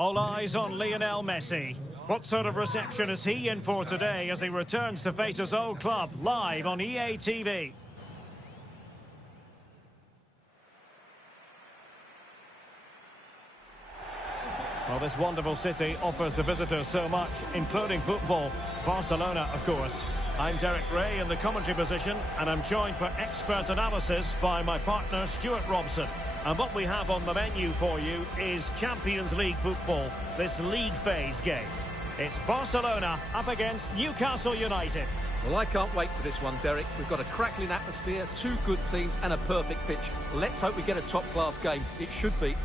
All eyes on Lionel Messi. What sort of reception is he in for today as he returns to face his old club live on EA TV? Well, this wonderful city offers the visitors so much, including football. Barcelona, of course. I'm Derek Ray in the commentary position, and I'm joined for expert analysis by my partner, Stuart Robson. And what we have on the menu for you is Champions League football, this league phase game. It's Barcelona up against Newcastle United. Well, I can't wait for this one, Derek. We've got a crackling atmosphere, two good teams and a perfect pitch. Let's hope we get a top-class game. It should be.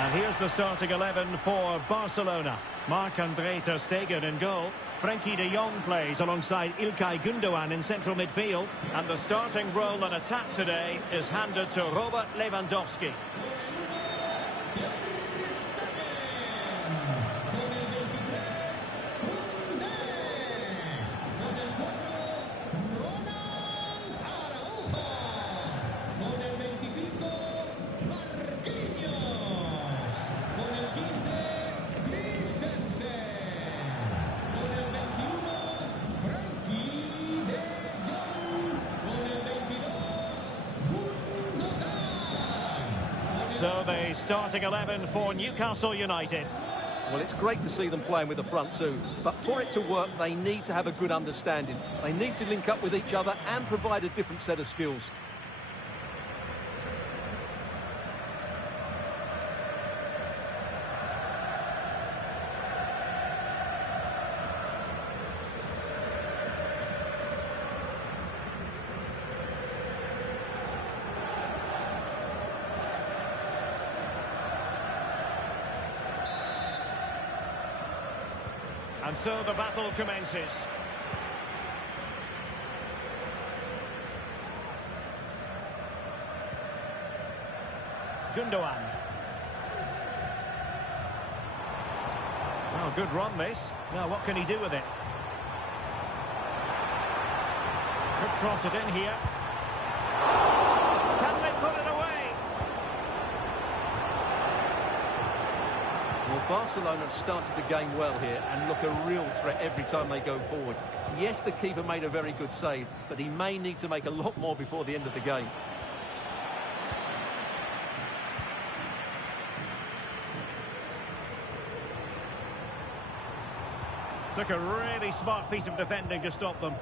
And here's the starting 11 for Barcelona. Marc-Andre ter Stegen in goal. Frenkie de Jong plays alongside İlkay Gündoğan in central midfield. And the starting role in attack today is handed to Robert Lewandowski. So the starting 11 for Newcastle United. Well, it's great to see them playing with the front two, but for it to work, they need to have a good understanding. They need to link up with each other and provide a different set of skills. And so the battle commences. Gündoğan. Oh, good run this. Now what can he do with it? Could cross it in here. Can they put it away? Well, Barcelona have started the game well here and look a real threat every time they go forward. Yes, the keeper made a very good save, but he may need to make a lot more before the end of the game. Took a really smart piece of defending to stop them.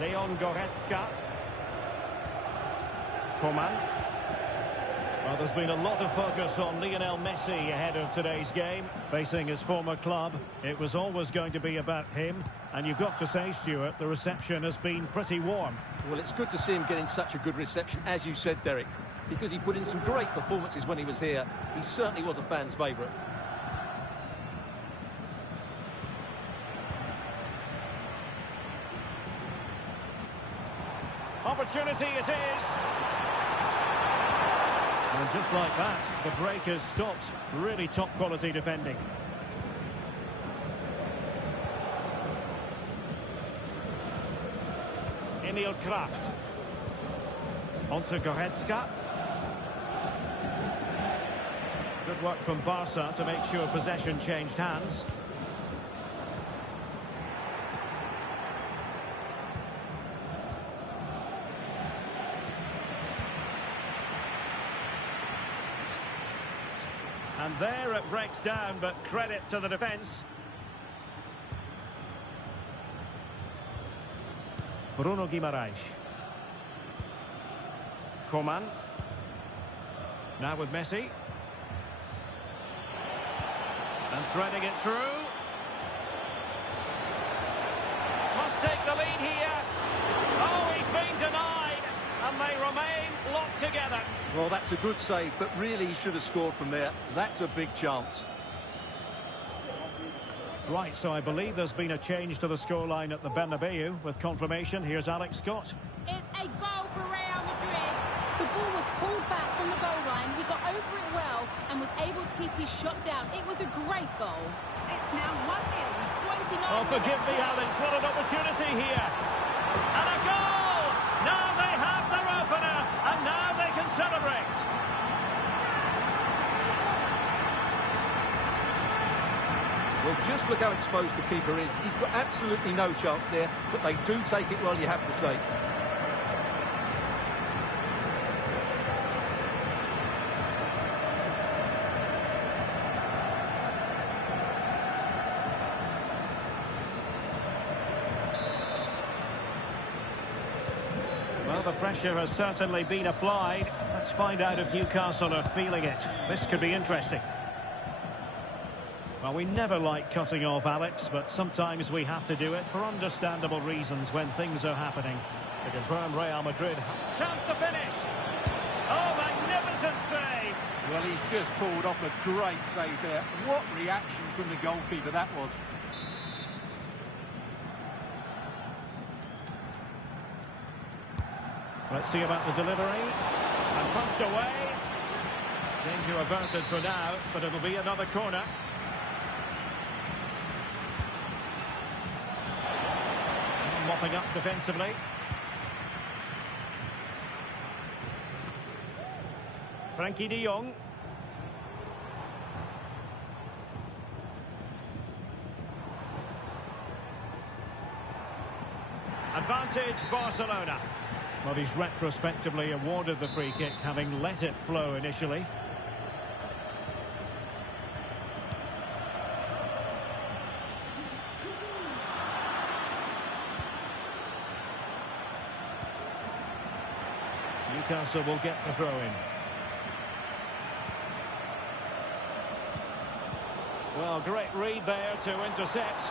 Leon Goretzka. Coman. Well, there's been a lot of focus on Lionel Messi ahead of today's game. Facing his former club, it was always going to be about him. And you've got to say, Stuart, the reception has been pretty warm. Well, it's good to see him getting such a good reception, as you said, Derek, because he put in some great performances when he was here. He certainly was a fan's favourite. Opportunity it is. And just like that, the break has stopped. Really top quality defending. Emil Kraft. Onto Goretzka. Good work from Barca to make sure possession changed hands. And there it breaks down, but credit to the defence. Bruno Guimaraes. Coman. Now with Messi. And threading it through. Must take the lead here. Oh, he's been denied. And they remain locked together. Well, that's a good save, but really he should have scored from there. That's a big chance. Right, so I believe there's been a change to the scoreline at the Bernabeu. With confirmation, here's Alex Scott. It's a goal for Real Madrid. The ball was pulled back from the goal line. He got over it well and was able to keep his shot down. It was a great goal. It's now 1-0 with 29 Oh, forgive me, Alex. What an opportunity here. And a goal! Now they have their opener, and now they can celebrate. Well, just look how exposed the keeper is. He's got absolutely no chance there, but they do take it well, you have to say. Well, the pressure has certainly been applied. Let's find out if Newcastle are feeling it. This could be interesting. Well, we never like cutting off Alex, but sometimes we have to do it for understandable reasons when things are happening. To confirm, Real Madrid. Chance to finish. Oh, magnificent save. Well, he's just pulled off a great save there. What reaction from the goalkeeper that was. Let's see about the delivery. And punched away. Danger averted for now, but it'll be another corner. Mopping up defensively. Frankie de Jong. Advantage Barcelona. Well, he's retrospectively awarded the free kick, having let it flow initially. Newcastle will get the throw-in. Well, great read there to intercept.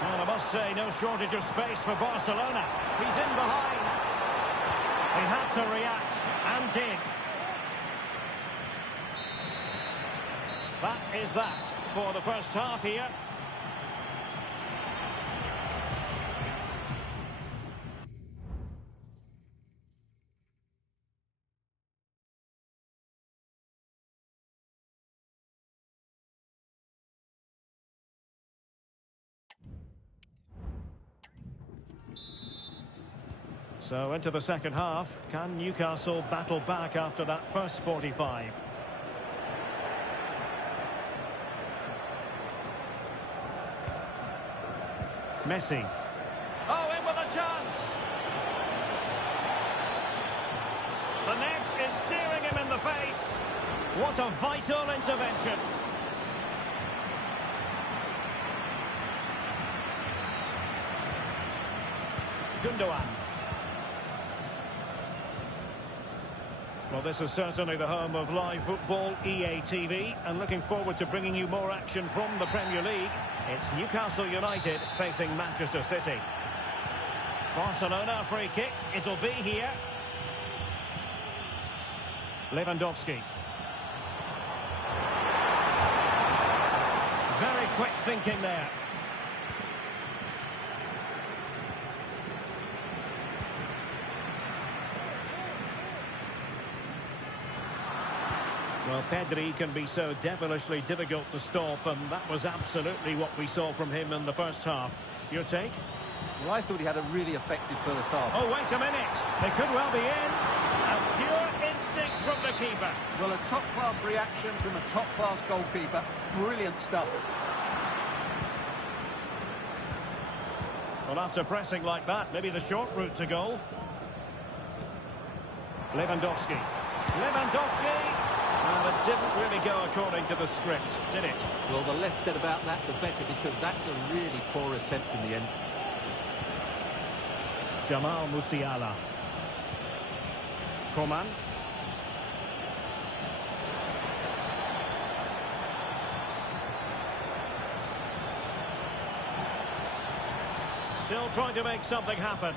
Well, I must say, no shortage of space for Barcelona. He's in behind. He had to react, and did. That is that for the first half here. So into the second half, can Newcastle battle back after that first 45? Messi. Oh, in with a chance. The net is steering him in the face. What a vital intervention. Gundogan. Well, this is certainly the home of live football, EA TV, and looking forward to bringing you more action from the Premier League. It's Newcastle United facing Manchester City. Barcelona free kick, it'll be here. Lewandowski. Very quick thinking there. Well, Pedri can be so devilishly difficult to stop, and that was absolutely what we saw from him in the first half. Your take? Well, I thought he had a really effective first half. Oh, wait a minute. They could well be in. A pure instinct from the keeper. Well, a top-class reaction from a top-class goalkeeper. Brilliant stuff. Well, after pressing like that, maybe the short route to goal. Lewandowski. Lewandowski! And it didn't really go according to the script, did it? Well, the less said about that, the better, because that's a really poor attempt in the end. Jamal Musiala. Coman. Still trying to make something happen.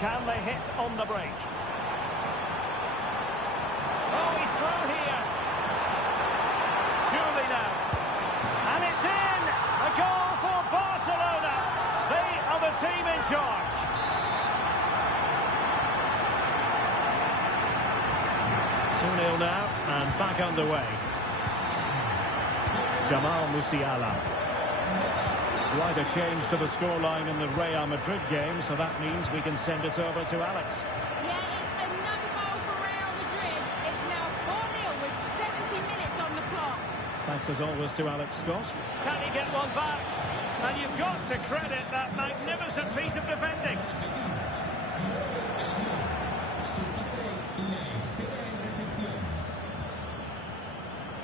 Can they hit on the break? Oh, he's through here. Surely now. And it's in! A goal for Barcelona. They are the team in charge. Two 0 now, and back underway. Jamal Musiala. Quite a change to the scoreline in the Real Madrid game, so that means we can send it over to Alex. Yeah, it's another goal for Real Madrid. It's now 4-0 with 70 minutes on the clock. Thanks as always to Alex Scott. Can he get one back? And you've got to credit that magnificent piece of defending.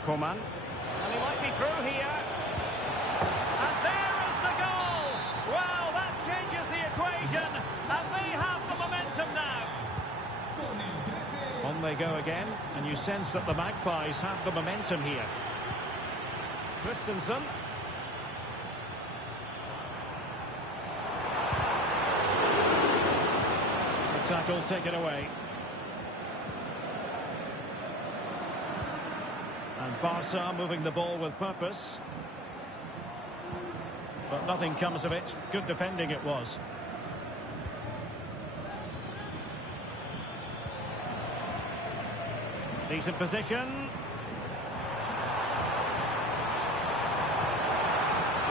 Coman. And he might be through here. And there is the goal! Well, that changes the equation, and they have the momentum now. On they go again, and you sense that the Magpies have the momentum here. Christensen. The tackle taken away. And Barca moving the ball with purpose. But nothing comes of it. Good defending it was. Decent position.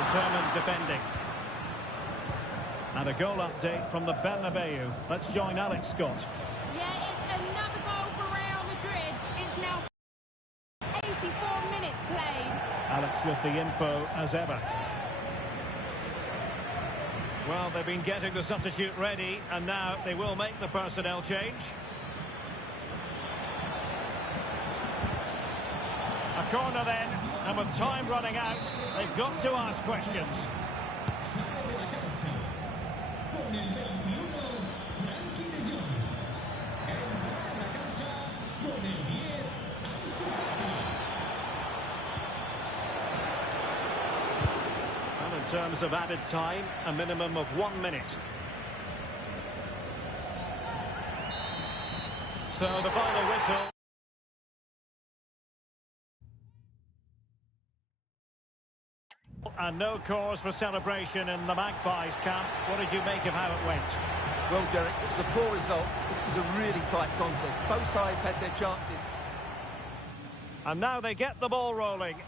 Determined defending. And a goal update from the Bernabeu. Let's join Alex Scott. Yeah, it's another goal for Real Madrid. It's now 84 minutes played. Alex with the info as ever. Well, they've been getting the substitute ready, and now they will make the personnel change. A corner then, and with time running out, they've got to ask questions. In terms of added time, a minimum of 1 minute. So the final whistle. And no cause for celebration in the Magpies camp. What did you make of how it went? Well, Derek, it was a poor result. It was a really tight contest. Both sides had their chances. And now they get the ball rolling.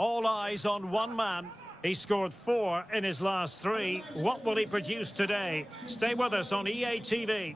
All eyes on one man. He scored 4 in his last 3. What will he produce today? Stay with us on EA TV.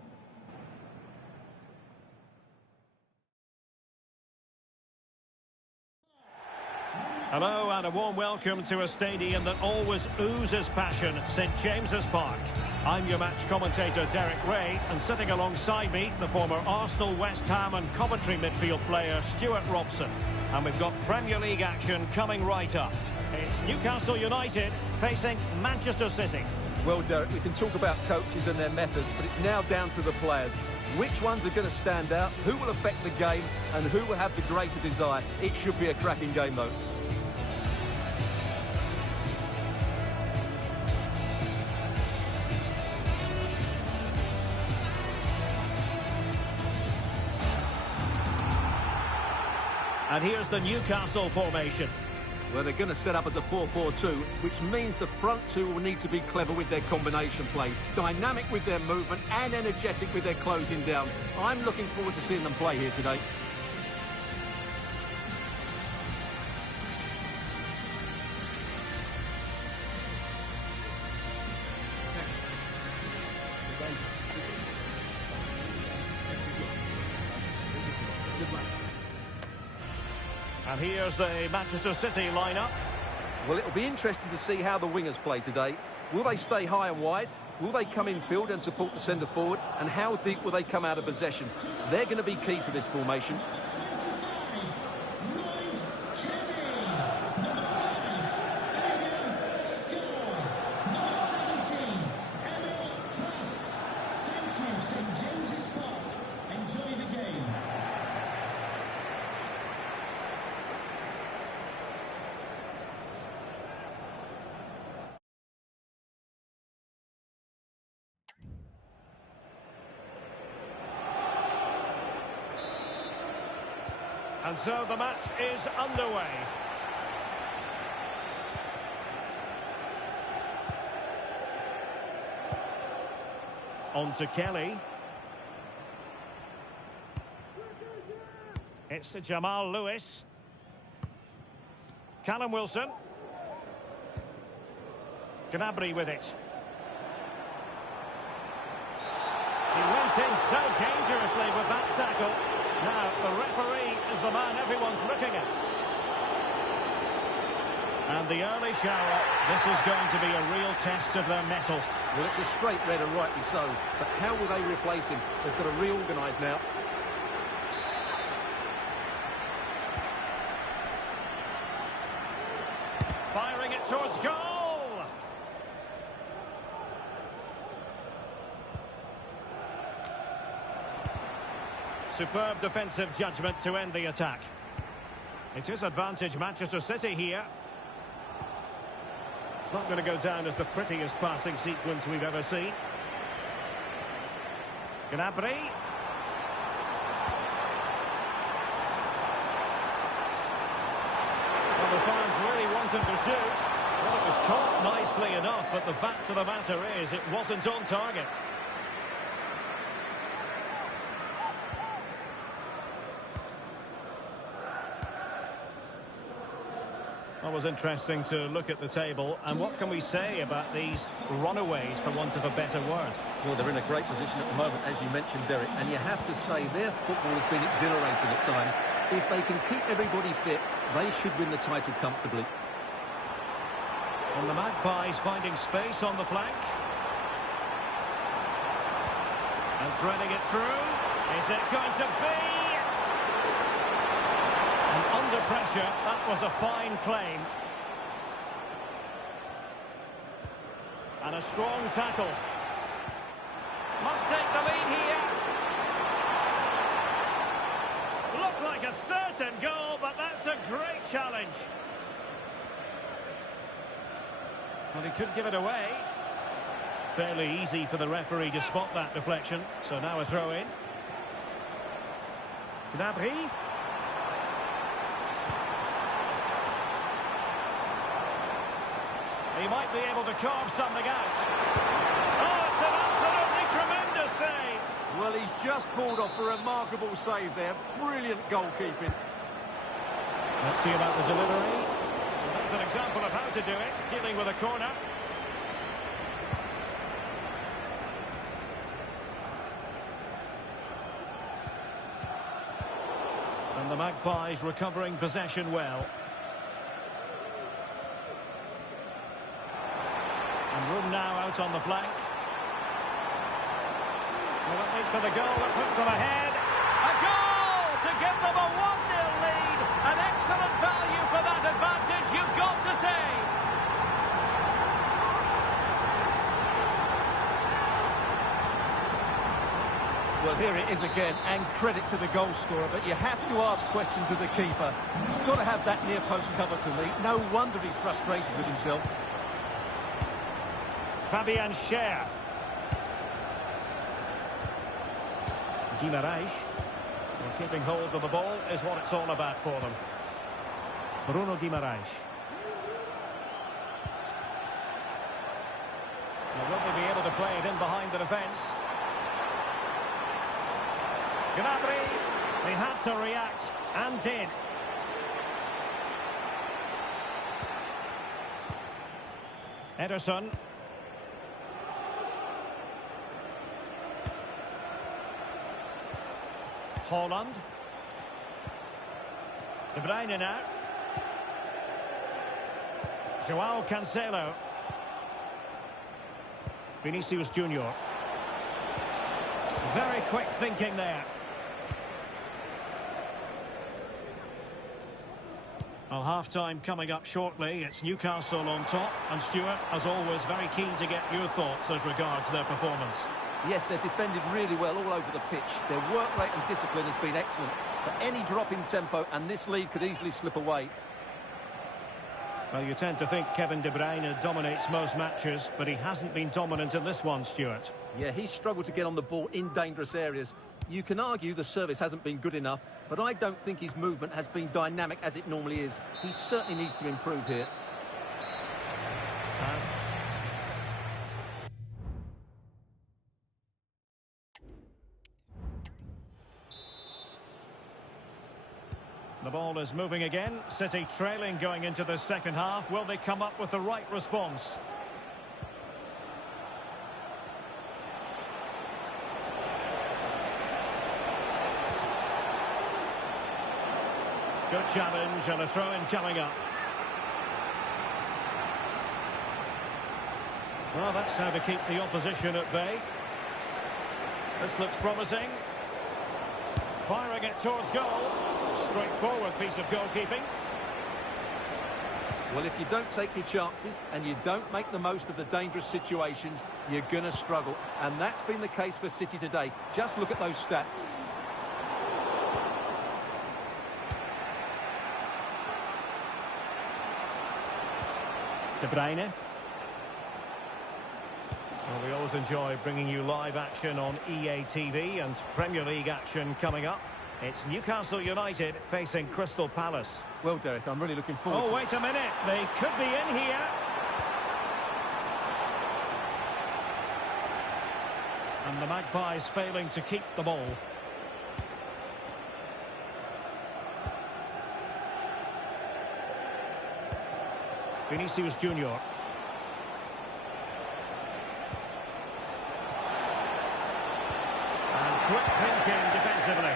Hello and a warm welcome to a stadium that always oozes passion, St James's Park. I'm your match commentator Derek Ray, and sitting alongside me, the former Arsenal, West Ham and Coventry midfield player Stuart Robson. And we've got Premier League action coming right up. It's Newcastle United facing Manchester City. Well, Derek, we can talk about coaches and their methods, but it's now down to the players. Which ones are going to stand out, who will affect the game, and who will have the greater desire? It should be a cracking game, though. And here's the Newcastle formation. Well, they're going to set up as a 4-4-2, which means the front two will need to be clever with their combination play, dynamic with their movement and energetic with their closing down. I'm looking forward to seeing them play here today. And here's the Manchester City lineup. Well, it'll be interesting to see how the wingers play today. Will they stay high and wide? Will they come in field and support the centre forward? And how deep will they come out of possession? They're going to be key to this formation. And so the match is underway. On to Kelly. It's Jamal Lewis. Callum Wilson. Gnabry with it. He went in so dangerously with that tackle. Now, the referee is the man everyone's looking at. And the early shower, this is going to be a real test of their mettle. Well, it's a straight red and rightly so. But how will they replace him? They've got to reorganise now. Firing it towards goal. Superb defensive judgment to end the attack. It is advantage Manchester City here. It's not going to go down as the prettiest passing sequence we've ever seen. Gnabry. Well, the fans really wanted to shoot. Well, it was caught nicely enough, but the fact of the matter is it wasn't on target. Well, it was interesting to look at the table, and what can we say about these runaways, for want of a better word? Well, they're in a great position at the moment, as you mentioned, Derek, and you have to say their football has been exhilarating at times. If they can keep everybody fit, they should win the title comfortably. And the Magpies finding space on the flank. And threading it through. Is it going to be? And under pressure, that was a fine claim. And a strong tackle. Must take the lead here. Looked like a certain goal, but that's a great challenge. Well, he could give it away. Fairly easy for the referee to spot that deflection. So now a throw in. Gnabry. He might be able to carve something out. Oh, it's an absolutely tremendous save. Well, he's just pulled off a remarkable save there. Brilliant goalkeeping. Let's see about the delivery. That's an example of how to do it, dealing with a corner. And the Magpies recovering possession well. And room now out on the flank. Will it lead to the goal that puts them ahead? A goal to give them a 1-0 lead. An excellent value for that advantage, you've got to say. Well, here it is again, and credit to the goal scorer, but you have to ask questions of the keeper. He's got to have that near post cover to meet. No wonder he's frustrated with himself. Fabian Schär. Guimaraes. Well, keeping hold of the ball is what it's all about for them. Bruno Guimaraes. Now, will they be able to play it in behind the defence? Gnabry, they had to react, and did. Ederson. Haaland. De Bruyne now. João Cancelo. Vinicius Junior. Very quick thinking there. Well, half-time coming up shortly. It's Newcastle on top. And Stuart, as always, very keen to get your thoughts as regards their performance. Yes, they've defended really well all over the pitch. Their work rate and discipline has been excellent. But any drop in tempo, and this lead could easily slip away. Well, you tend to think Kevin De Bruyne dominates most matches, but he hasn't been dominant in this one, Stuart. Yeah, he's struggled to get on the ball in dangerous areas. You can argue the service hasn't been good enough, but I don't think his movement has been dynamic as it normally is. He certainly needs to improve here. The ball is moving again. City trailing going into the second half. Will they come up with the right response? Good challenge and a throw-in coming up. Well, that's how to keep the opposition at bay. This looks promising. Firing it towards goal. Straightforward piece of goalkeeping. Well, if you don't take your chances and you don't make the most of the dangerous situations, you're going to struggle. And that's been the case for City today. Just look at those stats. De Bruyne. Well, we always enjoy bringing you live action on EA TV and Premier League action coming up. It's Newcastle United facing Crystal Palace. Well, Derek, I'm really looking forward to it. Oh, wait a minute. They could be in here. And the Magpies failing to keep the ball. Vinicius Junior. And quick thinking defensively.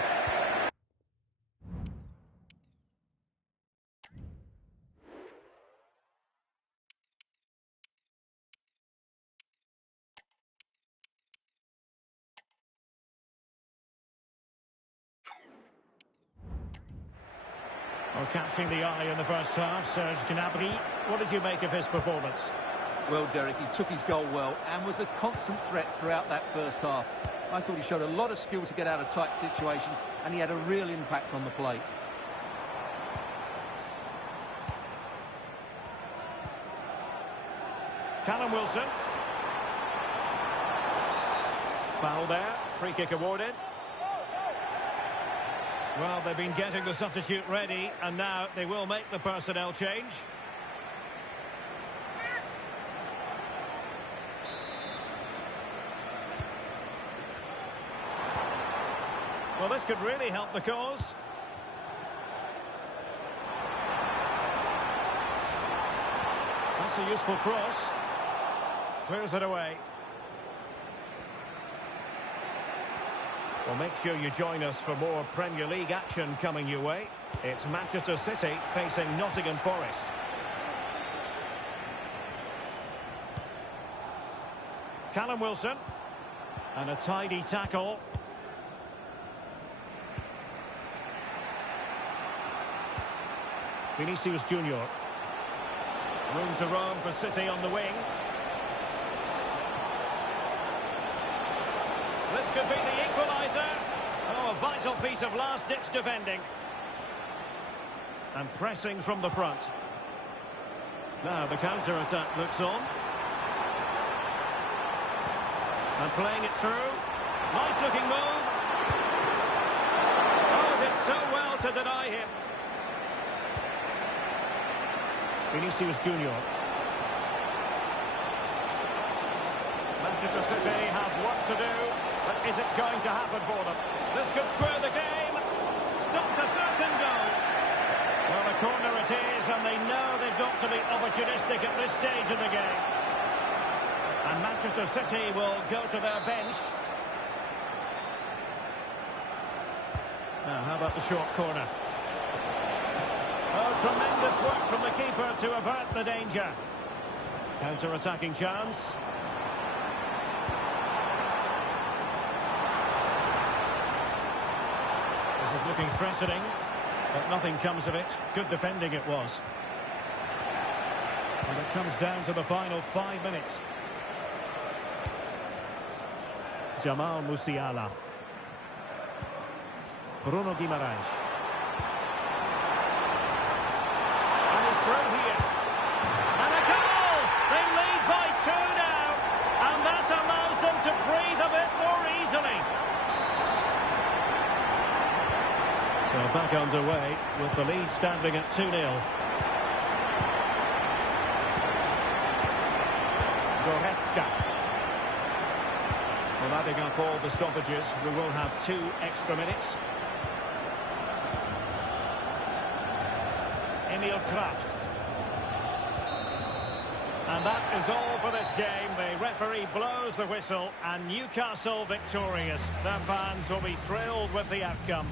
Well, catching the eye in the first half, Serge Gnabry. What did you make of his performance? Well, Derek, he took his goal well and was a constant threat throughout that first half. I thought he showed a lot of skill to get out of tight situations, and he had a real impact on the play. Callum Wilson. Foul there. Free kick awarded. Well, they've been getting the substitute ready, and now they will make the personnel change. Well, this could really help the cause. That's a useful cross. Clears it away. Well, make sure you join us for more Premier League action coming your way. It's Manchester City facing Nottingham Forest. Callum Wilson. And a tidy tackle. Vinicius Junior. Room to roam for City on the wing. This could be the equaliser. Oh, a vital piece of last-ditch defending. And pressing from the front. Now the counter-attack looks on. And playing it through. Nice-looking move. Oh, did so well to deny him. Vinicius Junior. Manchester City have work to do, but is it going to happen for them? This could square the game. Stopped a certain goal. Well, the corner it is, and they know they've got to be opportunistic at this stage of the game. And Manchester City will go to their bench. Now, how about the short corner? Oh, tremendous work from the keeper to avert the danger. Counter-attacking chance. This is looking threatening, but nothing comes of it. Good defending it was. And it comes down to the final 5 minutes. Jamal Musiala. Bruno Guimaraes. And he's through here. And a goal! They lead by 2 now. And that allows them to breathe a bit more easily. So back underway with the lead standing at 2-0. Goretzka. Well, adding up all the stoppages, we will have 2 extra minutes. Emil Kraft. And that is all for this game. The referee blows the whistle and Newcastle victorious. Their fans will be thrilled with the outcome.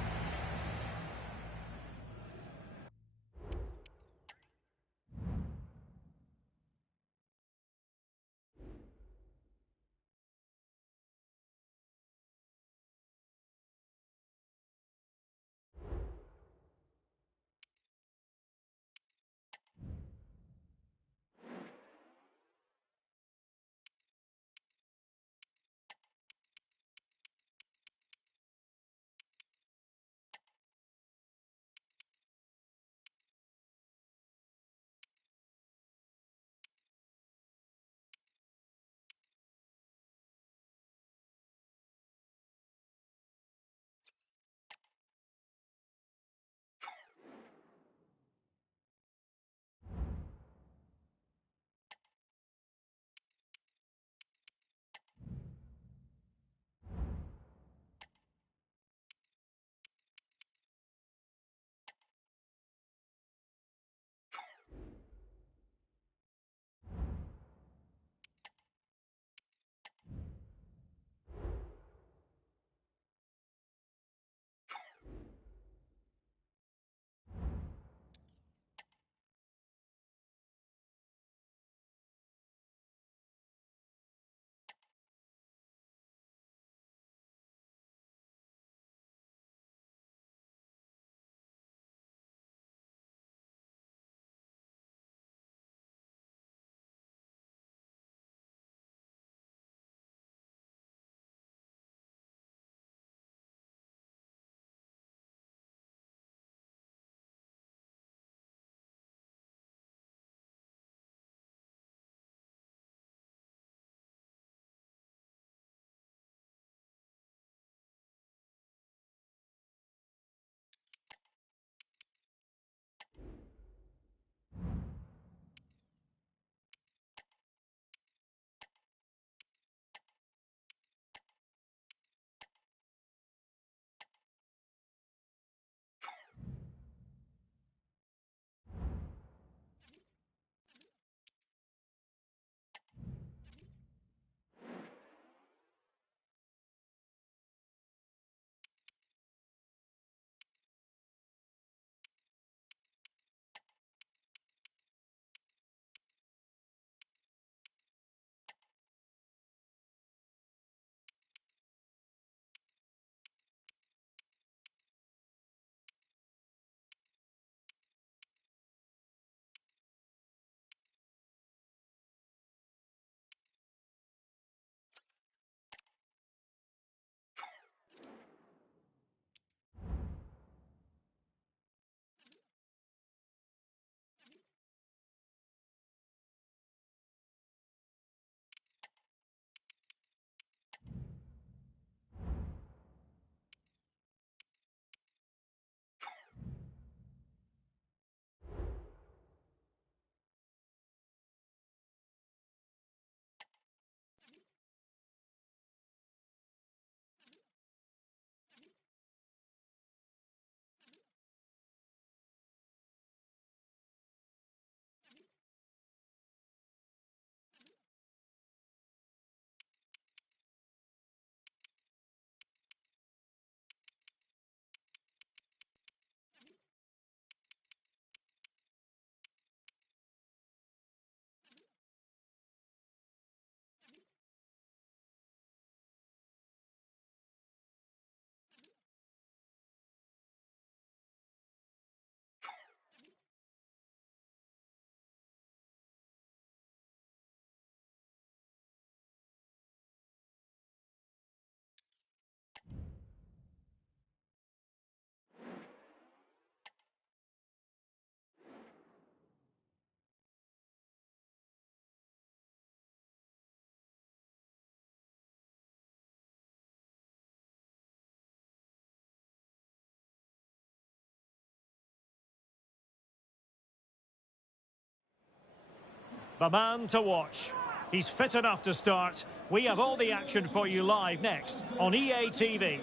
the man to watch. He's fit enough to start. We have all the action for you live next on EA TV.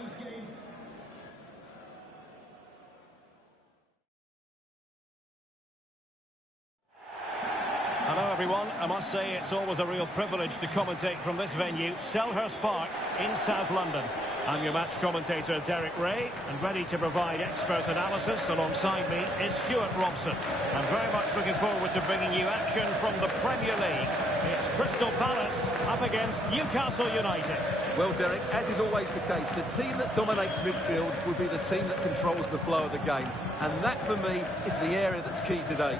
Hello everyone, I must say it's always a real privilege to commentate from this venue, Selhurst Park in South London. I'm your match commentator Derek Ray, and ready to provide expert analysis alongside me is Stuart Robson. I'm very much looking forward to bringing you action from the Premier League. It's Crystal Palace up against Newcastle United. Well, Derek, as is always the case, the team that dominates midfield will be the team that controls the flow of the game. And that, for me, is the area that's key today.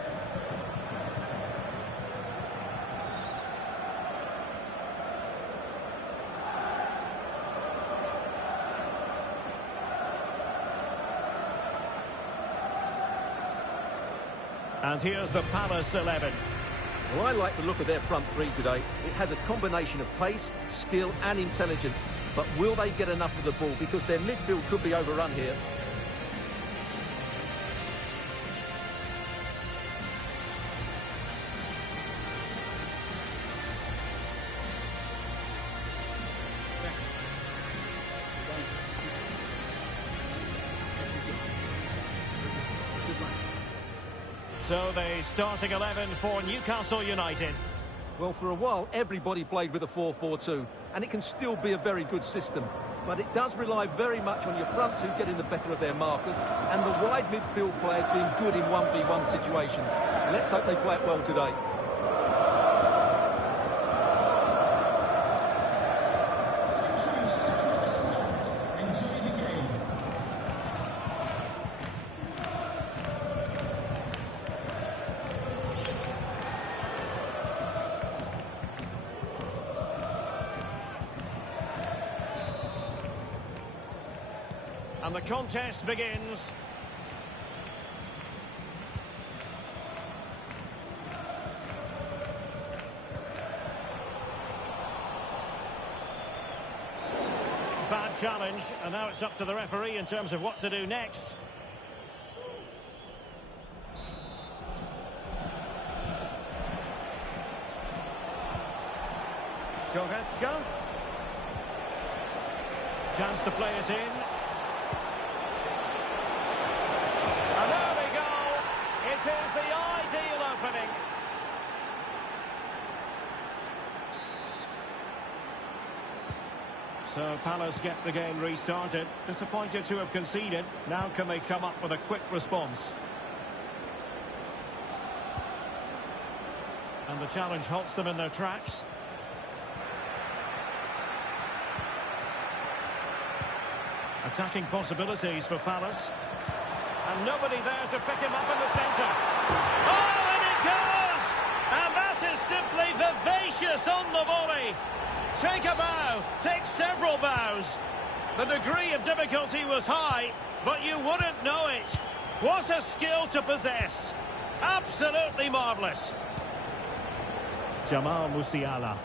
And here's the Palace 11. Well, I like the look of their front three today. It has a combination of pace, skill and intelligence. But will they get enough of the ball? Because their midfield could be overrun here. So the starting 11 for Newcastle United. Well, for a while, everybody played with a 4-4-2, and it can still be a very good system. But it does rely very much on your front two getting the better of their markers, and the wide midfield players being good in 1v1 situations. Let's hope they play it well today. And the contest begins. Bad challenge, and now it's up to the referee in terms of what to do next. Goretzka. Chance to play it in. And there we go. It is the ideal opening. So Palace get the game restarted. Disappointed to have conceded. Now can they come up with a quick response? And the challenge halts them in their tracks. Attacking possibilities for Palace. And nobody there to pick him up in the centre. Oh, and it goes! And that is simply vivacious on the volley. Take a bow, take several bows. The degree of difficulty was high, but you wouldn't know it. What a skill to possess. Absolutely marvellous. Jamal Musiala.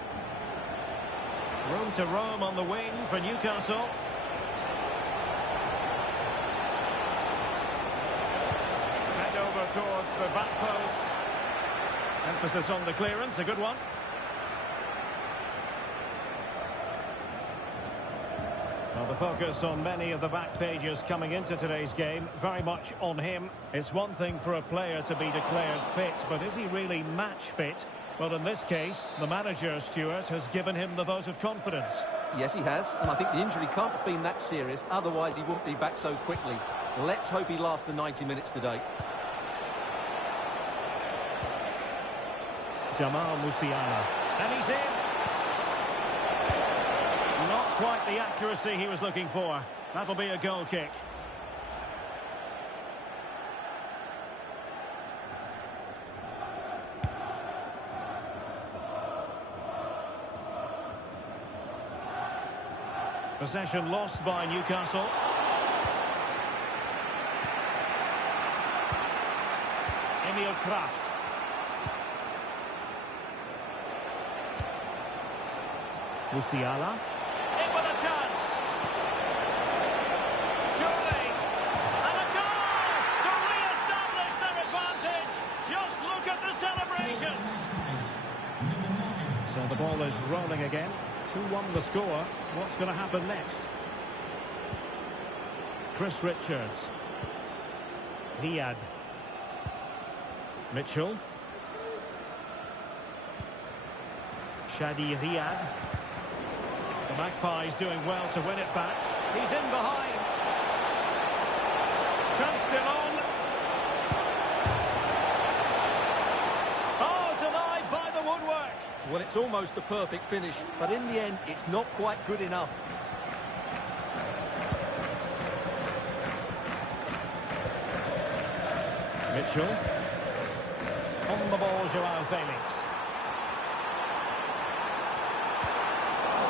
Room to roam on the wing for Newcastle. Towards the back post. Emphasis on the clearance, a good one. Well, the focus on many of the back pages coming into today's game, very much on him. It's one thing for a player to be declared fit, but is he really match fit? Well, in this case, the manager, Stuart, has given him the vote of confidence. Yes, he has, and I think the injury can't have been that serious, otherwise he wouldn't be back so quickly. Let's hope he lasts the 90 minutes today. Jamal Musiala. And he's in. Not quite the accuracy he was looking for. That'll be a goal kick. Possession lost by Newcastle. Emil Kraft. Musiala. In with a chance. Surely. And a goal to re-establish their advantage. Just look at the celebrations. 1-1 the score. What's going to happen next? Chris Richards. Riyad. Mitchell. Shadi Riyad. The Magpies doing well to win it back. He's in behind. Chance still on. Oh, denied by the woodwork. Well, it's almost the perfect finish, but in the end, it's not quite good enough. Mitchell. On the ball, Joao Felix.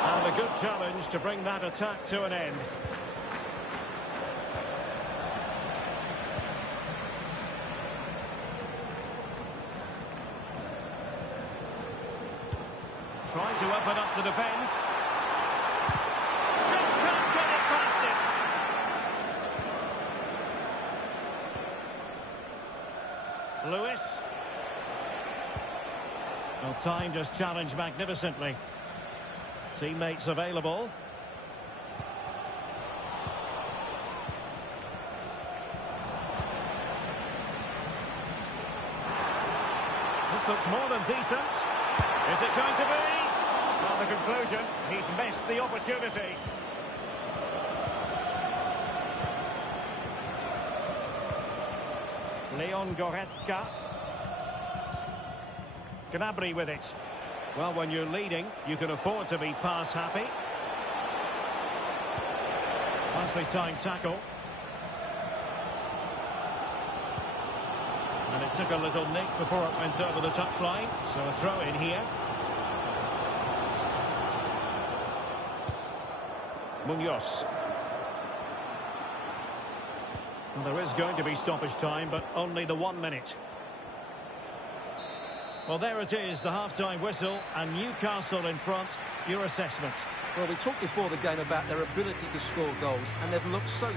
And a good challenge to bring that attack to an end. Trying to open up the defence. Just can't get it past it. Lewis. Well, time just challenged magnificently. Teammates available. This looks more than decent. Is it going to be? Well, the conclusion, he's missed the opportunity. Leon Goretzka. Gnabry with it. Well, when you're leading, you can afford to be pass happy. Nicely timed tackle. And it took a little nick before it went over the touchline. So a throw in here. Munoz. Well, there is going to be stoppage time, but only the 1 minute. Well, there it is, the half-time whistle, and Newcastle in front. Your assessment? Well, we talked before the game about their ability to score goals, and they've looked so...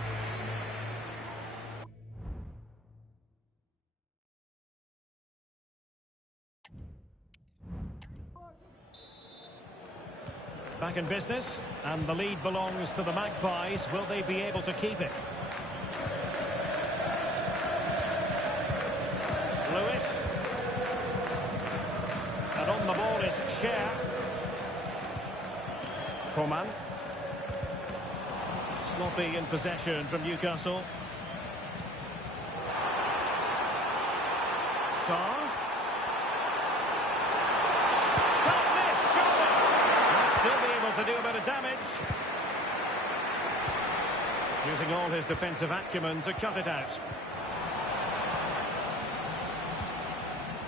Back in business, and the lead belongs to the Magpies. Will they be able to keep it? Lewis. And on the ball is Cher. Coman. Sloppy in possession from Newcastle. Sarr. Can't miss, surely. Might still be able to do a bit of damage. Using all his defensive acumen to cut it out.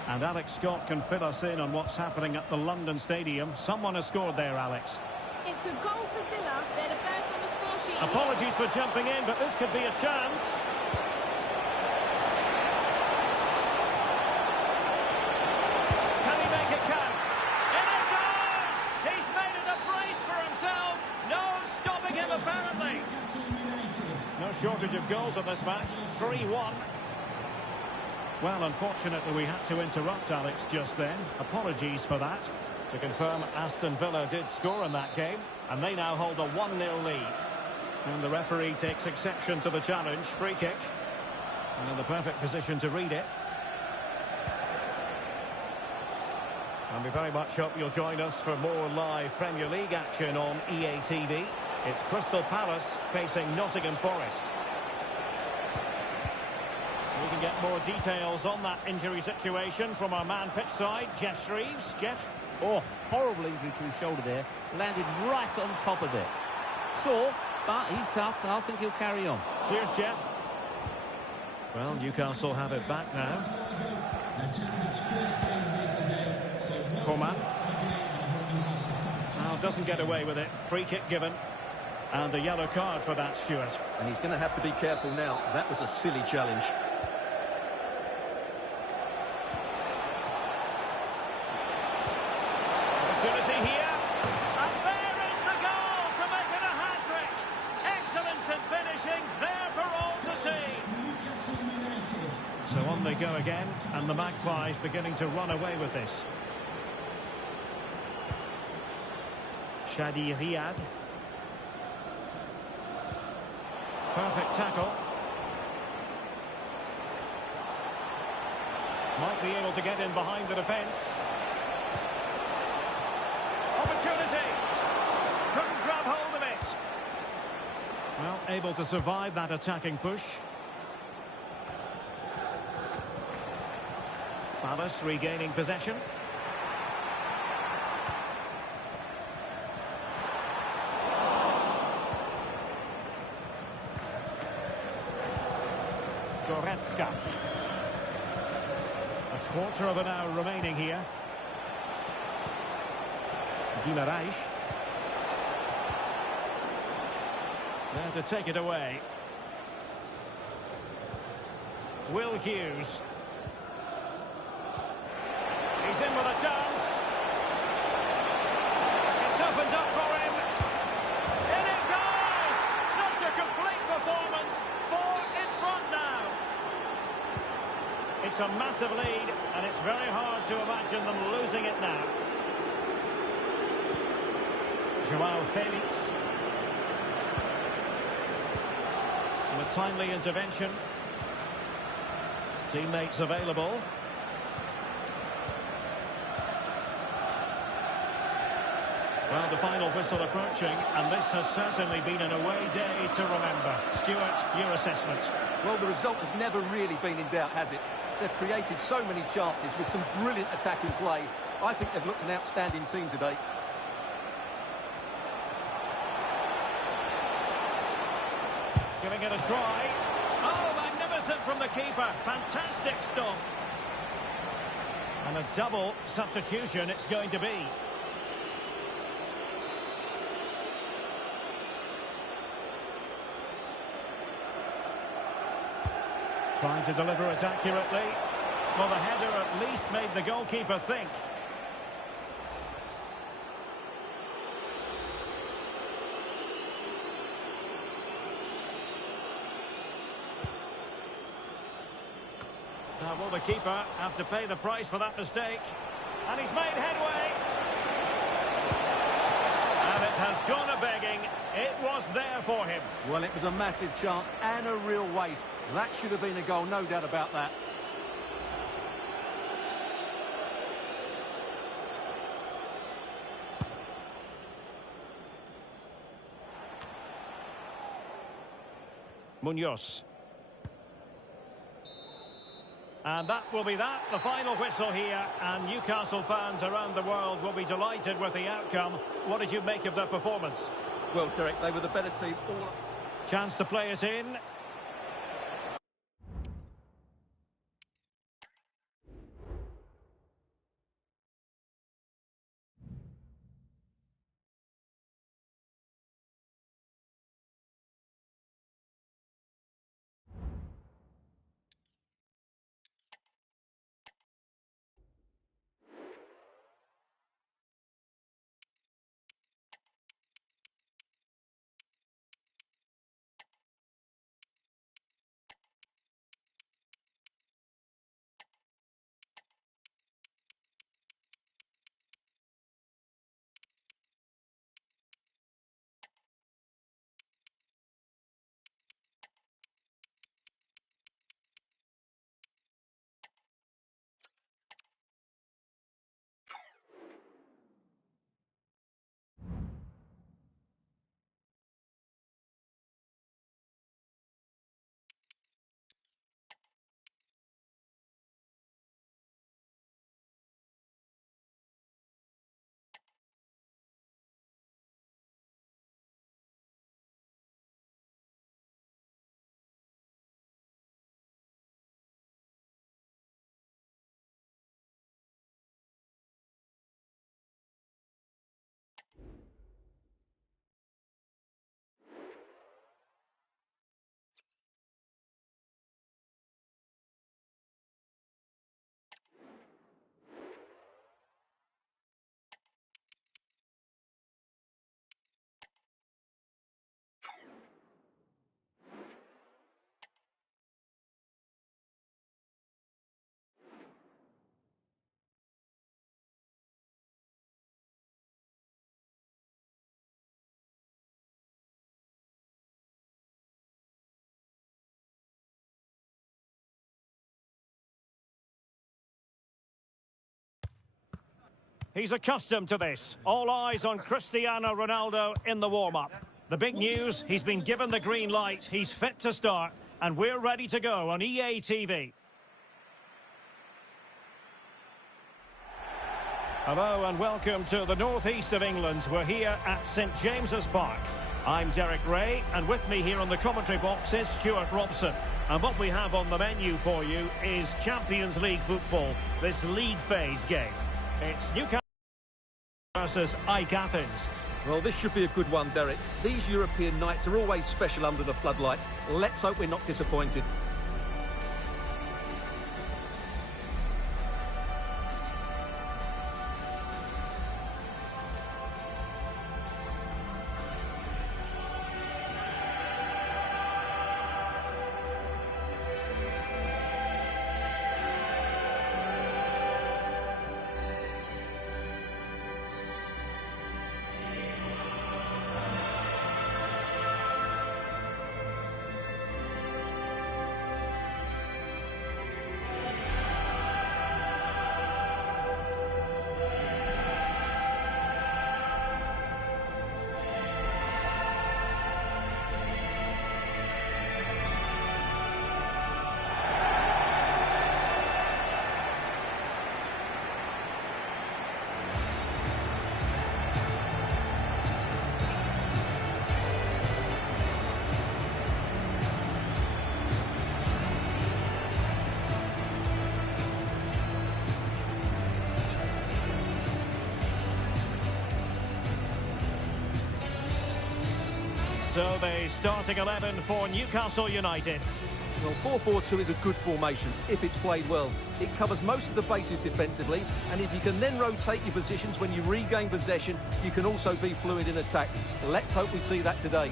And Alex Scott can fill us in on what's happening at the London Stadium. Someone has scored there, Alex. It's a goal for Villa. They're the first on the score sheet. Apologies for jumping in, but this could be a chance. Can he make it count? And it goes! He's made it a brace for himself. No stopping him, apparently. No shortage of goals in this match. 3-1. Well, unfortunately, we had to interrupt Alex just then. Apologies for that. To confirm, Aston Villa did score in that game, and they now hold a 1-0 lead. And the referee takes exception to the challenge. Free kick. And in the perfect position to read it. And we very much hope you'll join us for more live Premier League action on EA TV. It's Crystal Palace facing Nottingham Forest. We can get more details on that injury situation from our man pitch side, Jeff Shreves. Jeff? Oh, horrible injury to his shoulder there. Landed right on top of it. Sore, but he's tough, and I think he'll carry on. Cheers, Jeff. Well, Newcastle have it back now. Coman. Now doesn't get away with it. Free kick given. And a yellow card for that, Stuart. And he's going to have to be careful now. That was a silly challenge. Opportunity here. And there is the goal to make it a hat-trick. Excellence in finishing, there for all to see. So on they go again, and the Magpies beginning to run away with this. Shadi Riyad. Perfect tackle. Might be able to get in behind the defence. Opportunity. Couldn't grab hold of it. Well, able to survive that attacking push. Palace regaining possession. Goretzka. A quarter of an hour remaining here. Guimaraes. There to take it away. Will Hughes. He's in with a chance. It's opened up for him. In it goes! Such a complete performance. 4 in front now. It's a massive lead, and it's very hard to imagine them losing it now. Joao Felix. And a timely intervention. Teammates available. Well, the final whistle approaching, and this has certainly been an away day to remember. Stuart, your assessment? Well, the result has never really been in doubt, has it? They've created so many chances with some brilliant attacking play. I think they've looked an outstanding team today. Giving it a try. Oh, magnificent from the keeper. Fantastic stop. And a double substitution it's going to be. Trying to deliver it accurately. Well, the header at least made the goalkeeper think. Now, will the keeper have to pay the price for that mistake? And he's made headway. And it has gone a-begging. It was there for him. Well, it was a massive chance and a real waste. That should have been a goal, no doubt about that. Munoz. And that will be that, the final whistle here, and Newcastle fans around the world will be delighted with the outcome. What did you make of their performance? Well, Derek, they were the better team. Chance to play it in. He's accustomed to this. All eyes on Cristiano Ronaldo in the warm-up. The big news, he's been given the green light. He's fit to start, and we're ready to go on EA TV. Hello and welcome to the northeast of England. We're here at St James's Park. I'm Derek Ray, and with me here on the commentary box is Stuart Robson. And what we have on the menu for you is Champions League football, this league phase game. It's Newcastle versus AEK Athens. Well, this should be a good one, Derek. These European nights are always special under the floodlights. Let's hope we're not disappointed. So the starting 11 for Newcastle United. Well, 4-4-2 is a good formation if it's played well. It covers most of the bases defensively, and if you can then rotate your positions when you regain possession, you can also be fluid in attack. Let's hope we see that today.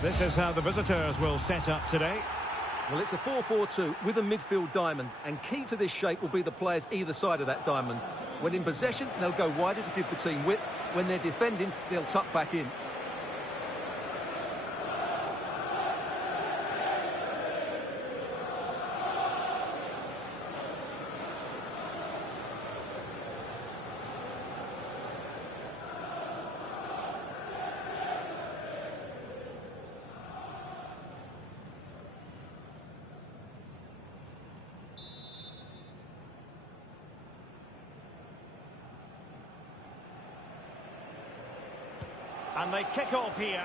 This is how the visitors will set up today. Well, it's a 4-4-2 with a midfield diamond, and key to this shape will be the players either side of that diamond. When in possession, they'll go wider to give the team width. When they're defending, they'll tuck back in. And they kick off here.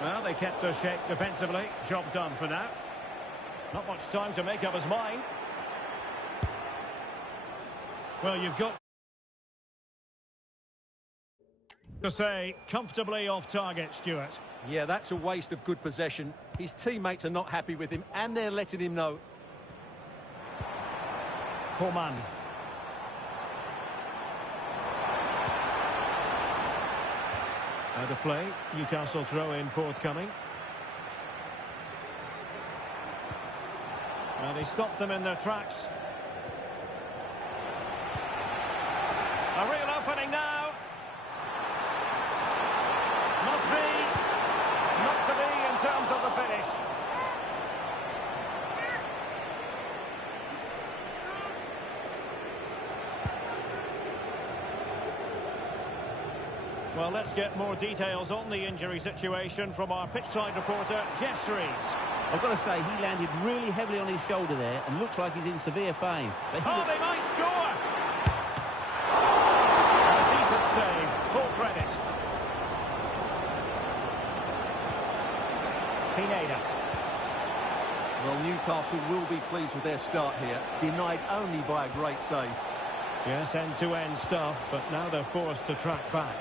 Well, they kept their shape defensively. Job done for now. Not much time to make up his mind. Well, you've got to say, comfortably off target, Stuart. Yeah, that's a waste of good possession. His teammates are not happy with him, and they're letting him know. Coman. Out of play. Newcastle throw-in forthcoming. And he stopped them in their tracks. A real opening now. Must be. Not to be in terms of the finish. Well, let's get more details on the injury situation from our pitchside reporter, Jeff Shreves. I've got to say, he landed really heavily on his shoulder there and looks like he's in severe pain. They might score! A decent save, full credit. Pineda. Well, Newcastle will be pleased with their start here, denied only by a great save. Yes, end-to-end stuff, but now they're forced to track back.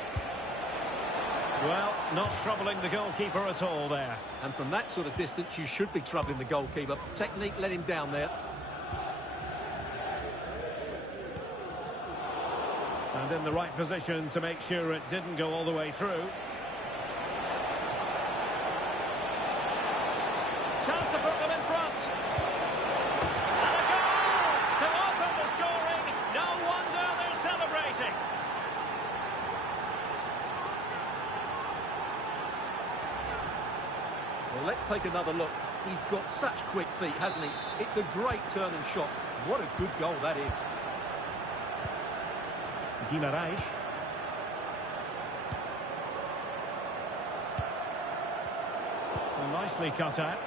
Well, not troubling the goalkeeper at all there. And from that sort of distance, you should be troubling the goalkeeper. Technique let him down there. And in the right position to make sure it didn't go all the way through. Chance to put them in front. And a goal to open the scoring. No wonder they're celebrating. take another look. He's got such quick feet, hasn't he? It's a great turn and shot. What a good goal that is. Guimarães. Well, nicely cut out.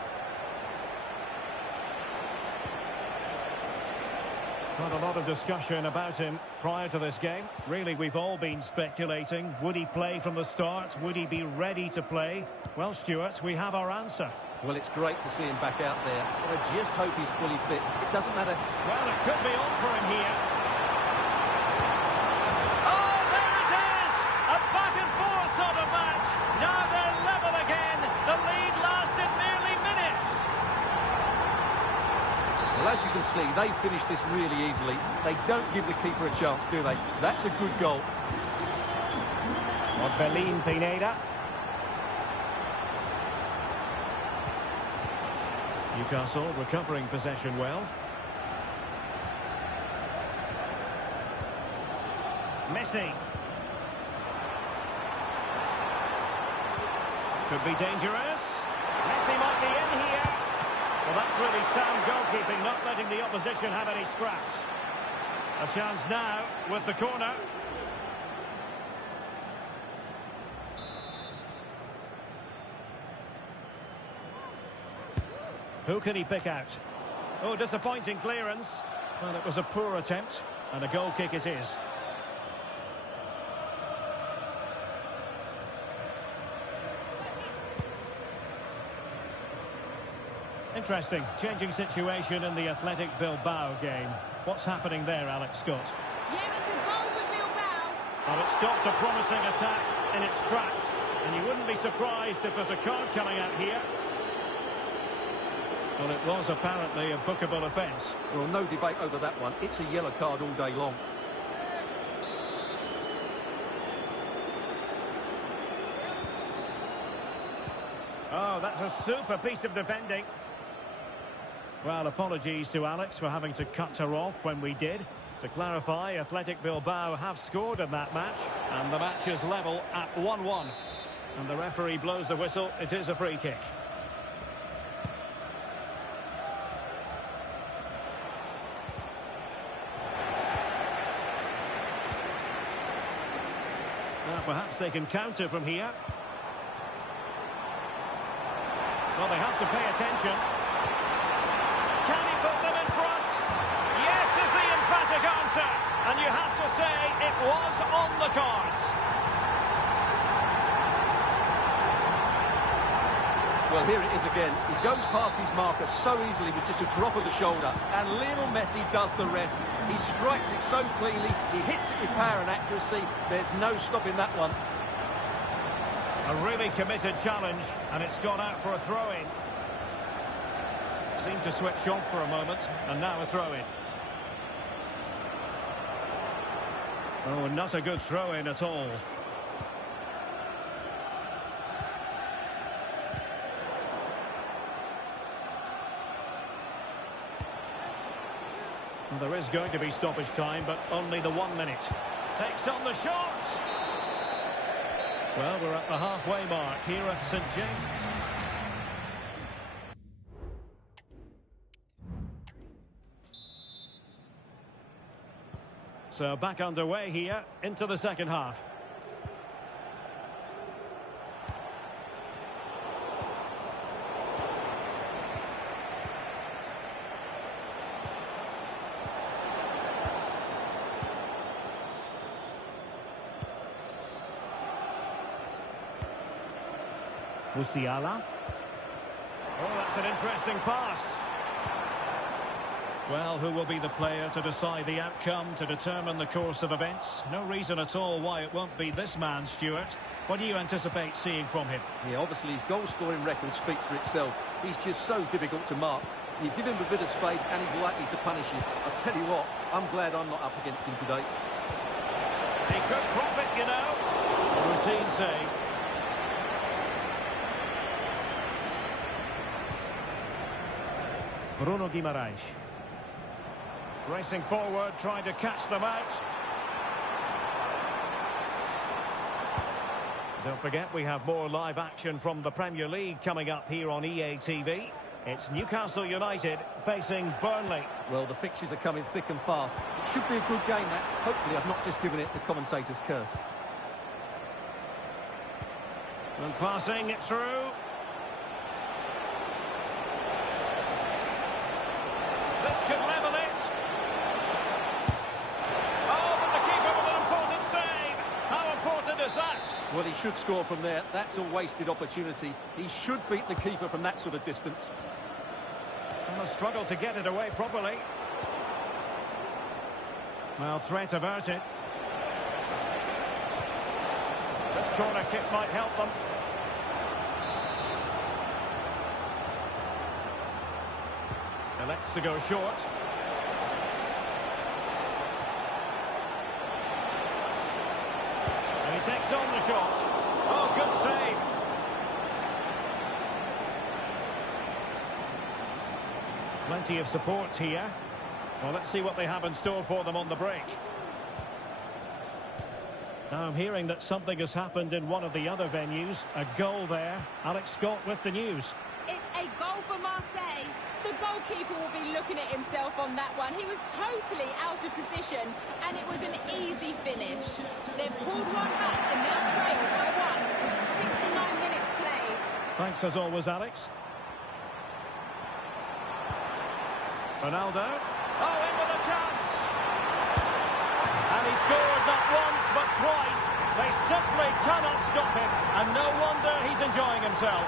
Not a lot of discussion about him prior to this game. Really, we've all been speculating. Would he play from the start? Would he be ready to play? Well, Stuart, we have our answer. Well, it's great to see him back out there, but I just hope he's fully fit. It doesn't matter. Well, it could be on for him here. Oh, there it is! A back-and-forth sort of match. Now they're level again. The lead lasted nearly minutes. Well, as you can see, they finished this really easily. They don't give the keeper a chance, do they? That's a good goal. Orbelín Pineda. Newcastle recovering possession well. Messi. Could be dangerous. Messi might be in here. Well, that's really sound goalkeeping, not letting the opposition have any scraps. A chance now with the corner. Who can he pick out? Oh, disappointing clearance. Well, it was a poor attempt, and a goal kick it is. Interesting, changing situation in the Athletic Bilbao game. What's happening there, Alex Scott? Yeah, it's a goal for Bilbao. Well, it stopped a promising attack in its tracks, and you wouldn't be surprised if there's a card coming out here. Well, it was apparently a bookable offence. Well, no debate over that one. It's a yellow card all day long. Oh, that's a super piece of defending. Well, apologies to Alex for having to cut her off when we did. To clarify, Athletic Bilbao have scored in that match, and the match is level at 1-1. And the referee blows the whistle. It is a free kick. Well, perhaps they can counter from here. Well, they have to pay attention. Can he put them in front? Yes is the emphatic answer. And you have to say it was on the cards. Well, here it is again. He goes past his marker so easily with just a drop of the shoulder. And Lionel Messi does the rest. He strikes it so cleanly. He hits it with power and accuracy. There's no stopping that one. A really committed challenge, and it's gone out for a throw-in. Seemed to switch off for a moment, and now a throw-in. Oh, not a good throw-in at all. Well, there is going to be stoppage time, but only the 1 minute. Takes on the shot! Well, we're at the halfway mark here at St James. So back underway here into the second half. Musiala. Oh, that's an interesting pass. Well, who will be the player to decide the outcome, to determine the course of events? No reason at all why it won't be this man, Stuart. What do you anticipate seeing from him? Yeah, obviously his goal-scoring record speaks for itself. He's just so difficult to mark. You give him a bit of space and he's likely to punish you. I'll tell you what, I'm glad I'm not up against him today. He could profit, you know. A routine save. Bruno Guimarães. Racing forward, trying to catch them out. Don't forget, we have more live action from the Premier League coming up here on EA TV. It's Newcastle United facing Burnley. Well, the fixtures are coming thick and fast. It should be a good game, that. Hopefully, I've not just given it the commentator's curse. And passing it through. This could level it. Oh, but the keeper with an important save. How important is that? Well, he should score from there. That's a wasted opportunity. He should beat the keeper from that sort of distance. And a struggle to get it away properly. Well, threat averted. This corner kick might help them. Elects to go short. And he takes on the shot. Oh, good save. Plenty of support here. Well, let's see what they have in store for them on the break. Now I'm hearing that something has happened in one of the other venues. A goal there. Alex Scott with the news. It's a goal for Marseille. The goalkeeper will be looking at himself on that one. He was totally out of position, and it was an easy finish. They've pulled one back and now trail by one. 69 minutes played. Thanks as always, Alex. Ronaldo. Oh, in with a chance. And he scored not once but twice. They simply cannot stop him, and no wonder he's enjoying himself.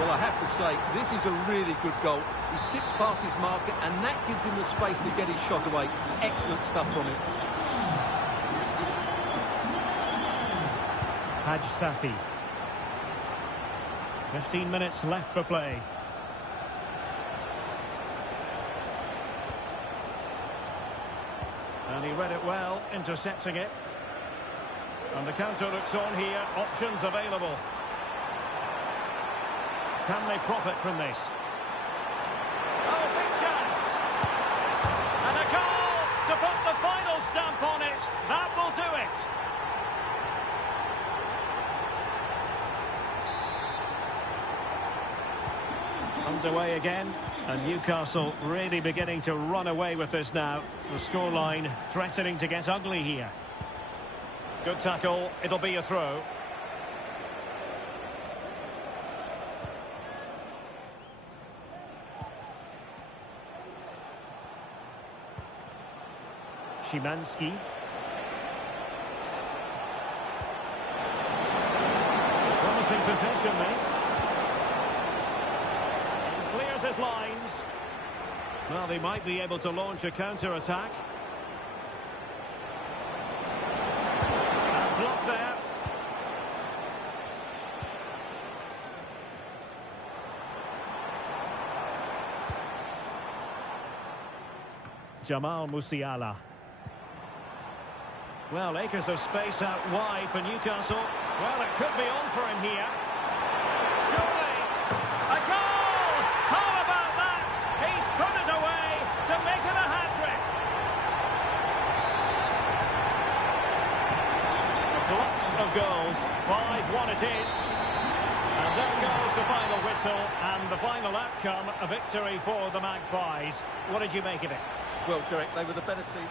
Well, I have to say, this is a really good goal. He skips past his marker, and that gives him the space to get his shot away. Excellent stuff from him. Haj Safi. 15 minutes left for play. And he read it well, intercepting it. And the counter looks on here. Options available. Can they profit from this? Oh, big chance! And a goal to put the final stamp on it. That will do it. Underway again, and Newcastle really beginning to run away with this now. The scoreline threatening to get ugly here. Good tackle, it'll be a throw. Szymanski. Promising possession, this. Clears his lines. Well, they might be able to launch a counter-attack. And blocked there. Jamal Musiala. Well, acres of space out wide for Newcastle. Well, it could be on for him here. Surely! A goal! How about that? He's put it away to make it a hat-trick. A glut of goals. 5-1 it is. And there goes the final whistle. And the final outcome, a victory for the Magpies. What did you make of it? Well, Derek, they were the better team.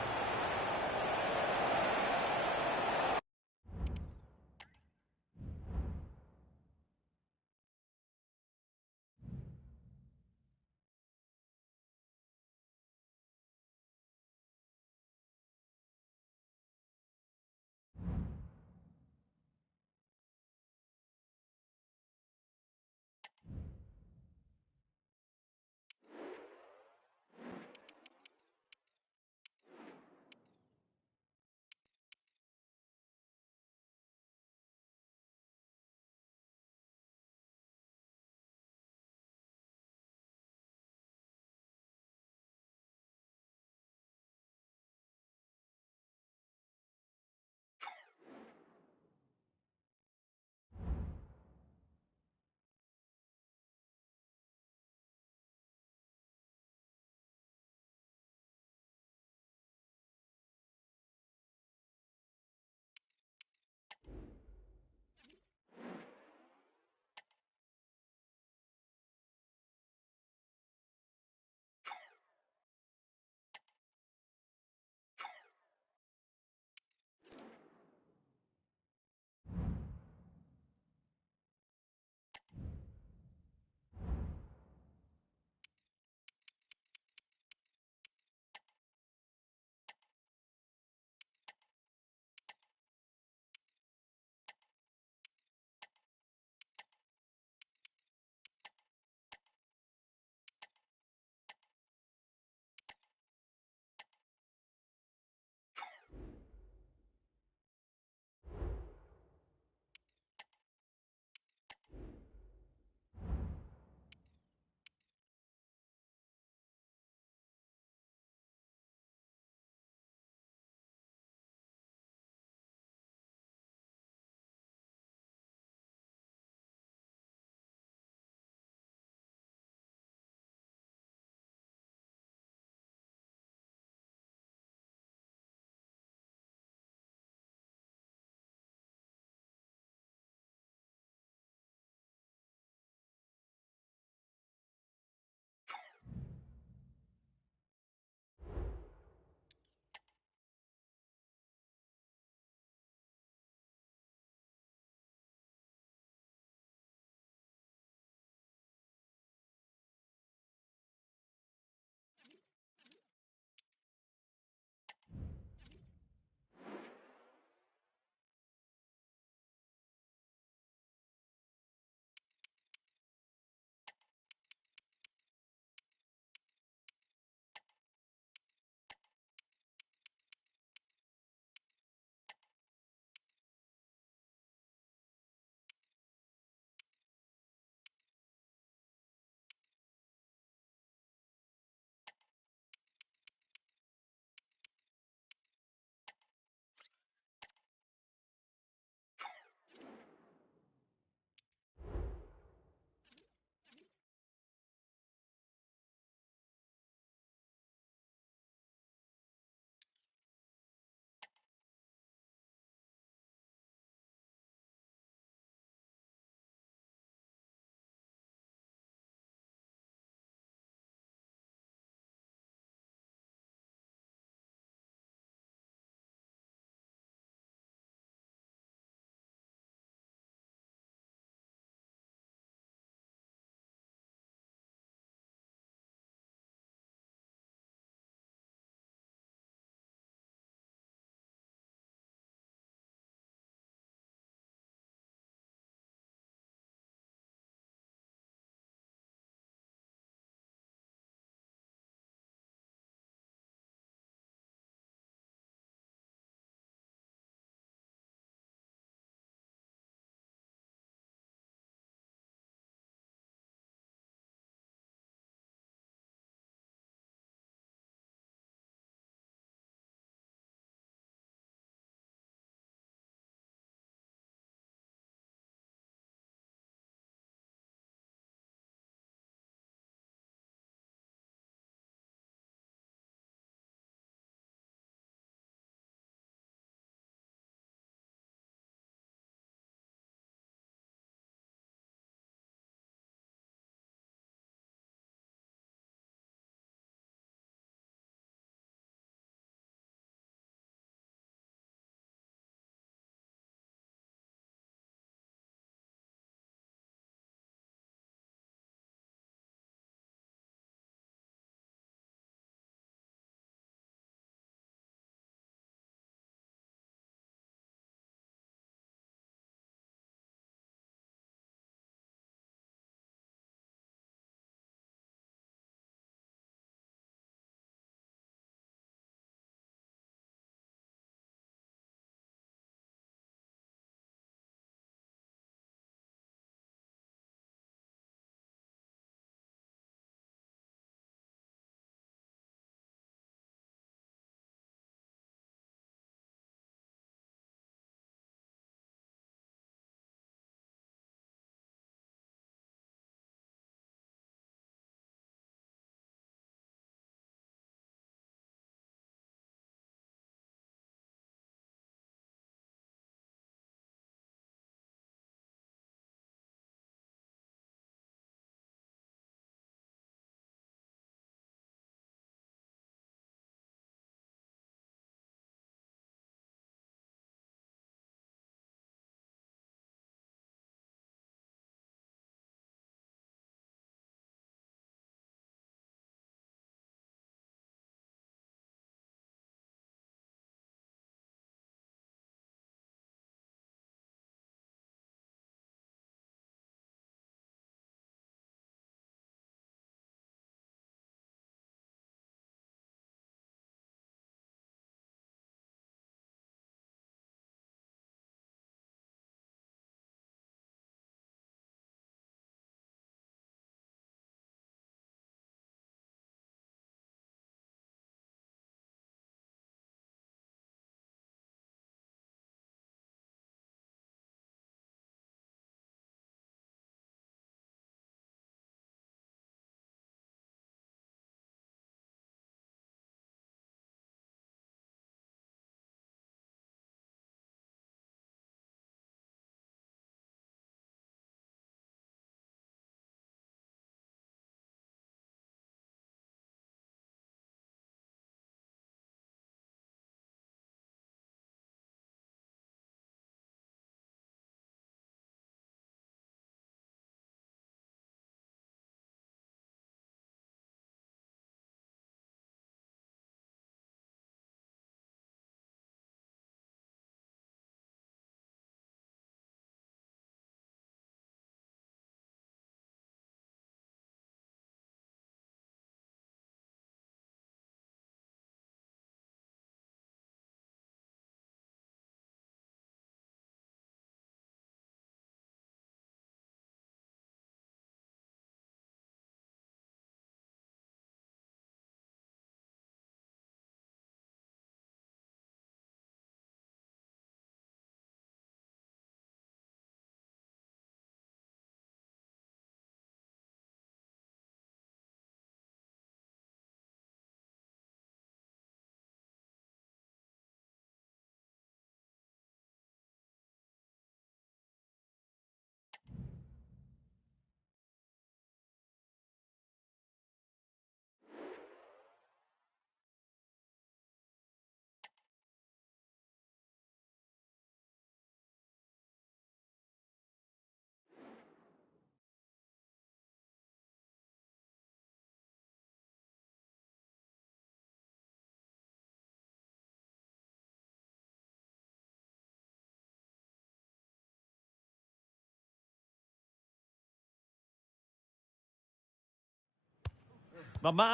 The man,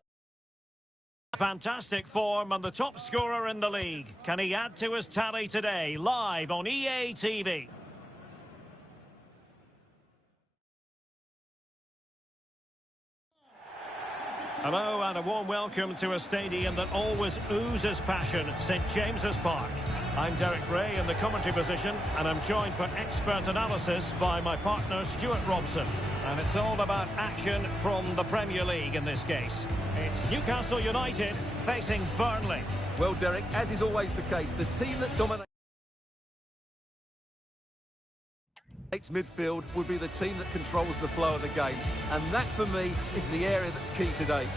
fantastic form and the top scorer in the league. Can he add to his tally today? Live on EA TV. Hello and a warm welcome to a stadium that always oozes passion, St James's Park. I'm Derek Ray in the commentary position, and I'm joined for expert analysis by my partner Stuart Robson. And it's all about action from the Premier League in this case. It's Newcastle United facing Burnley. Well, Derek, as is always the case, the team that dominates midfield would be the team that controls the flow of the game. And that, for me, is the area that's key today.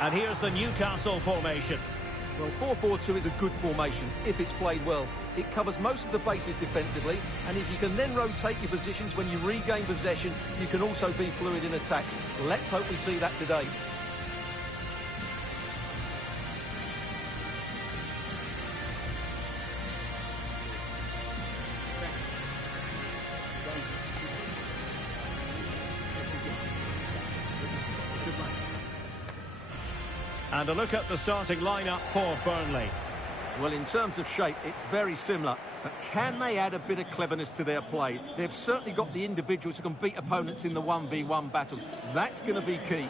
And here's the Newcastle formation. Well, 4-4-2 is a good formation if it's played well. It covers most of the bases defensively, and if you can then rotate your positions when you regain possession, you can also be fluid in attack. Let's hope we see that today. And a look at the starting lineup for Burnley. Well, in terms of shape, it's very similar. But can they add a bit of cleverness to their play? They've certainly got the individuals who can beat opponents in the 1v1 battles. That's going to be key.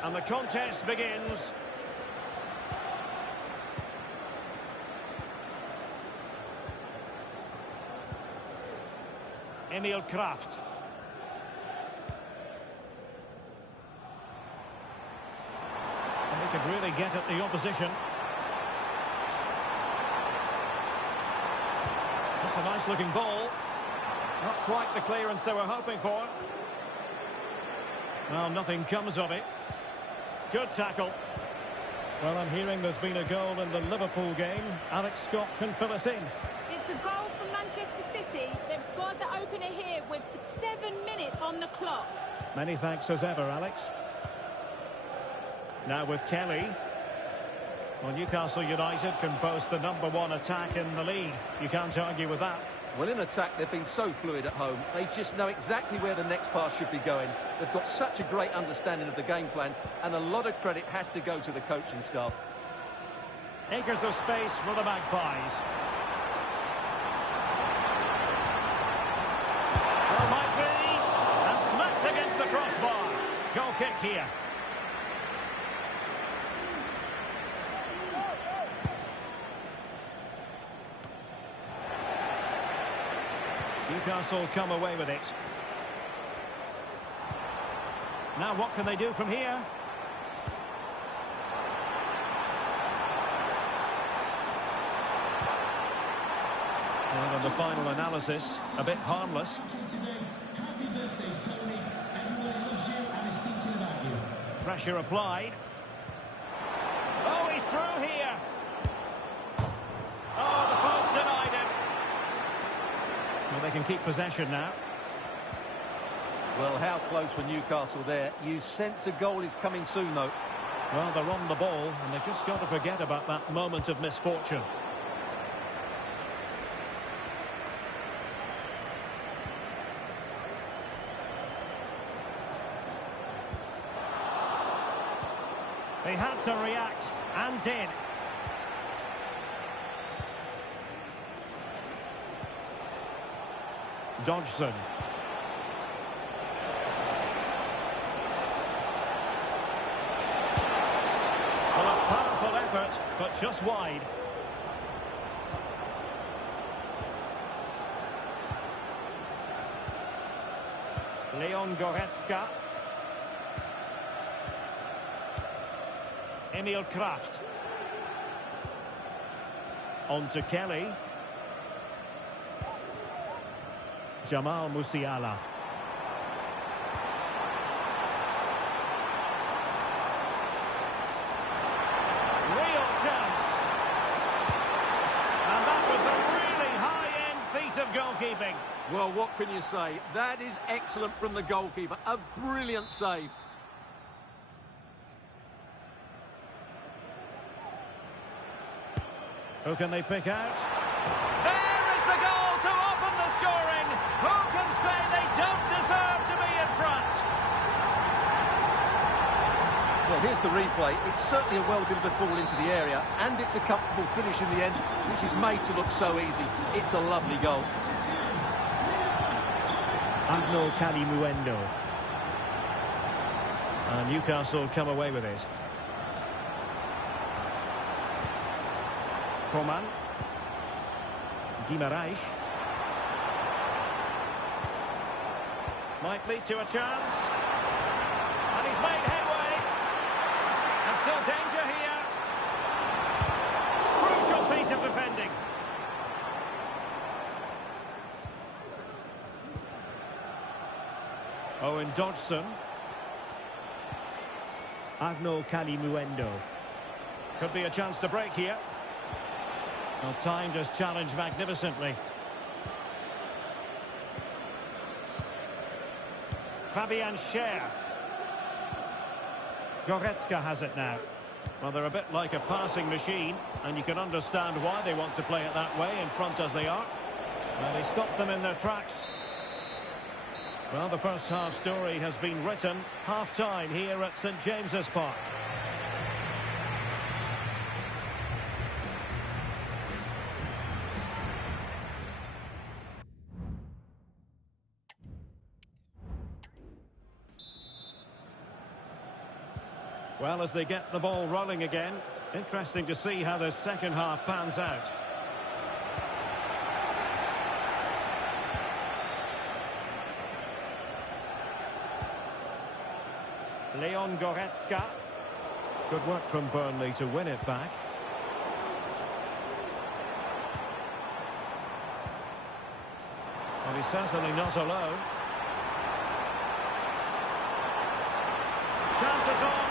And the contest begins. Emil Kraft. And he could really get at the opposition. That's a nice looking ball. Not quite the clearance they were hoping for. Well, nothing comes of it. Good tackle. Well, I'm hearing there's been a goal in the Liverpool game. Alex Scott can fill us in. It's a goal from Manchester City. They've scored the opener here with 7 minutes on the clock. Many thanks as ever, Alex. Now with Kelly. Well, Newcastle United can boast the #1 attack in the league. You can't argue with that. Well, in attack, they've been so fluid at home. They just know exactly where the next pass should be going. They've got such a great understanding of the game plan, and a lot of credit has to go to the coaching staff. Acres of space for the Magpies. Well, might be. And smacked against the crossbar. Goal kick here. Newcastle come away with it. Now what can they do from here? Well, and the final analysis, a bit harmless. Happy birthday, Tony. Everybody loves you and is thinking about you. Pressure applied. Oh, he's through here. Oh, the post denied him. Well, they can keep possession now. Well, how close for Newcastle there. You sense a goal is coming soon, though. Well, they're on the ball, and they've just got to forget about that moment of misfortune. They had to react, and did. Dodgson. Well, a powerful effort, but just wide. Leon Goretzka. Emil Kraft. On to Kelly. Jamal Musiala. Real chance. And that was a really high-end piece of goalkeeping. Well, what can you say? That is excellent from the goalkeeper. A brilliant save. Who can they pick out? There is the goal to open the scoring. Who can say they don't deserve to be in front? Well, here's the replay. It's certainly a well-delivered ball into the area, and it's a comfortable finish in the end, which is made to look so easy. It's a lovely goal. Agno Kalimuendo. And Newcastle come away with it. Coman. Guimaraes. Might lead to a chance. And he's made headway. And still danger here. Crucial piece of defending. Owen Dodgson. Agno Kalimuendo. Could be a chance to break here. Well, timed his challenge magnificently. Fabian Schär. Goretzka has it now. Well, they're a bit like a passing machine, and you can understand why they want to play it that way, in front as they are. Well, he stopped them in their tracks. Well, the first half story has been written. Half-time here at St James's Park. Well, as they get the ball rolling again, interesting to see how the second half pans out. Leon Goretzka. Good work from Burnley to win it back. Well, he's certainly not alone. Chances on.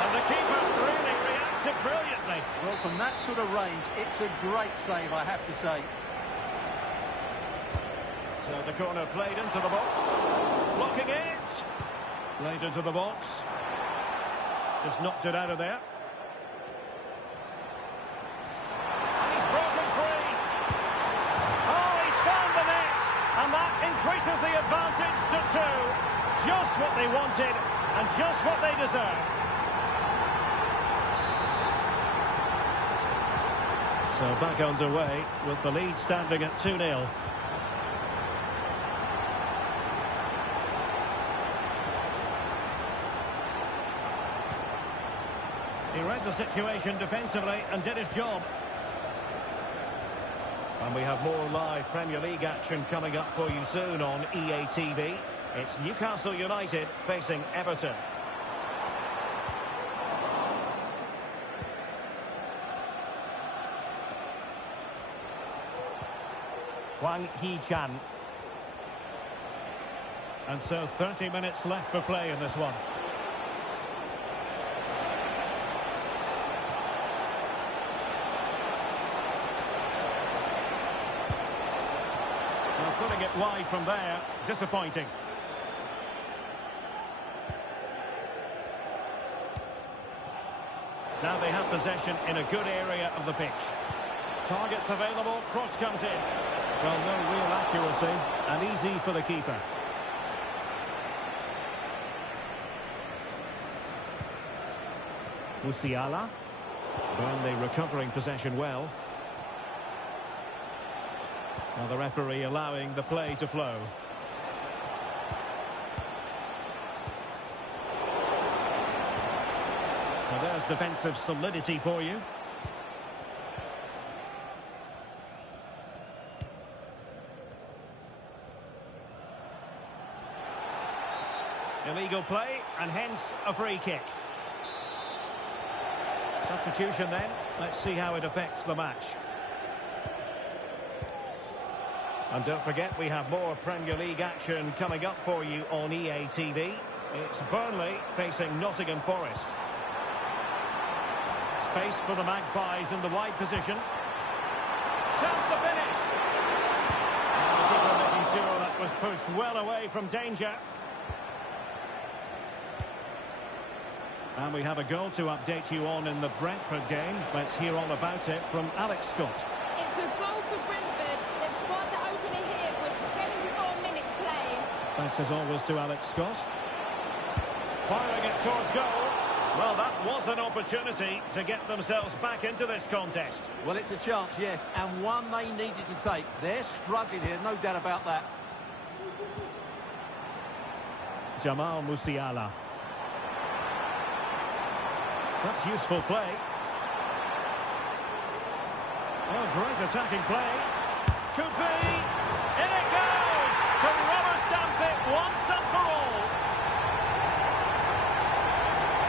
And the keeper really reacted brilliantly. Well, from that sort of range, it's a great save, I have to say. So the corner played into the box. Blocking it. Played into the box. Just knocked it out of there. And he's broken free. Oh, he's found the net. And that increases the advantage to 2. Just what they wanted and just what they deserve. So back underway with the lead standing at 2-0. He read the situation defensively and did his job. And we have more live Premier League action coming up for you soon on EA TV. It's Newcastle United facing Everton. Hwang Hee-chan. And so 30 minutes left for play in this one. Well, putting it wide from there, disappointing. Now they have possession in a good area of the pitch. Targets available, cross comes in. Well, no real accuracy, and easy for the keeper. Musiala. Burnley recovering possession well. Now the referee allowing the play to flow. Well, there's defensive solidity for you. Illegal play, and hence a free kick. Substitution then. Let's see how it affects the match. And don't forget, we have more Premier League action coming up for you on EA TV. It's Burnley facing Nottingham Forest. Space for the Magpies in the wide position. Chance to finish. And making sure that was pushed well away from danger. And we have a goal to update you on in the Brentford game. Let's hear all about it from Alex Scott. It's a goal for Brentford. They've scored the opener here with 74 minutes played. Thanks as always to Alex Scott. Firing it towards goal. Well, that was an opportunity to get themselves back into this contest. Well, it's a chance, yes, and one they needed to take. They're struggling here, no doubt about that. Jamal Musiala. That's useful play. Oh, great attacking play. Could be. In it goes! To rubber stamp it once and for all.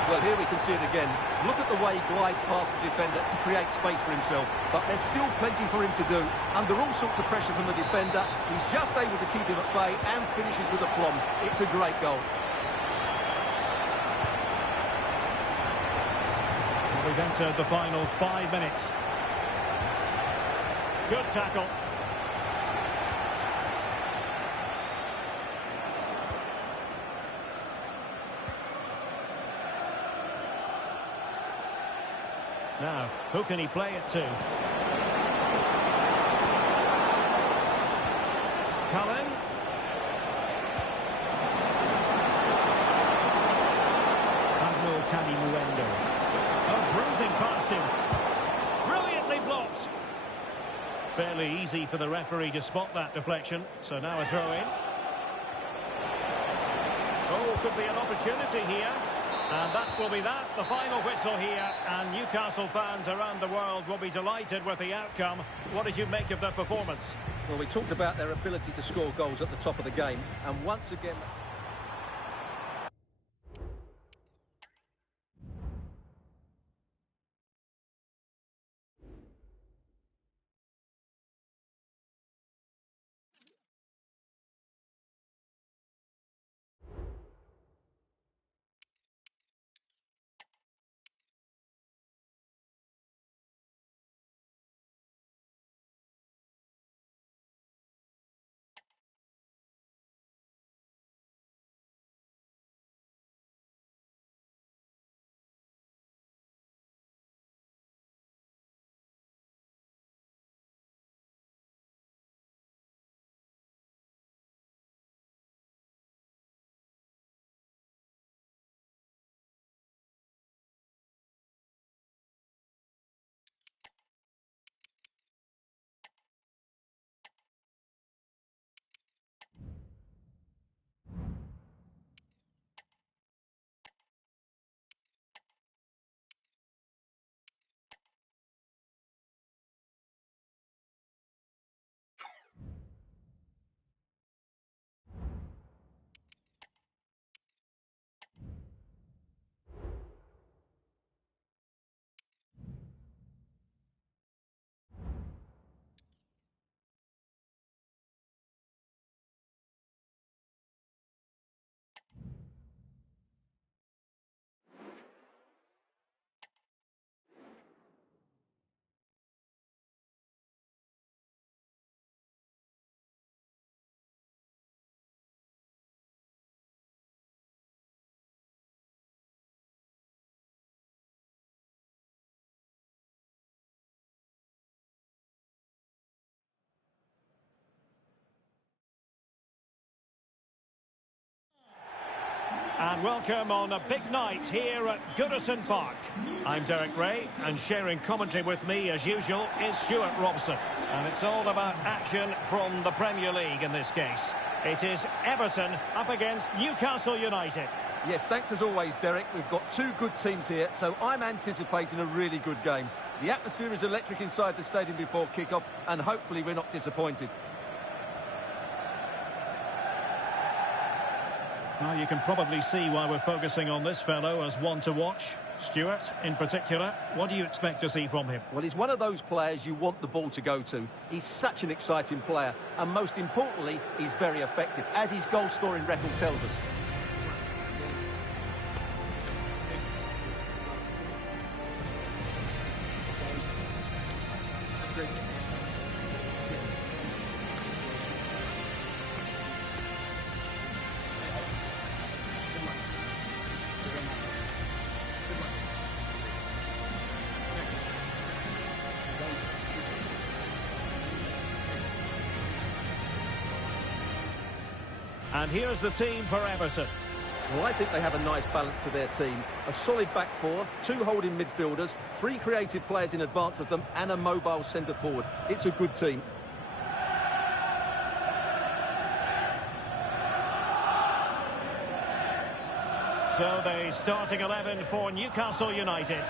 Well, here we can see it again. Look at the way he glides past the defender to create space for himself. But there's still plenty for him to do. Under all sorts of pressure from the defender, he's just able to keep him at bay and finishes with aplomb. It's a great goal. We've entered the final 5 minutes. Good tackle. Now, who can he play it to? Cullen. Pablo Canimuendo. Oh, bruising past him. Brilliantly blocked. Fairly easy for the referee to spot that deflection. So now a throw-in. Oh, could be an opportunity here. And that will be that, the final whistle here. And Newcastle fans around the world will be delighted with the outcome. What did you make of their performance? Well, we talked about their ability to score goals at the top of the game. And once again... And welcome on a big night here at Goodison Park. I'm Derek Ray, and sharing commentary with me, as usual, is Stuart Robson. And it's all about action from the Premier League in this case. It is Everton up against Newcastle United. Yes, thanks as always, Derek. We've got two good teams here, so I'm anticipating a really good game. The atmosphere is electric inside the stadium before kick-off, and hopefully we're not disappointed. Well, you can probably see why we're focusing on this fellow as one to watch. Stewart, in particular, what do you expect to see from him? Well, he's one of those players you want the ball to go to. He's such an exciting player, and most importantly, he's very effective, as his goal-scoring record tells us. And here's the team for Everton. Well, I think they have a nice balance to their team. A solid back four, 2 holding midfielders, 3 creative players in advance of them, and a mobile centre-forward. It's a good team. So the starting 11 for Newcastle United.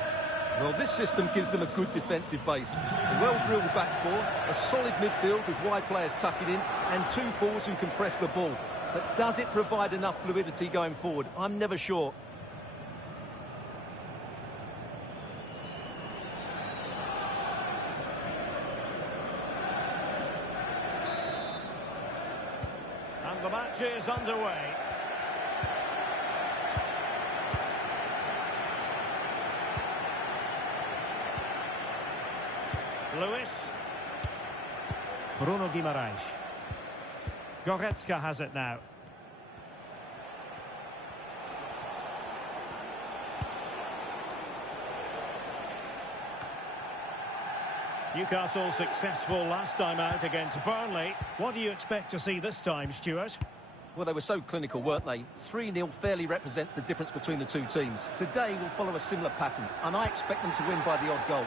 Well, this system gives them a good defensive base. A well-drilled back four, a solid midfield with wide players tucking in, and 2 forwards who can press the ball. But does it provide enough fluidity going forward? I'm never sure. And the match is underway. Lewis. Bruno Guimaraes. Goretzka has it now. Newcastle successful last time out against Burnley. What do you expect to see this time, Stuart? Well, they were so clinical, weren't they? 3-0 fairly represents the difference between the two teams. Today will follow a similar pattern, and I expect them to win by the odd goal.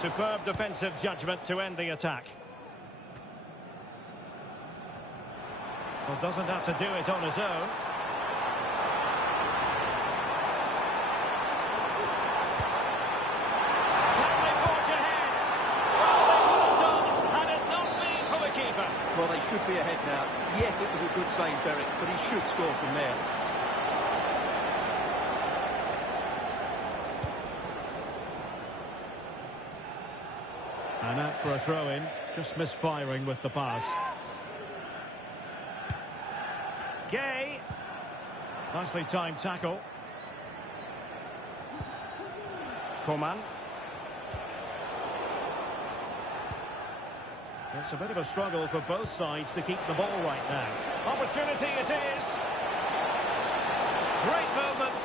Superb defensive judgment to end the attack. Well, doesn't have to do it on his own. Can they forge ahead? Well, they would have done had it not been for the keeper. Well, they should be ahead now. Yes, it was a good save, Derek, but he should score from there. And out for a throw-in, just misfiring with the pass. Gay. Nicely timed tackle. Coman. It's a bit of a struggle for both sides to keep the ball right now. Opportunity it is. Great movement.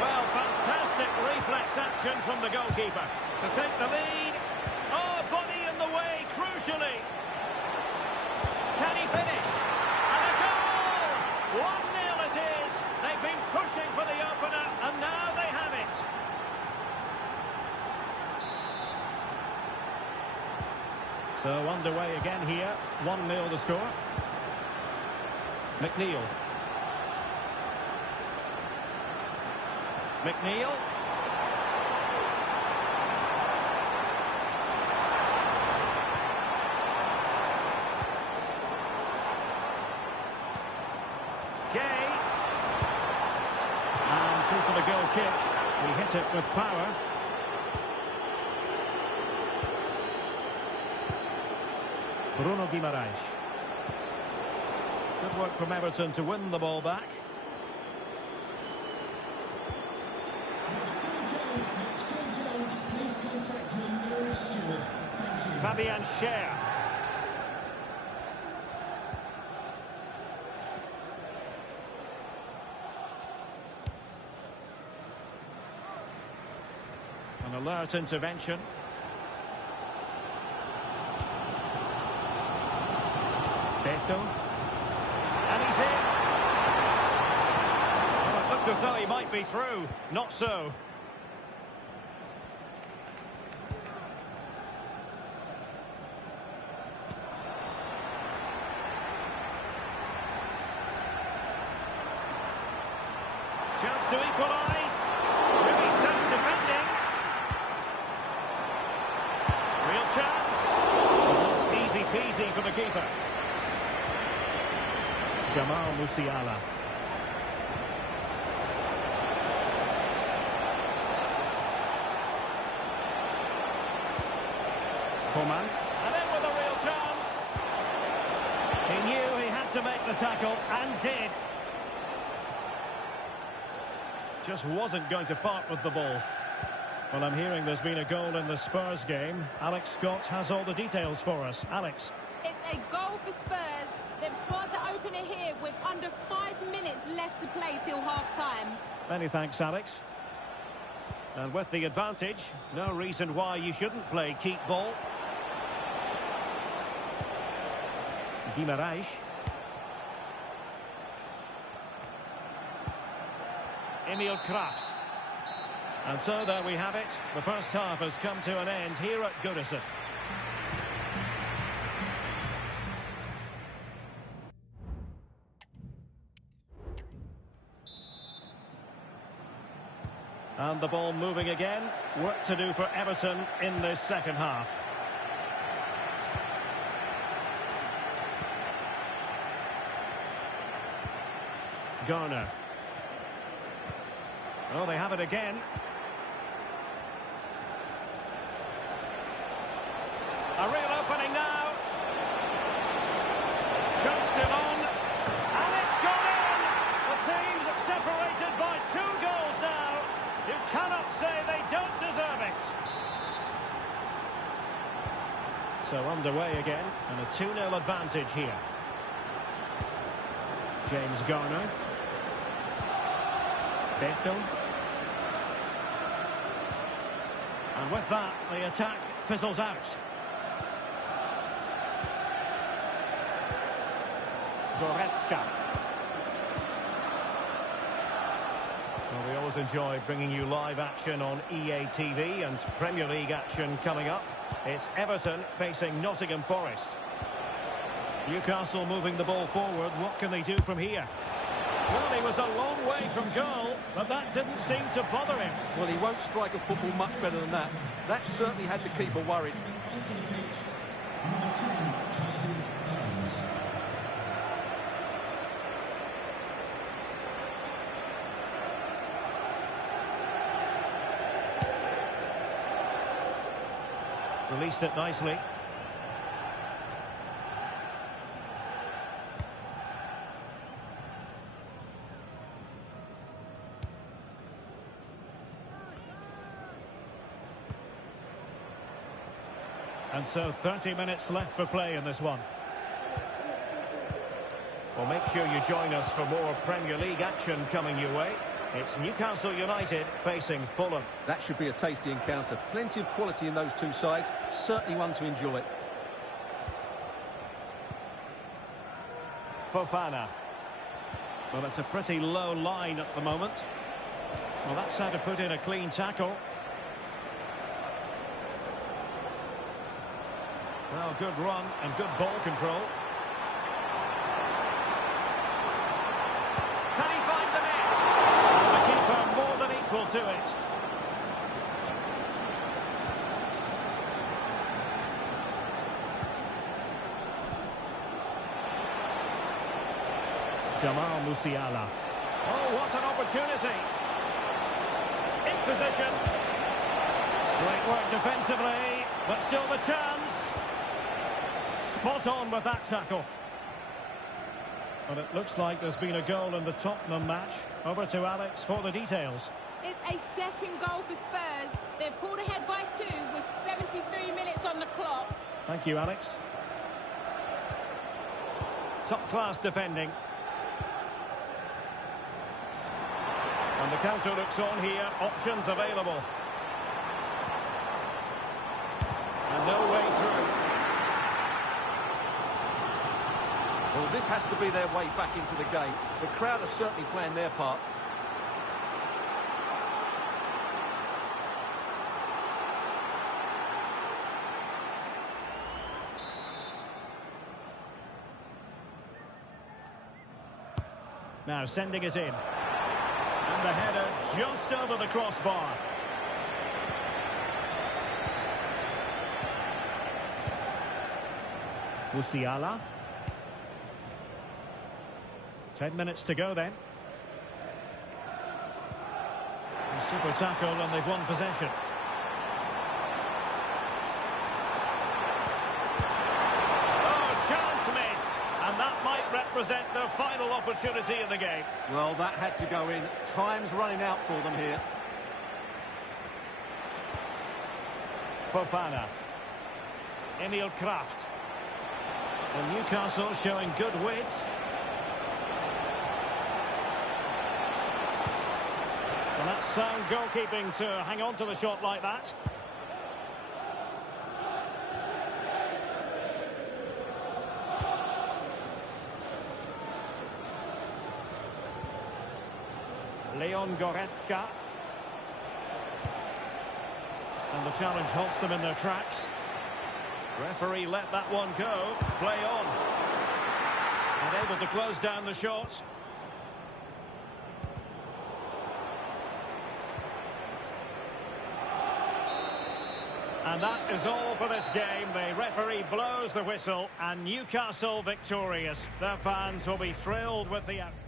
Well, fantastic reflex action from the goalkeeper to take the lead. Oh, body in the way, crucially. Can he finish? And a goal! 1-0 it is. They've been pushing for the opener, and now they have it. So underway again here. 1-0 to score. McNeil. McNeil. Gay. And through for the goal kick. He hit it with power. Bruno Guimaraes. Good work from Everton to win the ball back. Next Phil Jones, please contact your nearest steward. Thank you. Fabian Schär. An alert intervention. Beto. And he's in. Well, it looked as though he might be through. Not so. Chance to equalise. Really sound defending. Real chance. It's easy peasy for the keeper. Jamal Musiala. Coman. And in with a real chance. He knew he had to make the tackle, and did. Just wasn't going to part with the ball. Well, I'm hearing there's been a goal in the Spurs game. Alex Scott has all the details for us. Alex. It's a goal for Spurs. They've scored the opener here with under 5 minutes left to play till half-time. Many thanks, Alex. And with the advantage, no reason why you shouldn't play keep ball. Guimaraes. Emil Kraft. And so there we have it. The first half has come to an end here at Goodison. And the ball moving again. Work to do for Everton in this second half. Garner. Oh, they have it again. A real opening now. Shot still on. And it's gone in. The team's separated by 2 goals now. You cannot say they don't deserve it. So underway again, and a 2-0 advantage here. James Garner. Beto. And with that, the attack fizzles out. Goretzka. Well, we always enjoy bringing you live action on EA TV, and Premier League action coming up. It's Everton facing Nottingham Forest. Newcastle moving the ball forward. What can they do from here? Well, he was a long way from goal, but that didn't seem to bother him. Well, he won't strike a football much better than that. That certainly had the keeper worried. Onto the pitch, number 10, Released it nicely. And so 30 minutes left for play in this one. Well, make sure you join us for more Premier League action coming your way. It's Newcastle United facing Fulham. That should be a tasty encounter. Plenty of quality in those two sides. Certainly one to enjoy. Fofana. Well, it's a pretty low line at the moment. Well, that's how to put in a clean tackle. Well, good run and good ball control. Can he find the net? Well, the keeper more than equal to it. Jamal Musiala. Oh, what an opportunity. In position. Great work defensively, but still the chance. Spot on with that tackle. Well, it looks like there's been a goal in the Tottenham match. Over to Alex for the details. It's a second goal for Spurs. They've pulled ahead by 2 with 73 minutes on the clock. Thank you, Alex. Top-class defending. And the counter looks on here. Options available. And no way through. Well, this has to be their way back into the game. The crowd are certainly playing their part. Now sending it in. And the header just over the crossbar. Musiala. 10 minutes to go then. A super tackle and they've won possession. opportunity in the game. Well, that had to go in. Time's running out for them here. Fofana. Emil Kraft. And Newcastle showing good width. And that's sound goalkeeping to hang on to the shot like that. Leon Goretzka. And the challenge halts them in their tracks. Referee let that one go. Play on. And able to close down the shot. And that is all for this game. The referee blows the whistle and Newcastle victorious. Their fans will be thrilled with the outcome.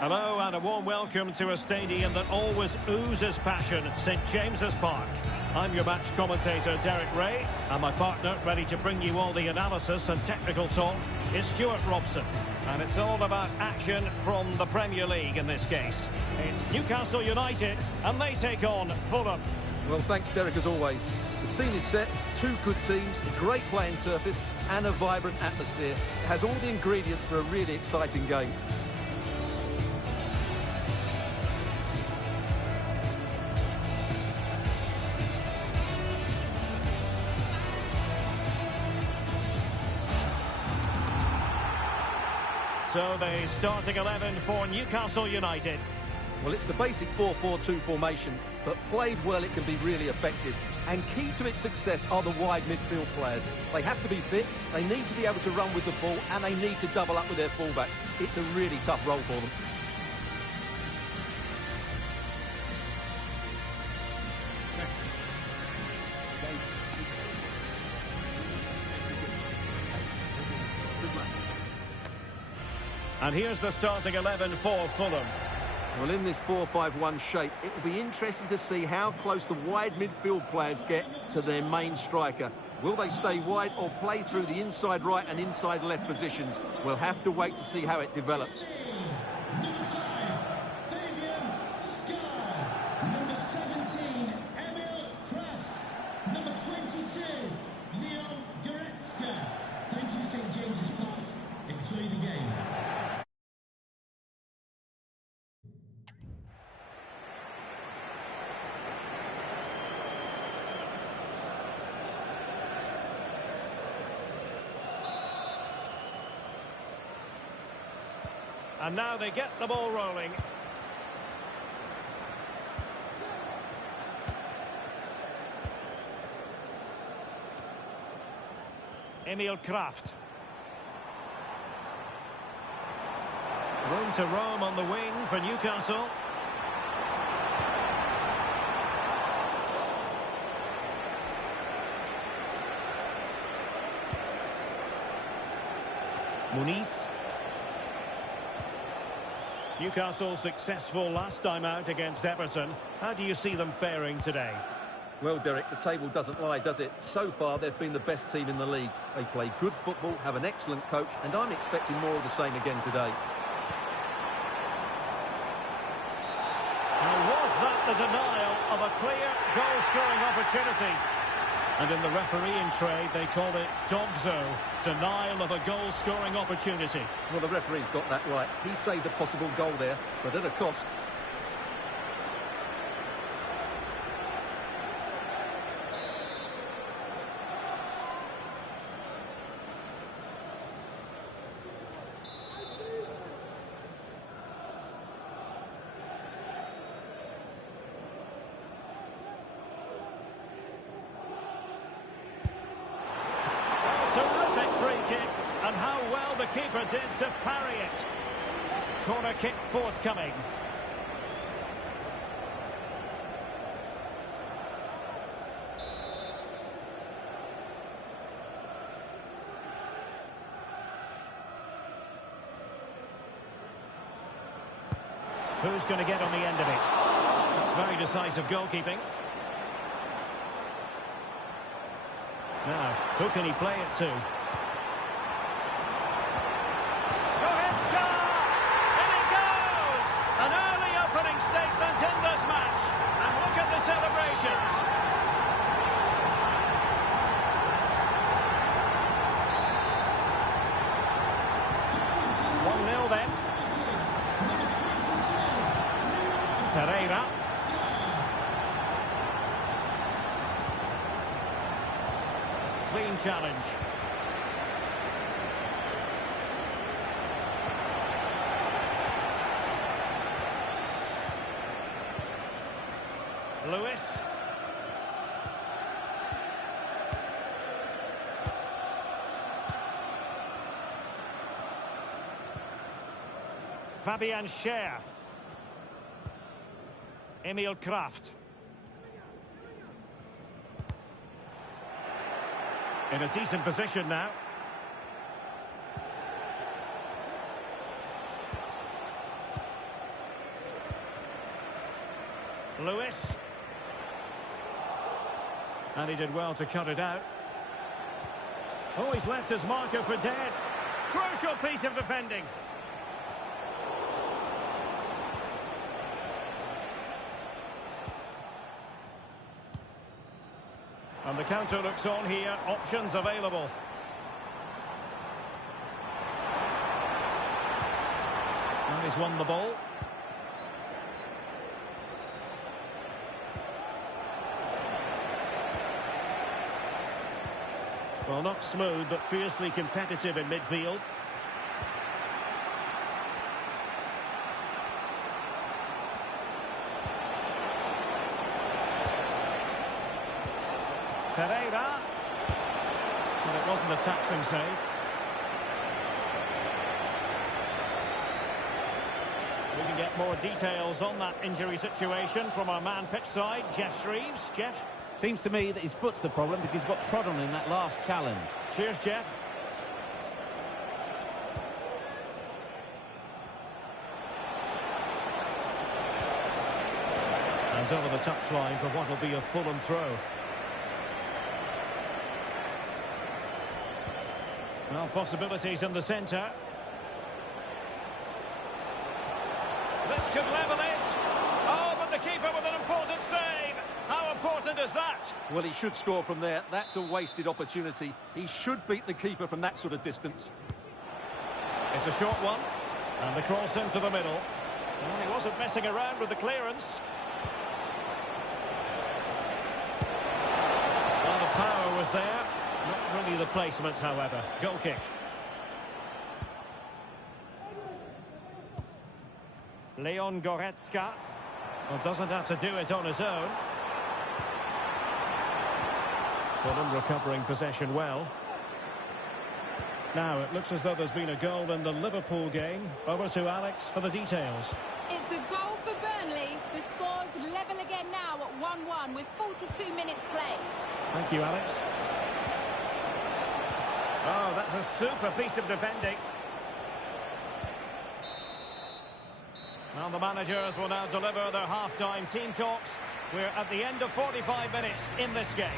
Hello and a warm welcome to a stadium that always oozes passion, St James's Park. I'm your match commentator Derek Ray, and my partner ready to bring you all the analysis and technical talk is Stuart Robson. And it's all about action from the Premier League in this case. It's Newcastle United and they take on Fulham. Well, thanks Derek as always. The scene is set, two good teams, a great playing surface and a vibrant atmosphere. It has all the ingredients for a really exciting game. So the starting 11 for Newcastle United. Well, it's the basic 4-4-2 formation, but played well it can be really effective. And key to its success are the wide midfield players. They have to be fit, they need to be able to run with the ball, and they need to double up with their fullback. It's a really tough role for them. And here's the starting 11 for Fulham. Well, in this 4-5-1 shape, it will be interesting to see how close the wide midfield players get to their main striker. Will they stay wide or play through the inside right and inside left positions? We'll have to wait to see how it develops. Number 5, Fabian Scar. Number 17, Emil Kraft. Number 22, Leon Goretzka. Thank you, St James's Park. Enjoy the game. And now they get the ball rolling. Emil Kraft. Room to roam on the wing for Newcastle. Muniz. Newcastle successful last time out against Everton. How do you see them faring today? Well, Derek, the table doesn't lie, does it? So far, they've been the best team in the league. They play good football, have an excellent coach, and I'm expecting more of the same again today. Now, was that the denial of a clear goal-scoring opportunity? And in the refereeing trade, they call it dogzo, denial of a goal-scoring opportunity. Well, the referee's got that right. He saved a possible goal there, but at a cost. Terrific free kick, and how well the keeper did to parry it. Corner kick forthcoming. Who's going to get on the end of it? That's very decisive goalkeeping. Now, who can he play it to? Goretzka! In it goes! An early opening statement in this match. And look at the celebrations. One 0 then. Cariera. Clean challenge. Lewis. Fabian Schär. Emil Kraft. In a decent position now. Lewis. And he did well to cut it out. Oh, he's left his marker for dead. Crucial piece of defending. And the counter looks on here. Options available. And he's won the ball. Well, not smooth, but fiercely competitive in midfield. Pereira. But it wasn't a taxing save. We can get more details on that injury situation from our man pitch side, Jeff Shreves. Jeff? Seems to me that his foot's the problem because he's got trod on in that last challenge. Cheers, Jeff. comes over the touchline for what will be a Fulham throw. Well, possibilities in the centre. This could level it. Oh, but the keeper with an important save. How important is that? Well, he should score from there. That's a wasted opportunity. He should beat the keeper from that sort of distance. It's a short one. And the cross into the middle. Well, he wasn't messing around with the clearance. Well, the power was there. Not really the placement, however. Goal kick. Leon Goretzka. Well, doesn't have to do it on his own. Fulham recovering possession well. Now, it looks as though there's been a goal in the Liverpool game. Over to Alex for the details. It's a goal for Burnley. The score's level again now at 1-1 with 42 minutes played. Thank you, Alex. Oh, that's a super piece of defending. Well, the managers will now deliver their half-time team talks. We're at the end of 45 minutes in this game.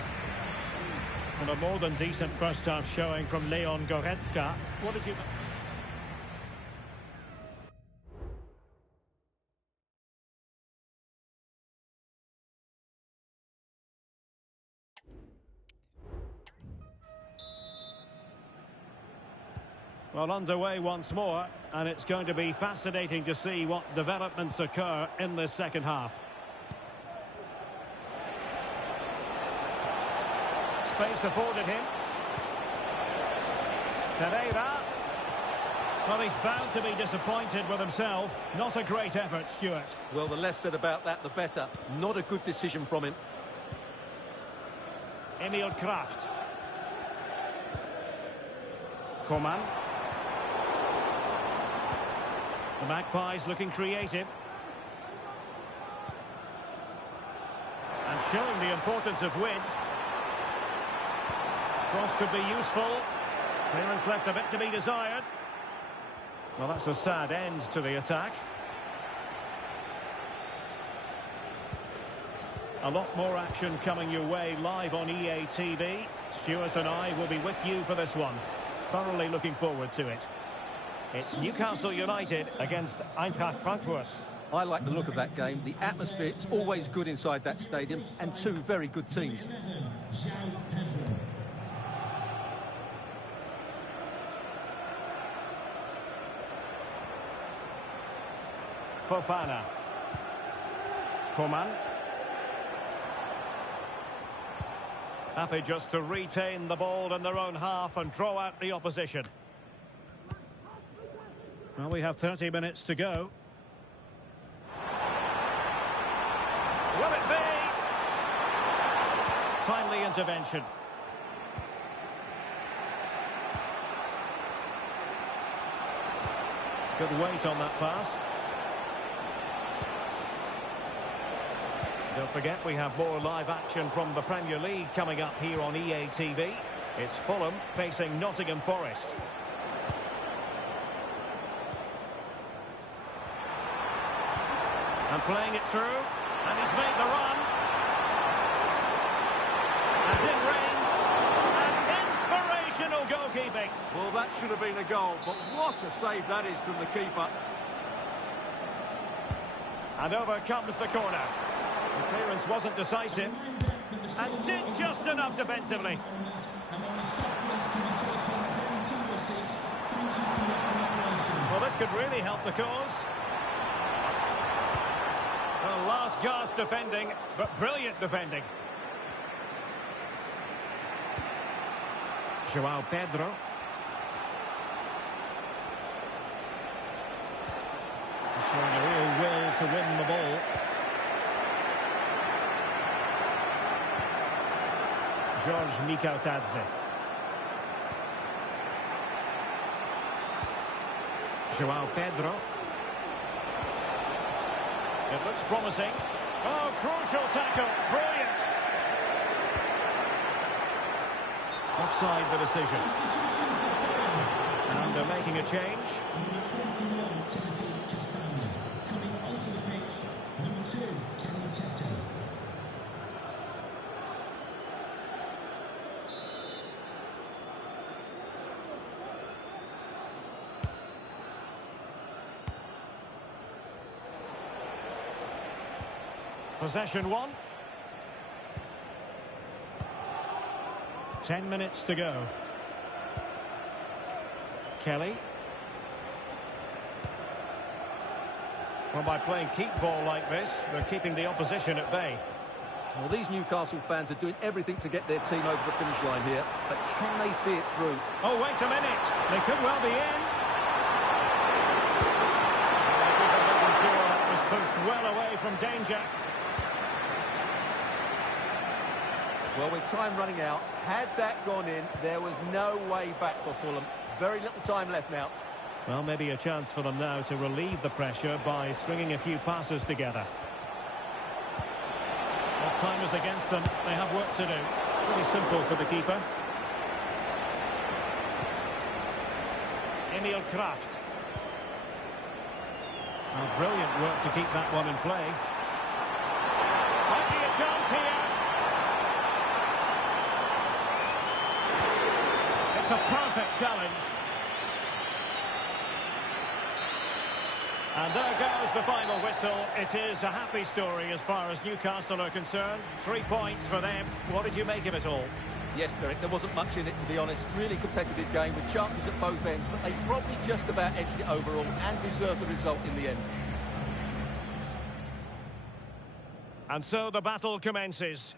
And a more than decent first-half showing from Leon Goretzka. What did you... Well, underway once more, and it's going to be fascinating to see what developments occur in this second half. Space afforded him. Cariera. Well, he's bound to be disappointed with himself. Not a great effort, Stuart. Well, the less said about that, the better. Not a good decision from him. Emil Kraft. Coman. The Magpies looking creative. And showing the importance of width. Cross could be useful. Clearance left a bit to be desired. Well, that's a sad end to the attack. A lot more action coming your way live on EA TV. Stuart and I will be with you for this one. Thoroughly looking forward to it. It's Newcastle United against Eintracht Frankfurt. I like the look of that game. The atmosphere is always good inside that stadium, and two very good teams. Fofana. Coman. Happy just to retain the ball in their own half and draw out the opposition. Well, we have 30 minutes to go. Will it be? Timely intervention. Good weight on that pass. Don't forget, we have more live action from the Premier League coming up here on EA TV. It's Fulham facing Nottingham Forest. And playing it through, and he's made the run. And in range, and inspirational goalkeeping. Well, that should have been a goal, but what a save that is from the keeper. And over comes the corner. The clearance wasn't decisive, and did just enough defensively. Well, this could really help the cause. Well, last gasp defending, but brilliant defending. João Pedro. Showing a real will to win the ball. George Mikautadze. João Pedro. It looks promising. Oh, crucial tackle. Brilliant. Offside the decision. And they're making a change. onto the pitch, number 2, Kenny Tete. Possession one. 10 minutes to go. Kelly. Well, by playing keep ball like this, they're keeping the opposition at bay. Well, these Newcastle fans are doing everything to get their team over the finish line here, but can they see it through? Oh, wait a minute. They could well be in. I'm sure that was pushed well away from danger. Well, with time running out, had that gone in, there was no way back for Fulham. Very little time left now. Well, maybe a chance for them now to relieve the pressure by swinging a few passes together. Well, time is against them. They have work to do. Pretty simple for the keeper. Emil Kraft. Well, brilliant work to keep that one in play. Might be a chance here. It's a perfect challenge. And there goes the final whistle. It is a happy story as far as Newcastle are concerned. 3 points for them. What did you make of it all? Yes, Derek, there wasn't much in it, to be honest. Really competitive game with chances at both ends, but they probably just about edged it overall and deserved the result in the end. And so the battle commences.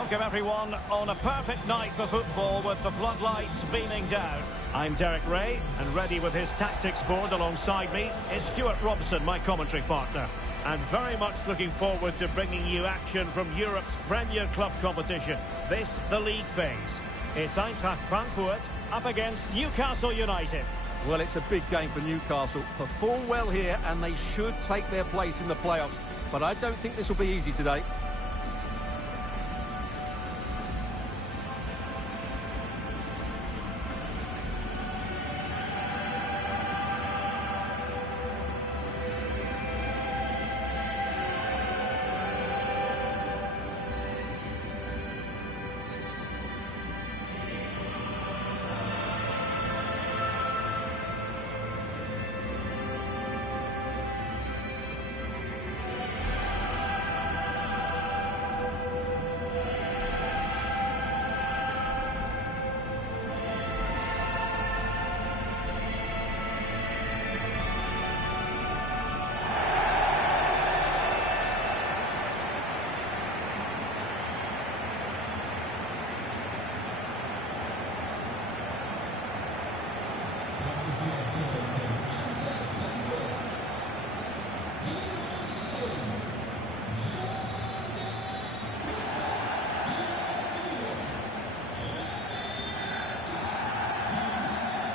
Welcome everyone on a perfect night for football with the floodlights beaming down. I'm Derek Ray, and ready with his tactics board alongside me is Stuart Robson, my commentary partner. And very much looking forward to bringing you action from Europe's Premier Club competition. This, the league phase. It's Eintracht Frankfurt up against Newcastle United. Well, it's a big game for Newcastle. Perform well here and they should take their place in the playoffs. But I don't think this will be easy today.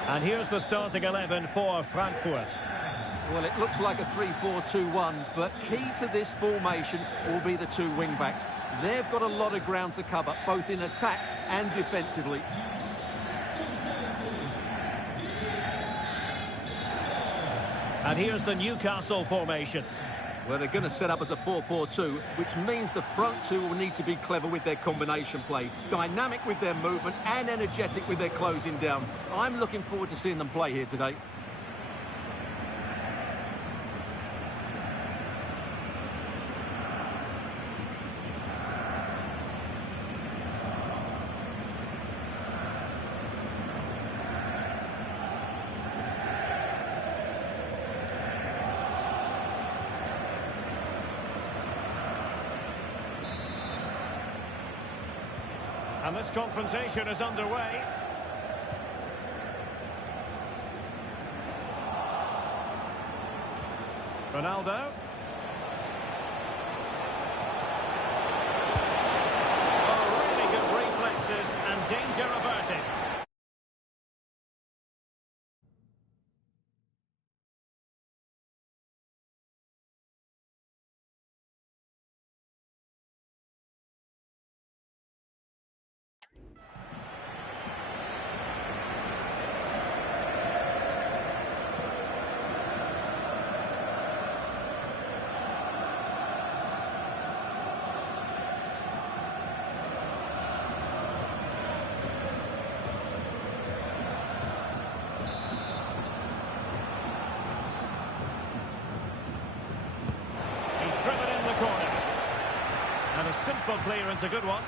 And here's the starting 11 for Frankfurt. Well, it looks like a 3-4-2-1, but key to this formation will be the two wing-backs. They've got a lot of ground to cover, both in attack and defensively. And here's the Newcastle formation. Well, they're going to set up as a 4-4-2, which means the front two will need to be clever with their combination play, dynamic with their movement and energetic with their closing down. I'm looking forward to seeing them play here today. And this confrontation is underway. Ronaldo. Oh, really good reflexes and danger averted. Driven in the corner. And a simple clearance, a good one.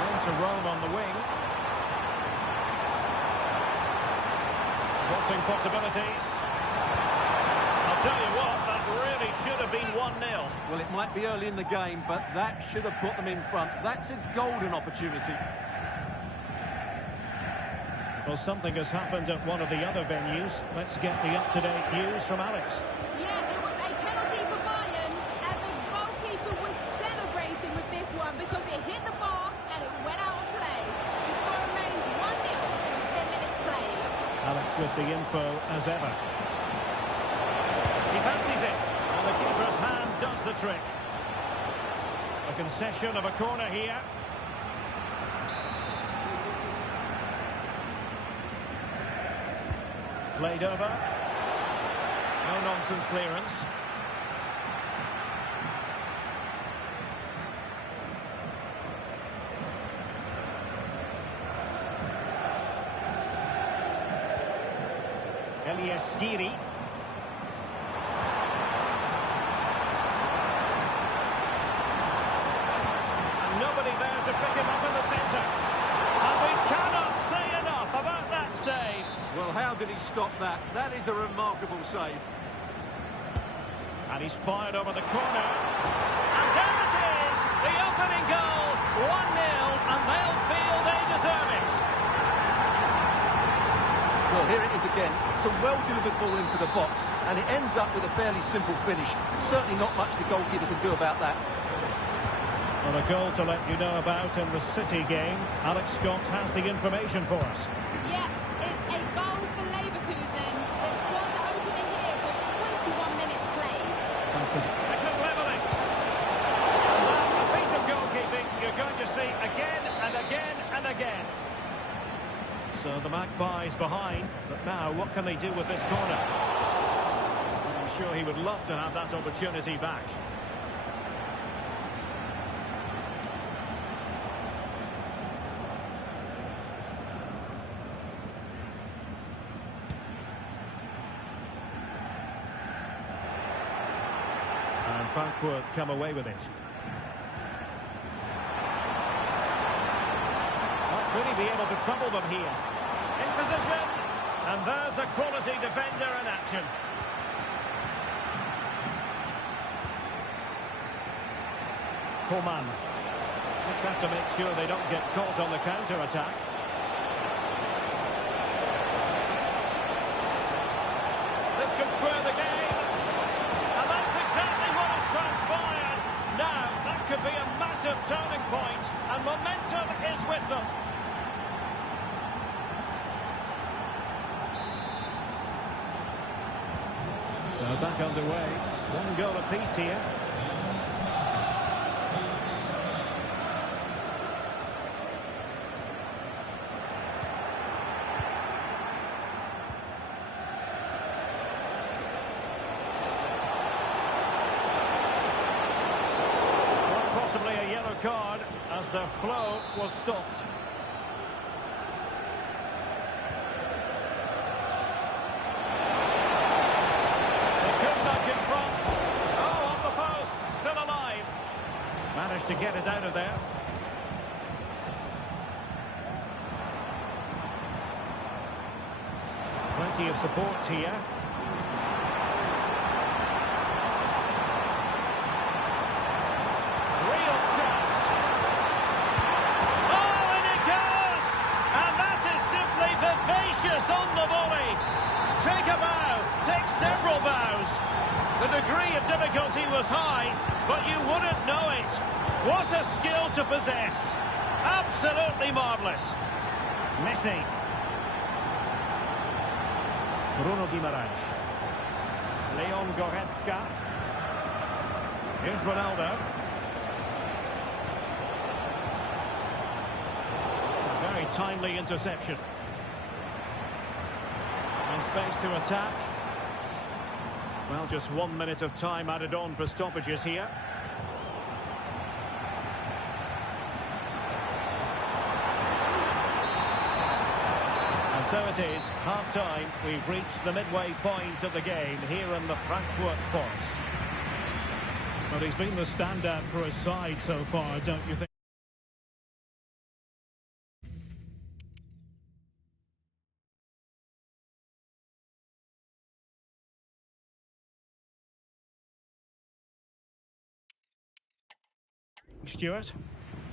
Going to roam on the wing. Crossing possibilities. I'll tell you what, that really should have been 1-0. Well, it might be early in the game, but that should have put them in front. That's a golden opportunity. Well, something has happened at one of the other venues. Let's get the up-to-date news from Alex. Yeah, it was a penalty for Bayern, and the goalkeeper was celebrating with this one because it hit the bar and it went out of play. The score remains 1-0 with 10 minutes played. Alex with the info as ever. He fancies it, and the keeper's hand does the trick. A concession of a corner here. Played over. No nonsense clearance. Skiri. And nobody there to pick him up in the centre. And we cannot How did he stop that? That is a remarkable save. And he's fired over the corner. And there it is! The opening goal! 1-0, and they'll feel they deserve it. Well, here it is again. It's a well-delivered ball into the box, and it ends up with a fairly simple finish. Certainly not much the goalkeeper can do about that. Well, a goal to let you know about in the City game. Alex Scott has the information for us. Yeah, it's a goal for Leverkusen. They've scored the opener here with 21 minutes played. They can level it. And now a piece of goalkeeping you're going to see again and again and again. So the Magpies behind, but now what can they do with this corner? I'm sure he would love to have that opportunity back. And Frankfurt come away with it. Might really be able to trouble them here. In position, and there's a quality defender in action. Coman. Just have to make sure they don't get caught on the counter-attack. This could square the game. And that's exactly what has transpired. Now, that could be a massive turning point, and momentum is with them. So back underway. 1 goal apiece here. Quite possibly a yellow card as their flow was stopped. Managed to get it out of there. Plenty of support here. Real chance. Oh, and it goes! And that is simply vivacious on the volley. Take a bow, take several bows. The degree of difficulty was high, but you wouldn't know it. What a skill to possess. Absolutely marvellous. Messi. Bruno Guimaraes. Leon Goretzka. Here's Ronaldo. A very timely interception. And space to attack. Well, just 1 minute of time added on for stoppages here. And so it is, half-time. We've reached the midway point of the game here in the Frankfurt Forest. But he's been the standout for his side so far, don't you think? Stuart?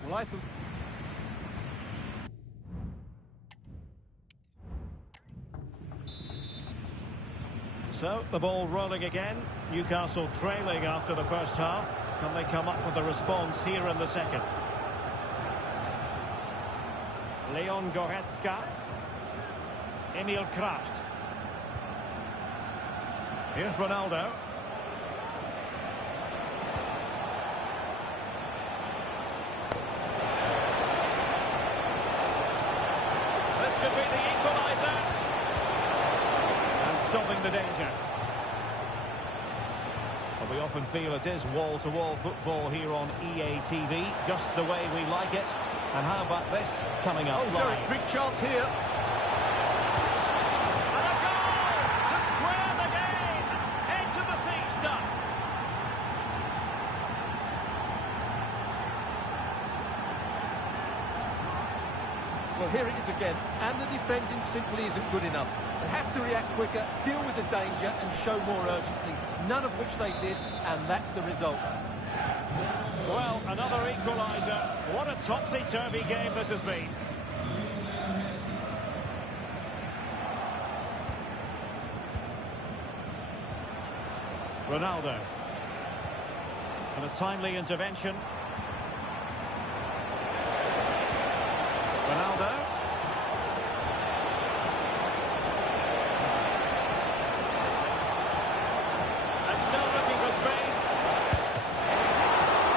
Well, I think... So, the ball rolling again. Newcastle trailing after the first half. Can they come up with a response here in the second? Leon Goretzka. Emil Kraft. Here's Ronaldo. This could be the equaliser. And stopping the danger. Well, we often feel it is wall-to-wall football here on EA TV, just the way we like it. And how about this coming up live? Derek, big chance here. And a goal to square the game. Into the seat stuff. Well, here it is again, and the defending simply isn't good enough. They have to react quicker, deal with the danger, and show more urgency, none of which they did, and that's the result. Well, another equaliser. What a topsy-turvy game this has been. Ronaldo. And a timely intervention. Ronaldo. And still looking for space.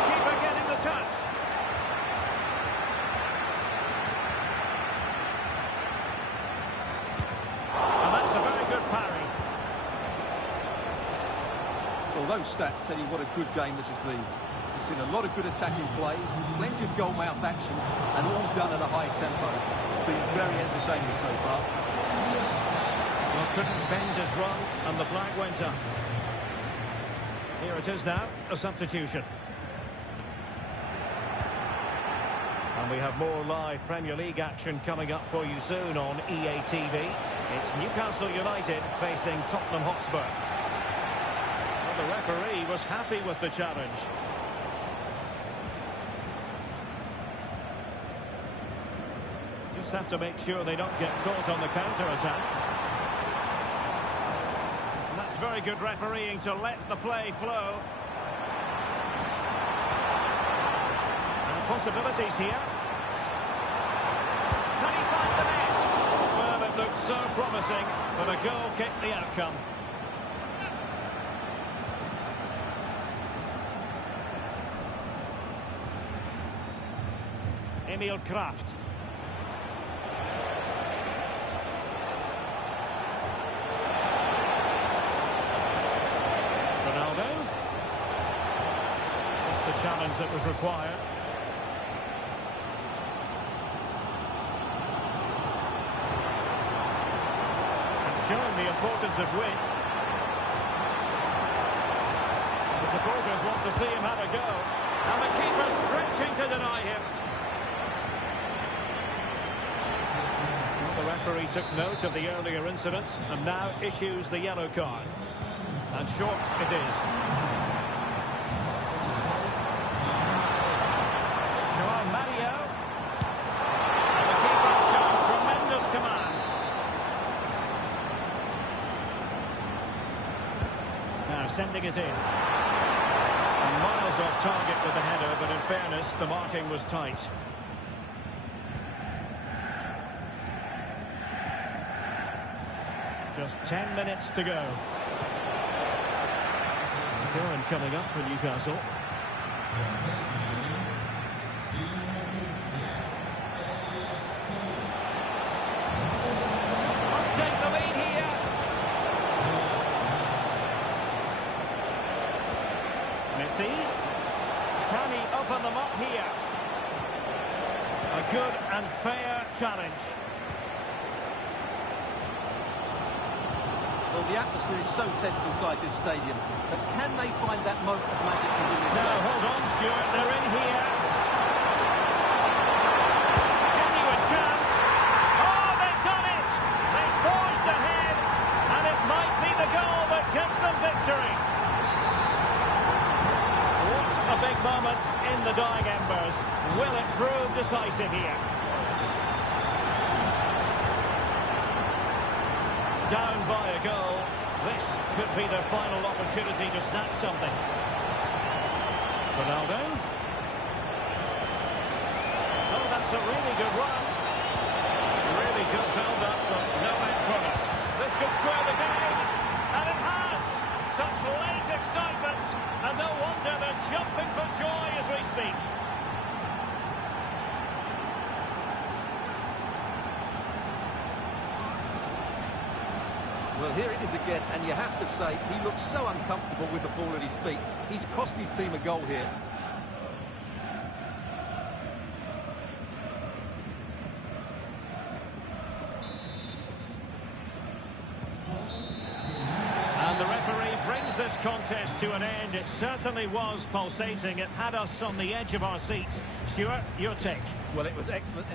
Keeper getting the touch. And that's a very good parry. Well, those stats tell you what a good game this has been. We've seen a lot of good attacking play, plenty of goal-mouth action, and all done at a high tempo. It's been very entertaining so far. Well, couldn't bend his run, and the flag went up. Here it is now, a substitution. And we have more live Premier League action coming up for you soon on EA TV. It's Newcastle United facing Tottenham Hotspur. The referee was happy with the challenge. Just have to make sure they don't get caught on the counter-attack. And that's very good refereeing to let the play flow. And possibilities here. Can he find the net? Well, it looked so promising, but a goal kicked the outcome. Emil Kraft. Ronaldo. That's the challenge that was required. And showing the importance of wit. The supporters want to see him have a go. And the keeper stretching to deny him. The referee took note of the earlier incident and now issues the yellow card. And short it is. Joao Mario. And the keeper showing tremendous command. Now sending it in. And miles off target with the header, but in fairness, the marking was tight. Just 10 minutes to go. And coming up for Newcastle. Must take the lead here. Messi. Can he open them up here? A good and fair challenge. Well, the atmosphere is so tense inside this stadium, but can they find that moment of magic to win this game? Now, hold on, Stuart, they're in here. Genuine chance. Oh, they've done it! They've forged ahead, and it might be the goal that gives them victory. What a big moment in the dying embers. Will it prove decisive here? Down by a goal, this could be their final opportunity to snatch something. Ronaldo. Oh, that's a really good run. Really good build-up, but no end product. This could square the game, and it has. Such late excitement, and no wonder they're jumping for joy as we speak. Well, here it is again, and you have to say, he looks so uncomfortable with the ball at his feet. He's cost his team a goal here. And the referee brings this contest to an end. It certainly was pulsating. It had us on the edge of our seats. Stuart, your take? Well, it was excellent.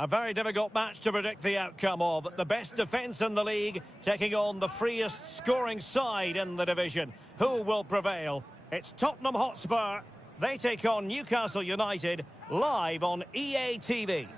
A very difficult match to predict the outcome of. The best defence in the league taking on the freest scoring side in the division. Who will prevail? It's Tottenham Hotspur. They take on Newcastle United live on EA TV.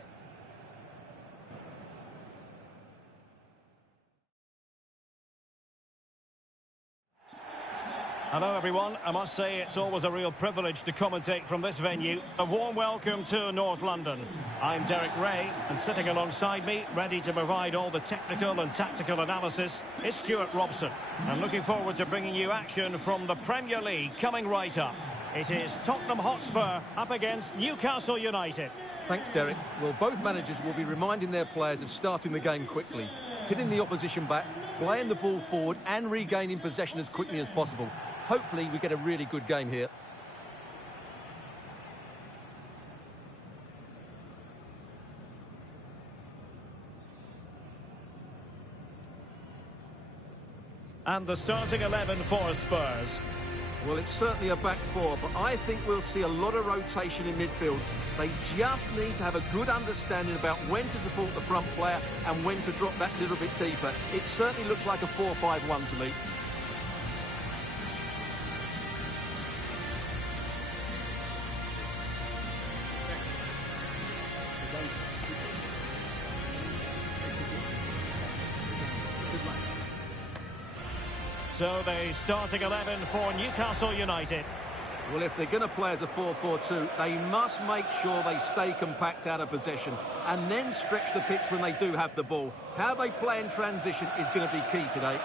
Hello everyone, I must say it's always a real privilege to commentate from this venue. A warm welcome to North London. I'm Derek Ray, and sitting alongside me, ready to provide all the technical and tactical analysis, is Stuart Robson. I'm looking forward to bringing you action from the Premier League coming right up. It is Tottenham Hotspur up against Newcastle United. Thanks, Derek. Well, both managers will be reminding their players of starting the game quickly, hitting the opposition back, playing the ball forward and regaining possession as quickly as possible. Hopefully we get a really good game here. And the starting 11 for Spurs. Well, it's certainly a back four, but I think we'll see a lot of rotation in midfield. They just need to have a good understanding about when to support the front player and when to drop that little bit deeper. It certainly looks like a 4-5-1 to me. So the starting 11 for Newcastle United. Well, if they're going to play as a 4-4-2, they must make sure they stay compact out of possession and then stretch the pitch when they do have the ball. How they play in transition is going to be key today.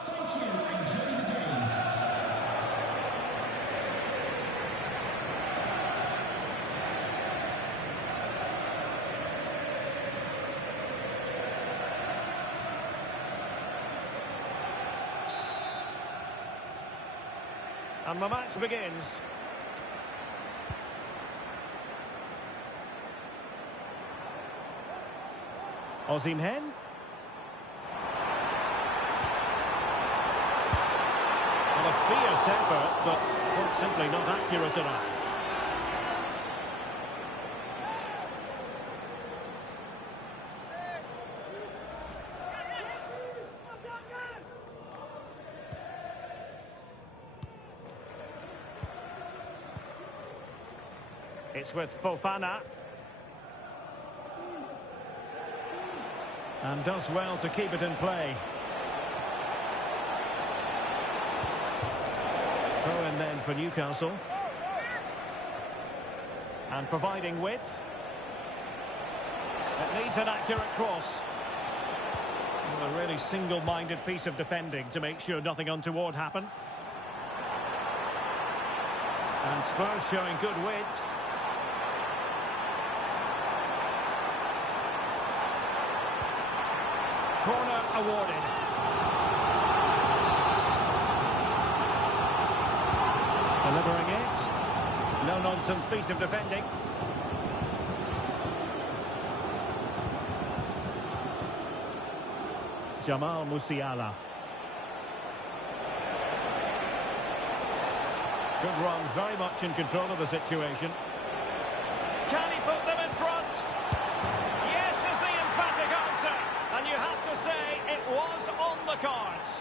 Thank you. Enjoy the game. And the match begins. Osimhen. Well, a fierce effort, but quite simply not accurate enough. It's with Fofana. And does well to keep it in play. Throw in then for Newcastle. And providing width. It needs an accurate cross. Well, a really single-minded piece of defending to make sure nothing untoward happened. And Spurs showing good width. Corner awarded. Delivering it. No-nonsense piece of defending. Jamal Musiala. Good run, very much in control of the situation. Can he put them in front? Yes is the emphatic answer. And you have to say it was on the cards.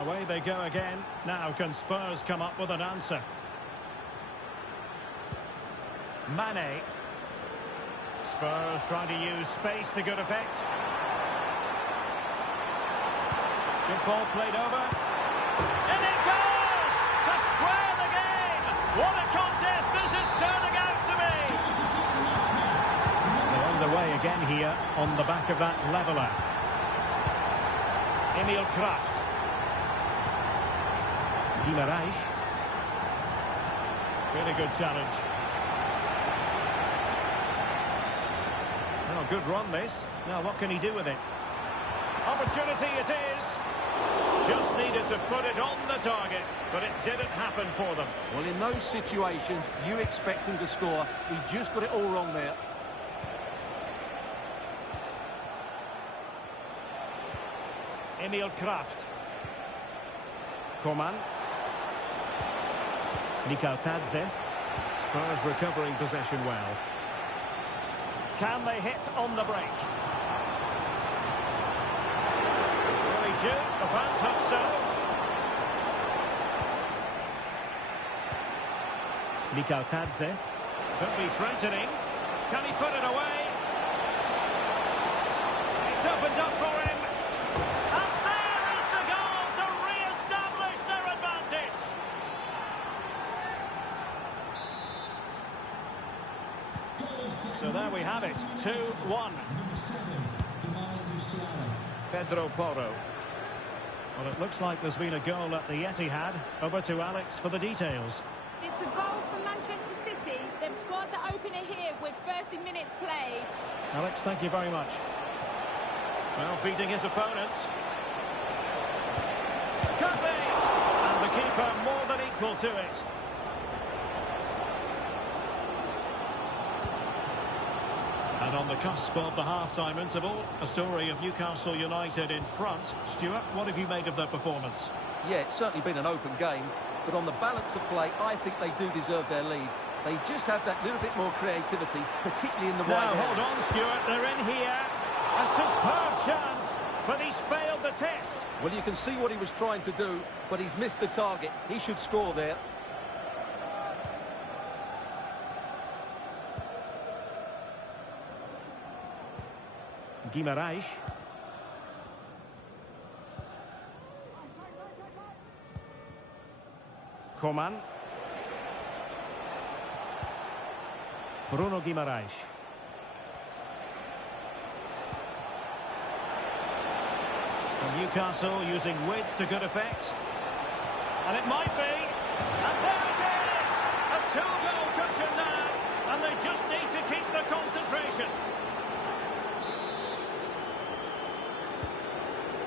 Away they go again. Now can Spurs come up with an answer? Mane. Spurs trying to use space to good effect. Good ball played over. And it goes! To square the game! What a contest this is turning out to be! They're underway again here on the back of that leveller. Emil Kraft. Guimaraes. Really good challenge. Oh, good run this. Now what can he do with it? Opportunity it is. Just needed to put it on the target, but it didn't happen for them. Well, in those situations, you expect him to score. He just got it all wrong there. Emil Kraft. Coman. Tadze. Spurs recovering possession well. Can they hit on the break? Will he shoot? The fans hope so. Tadze. Could be threatening. Can he put it away? It's opened up for him. And there is the goal to re-establish their advantage. So there we have it, 2-1. Pedro Porro. Well, it looks like there's been a goal at the Etihad. Over to Alex for the details. It's a goal for Manchester City. They've scored the opener here with 30 minutes played. Alex, thank you very much. Well, beating his opponent. Could be! And the keeper more than equal to it. And on the cusp of the half-time interval, a story of Newcastle United in front. Stuart, what have you made of their performance? Yeah, it's certainly been an open game, but on the balance of play, I think they do deserve their lead. They just have that little bit more creativity, particularly in the wide Now, hold on, Stuart, they're in here. A superb chance, but he's failed the test. Well, you can see what he was trying to do, but he's missed the target. He should score there. Guimarães. Coman. Bruno Guimarães. And Newcastle using width to good effect. And it might be. And there it is! A two-goal cushion now. And they just need to keep the concentration.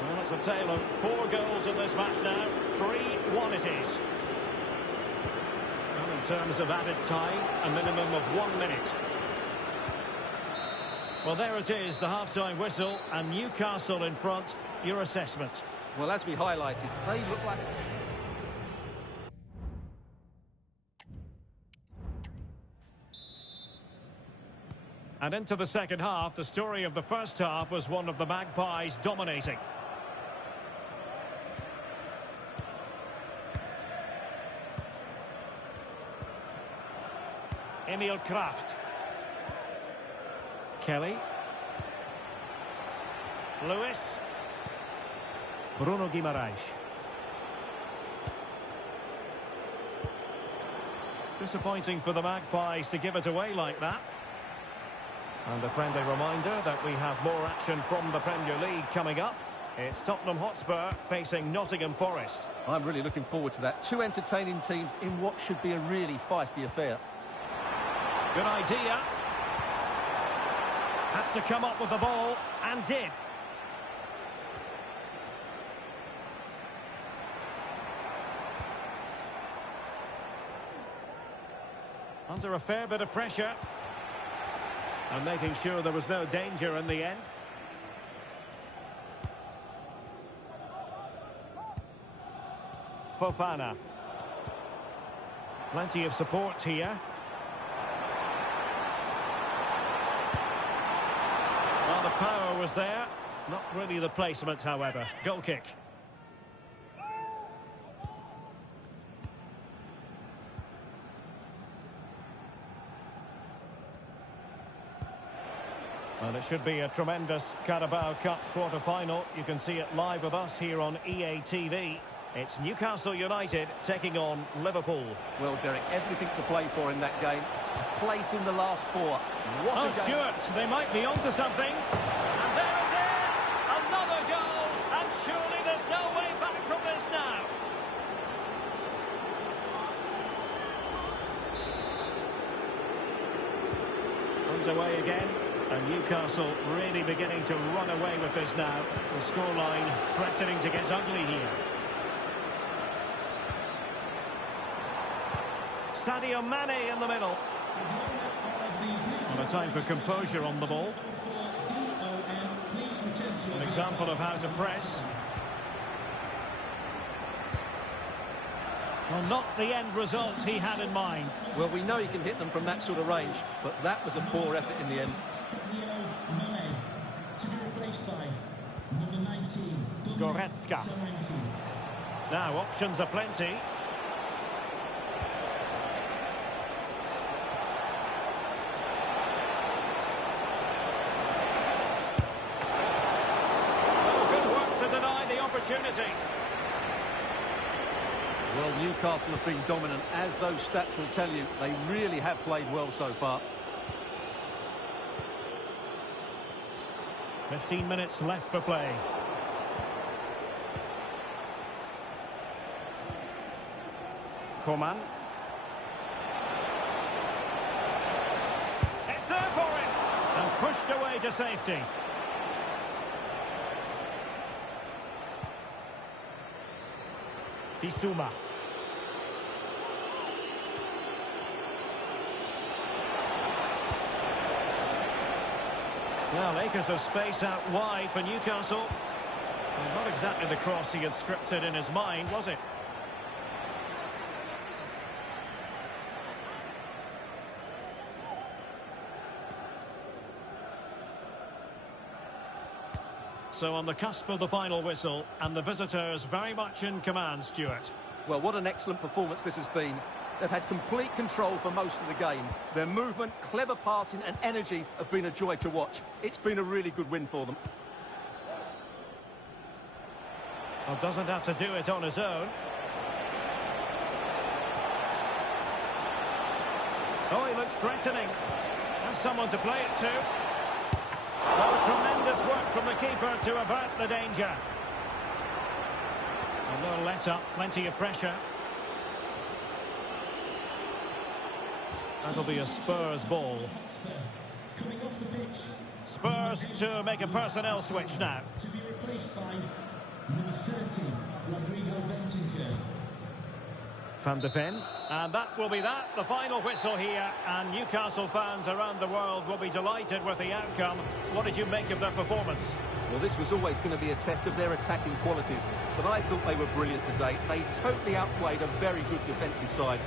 Well, it's a tale of 4 goals in this match now. 3-1 it is. Well, in terms of added time, a minimum of 1 minute. Well, there it is, the half-time whistle, and Newcastle in front. Your assessment? Well, as we highlighted, they look like... And into the second half, the story of the first half was one of the Magpies dominating. Emil Kraft. Kelly. Lewis. Bruno Guimarães. Disappointing for the Magpies to give it away like that. And a friendly reminder that we have more action from the Premier League coming up. It's Tottenham Hotspur facing Nottingham Forest. I'm really looking forward to that. 2 entertaining teams in what should be a really feisty affair. Good idea. Had to come up with the ball, and did. Under a fair bit of pressure. And making sure there was no danger in the end. Fofana. Plenty of support here. Well, the power was there. Not really the placement, however. Goal kick. Well, it should be a tremendous Carabao Cup quarter-final. You can see it live with us here on EA TV. It's Newcastle United taking on Liverpool. Well, Derek, everything to play for in that game. A place in the last 4. What a game. Stuart, they might be onto something. And there it is! Another goal! And surely there's no way back from this now. Underway again. And Newcastle really beginning to run away with this now. The scoreline threatening to get ugly here. Sadio Mane in the middle. And a time for composure on the ball. An example of how to press. Well, not the end result he had in mind. Well, we know he can hit them from that sort of range, but that was a poor effort in the end. To be replaced by number 19, Goretzka. Now, options are plenty. Oh, good work to deny the opportunity. Well, Newcastle have been dominant. As those stats will tell you, they really have played well so far. 15 minutes left for play. Coman. It's there for him! And pushed away to safety. Bissouma. Well, acres of space out wide for Newcastle. Well, not exactly the cross he had scripted in his mind, was it? So on the cusp of the final whistle, and the visitors very much in command, Stuart. Well, what an excellent performance this has been. They've had complete control for most of the game. Their movement, clever passing and energy have been a joy to watch. It's been a really good win for them. Well, doesn't have to do it on his own. Oh, he looks threatening. Has someone to play it to. Oh, tremendous work from the keeper to avert the danger. A little let up, plenty of pressure. That'll be a Spurs ball. coming off the pitch. Spurs to make a personnel switch now. To be replaced by number 30, Rodrigo Bentancur. Van de Ven. And that will be that, the final whistle here. And Newcastle fans around the world will be delighted with the outcome. What did you make of their performance? Well, this was always going to be a test of their attacking qualities, but I thought they were brilliant today. They totally outplayed a very good defensive side.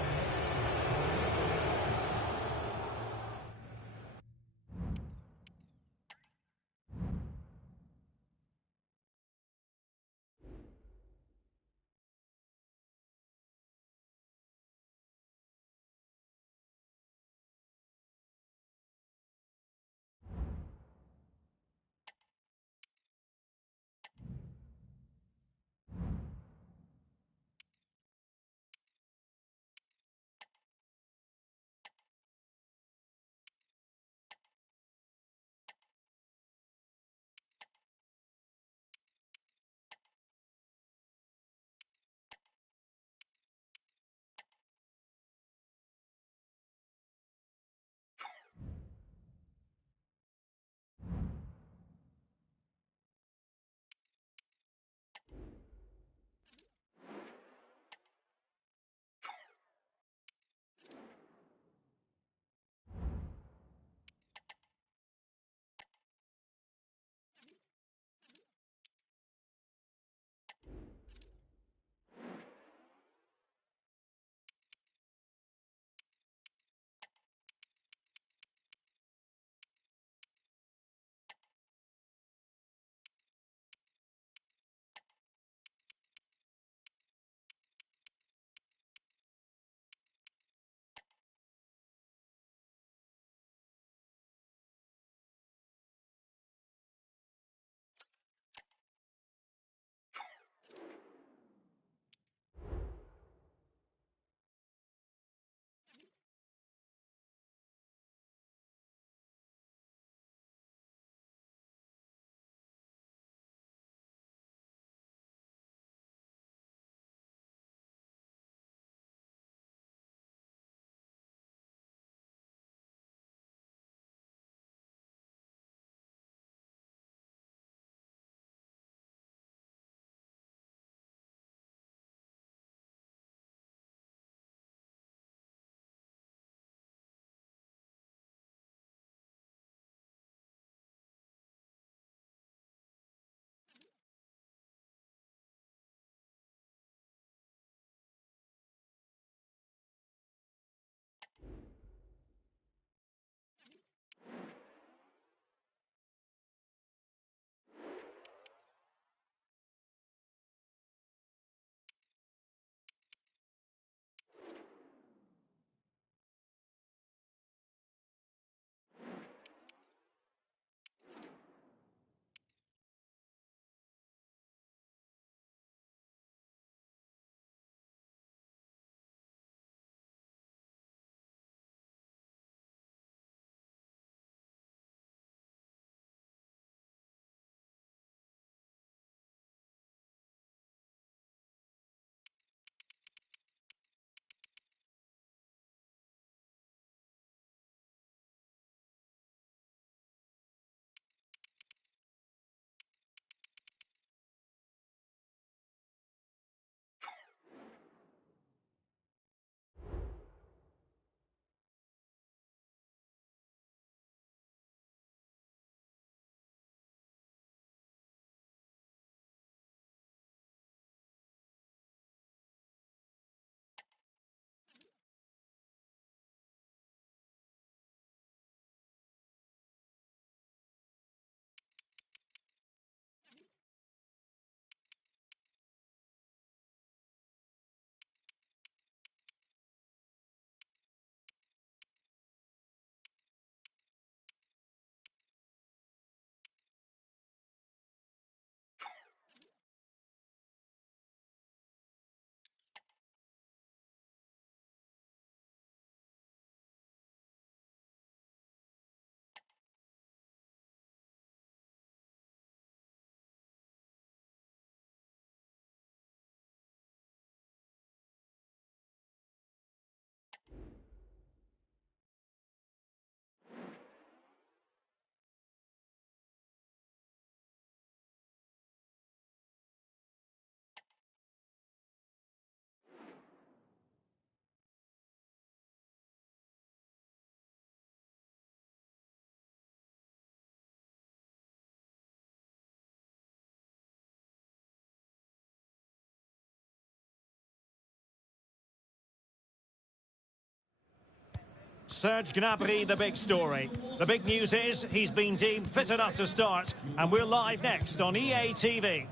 Serge Gnabry, the big story. The big news is he's been deemed fit enough to start, and we're live next on EA TV.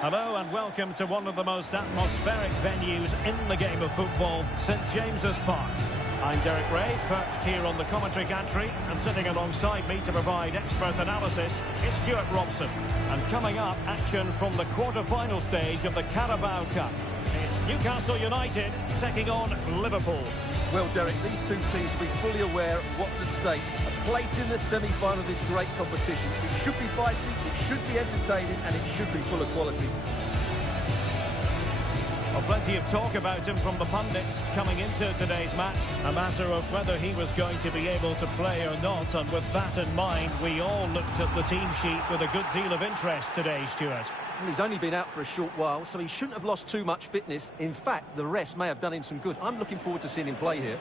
Hello and welcome to one of the most atmospheric venues in the game of football, St James's Park. I'm Derek Ray, perched here on the commentary gantry, and sitting alongside me to provide expert analysis is Stuart Robson. And coming up, action from the quarter-final stage of the Carabao Cup. It's Newcastle United taking on Liverpool. Well, Derek, these two teams will be fully aware of what's at stake. A place in the semi-final of this great competition. It should be feisty, it should be entertaining, and it should be full of quality. Well, plenty of talk about him from the pundits coming into today's match. A matter of whether he was going to be able to play or not. And with that in mind, we all looked at the team sheet with a good deal of interest today, Stuart. Well, he's only been out for a short while, so he shouldn't have lost too much fitness. In fact, the rest may have done him some good. I'm looking forward to seeing him play here.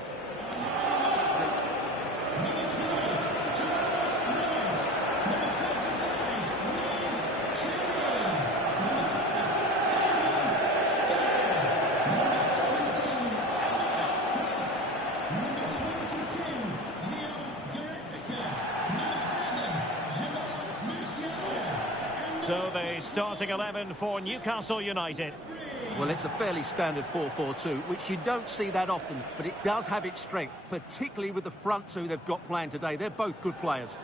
So the starting 11 for Newcastle United. Well, it's a fairly standard 4-4-2, which you don't see that often, but it does have its strength, particularly with the front two they've got playing today. They're both good players.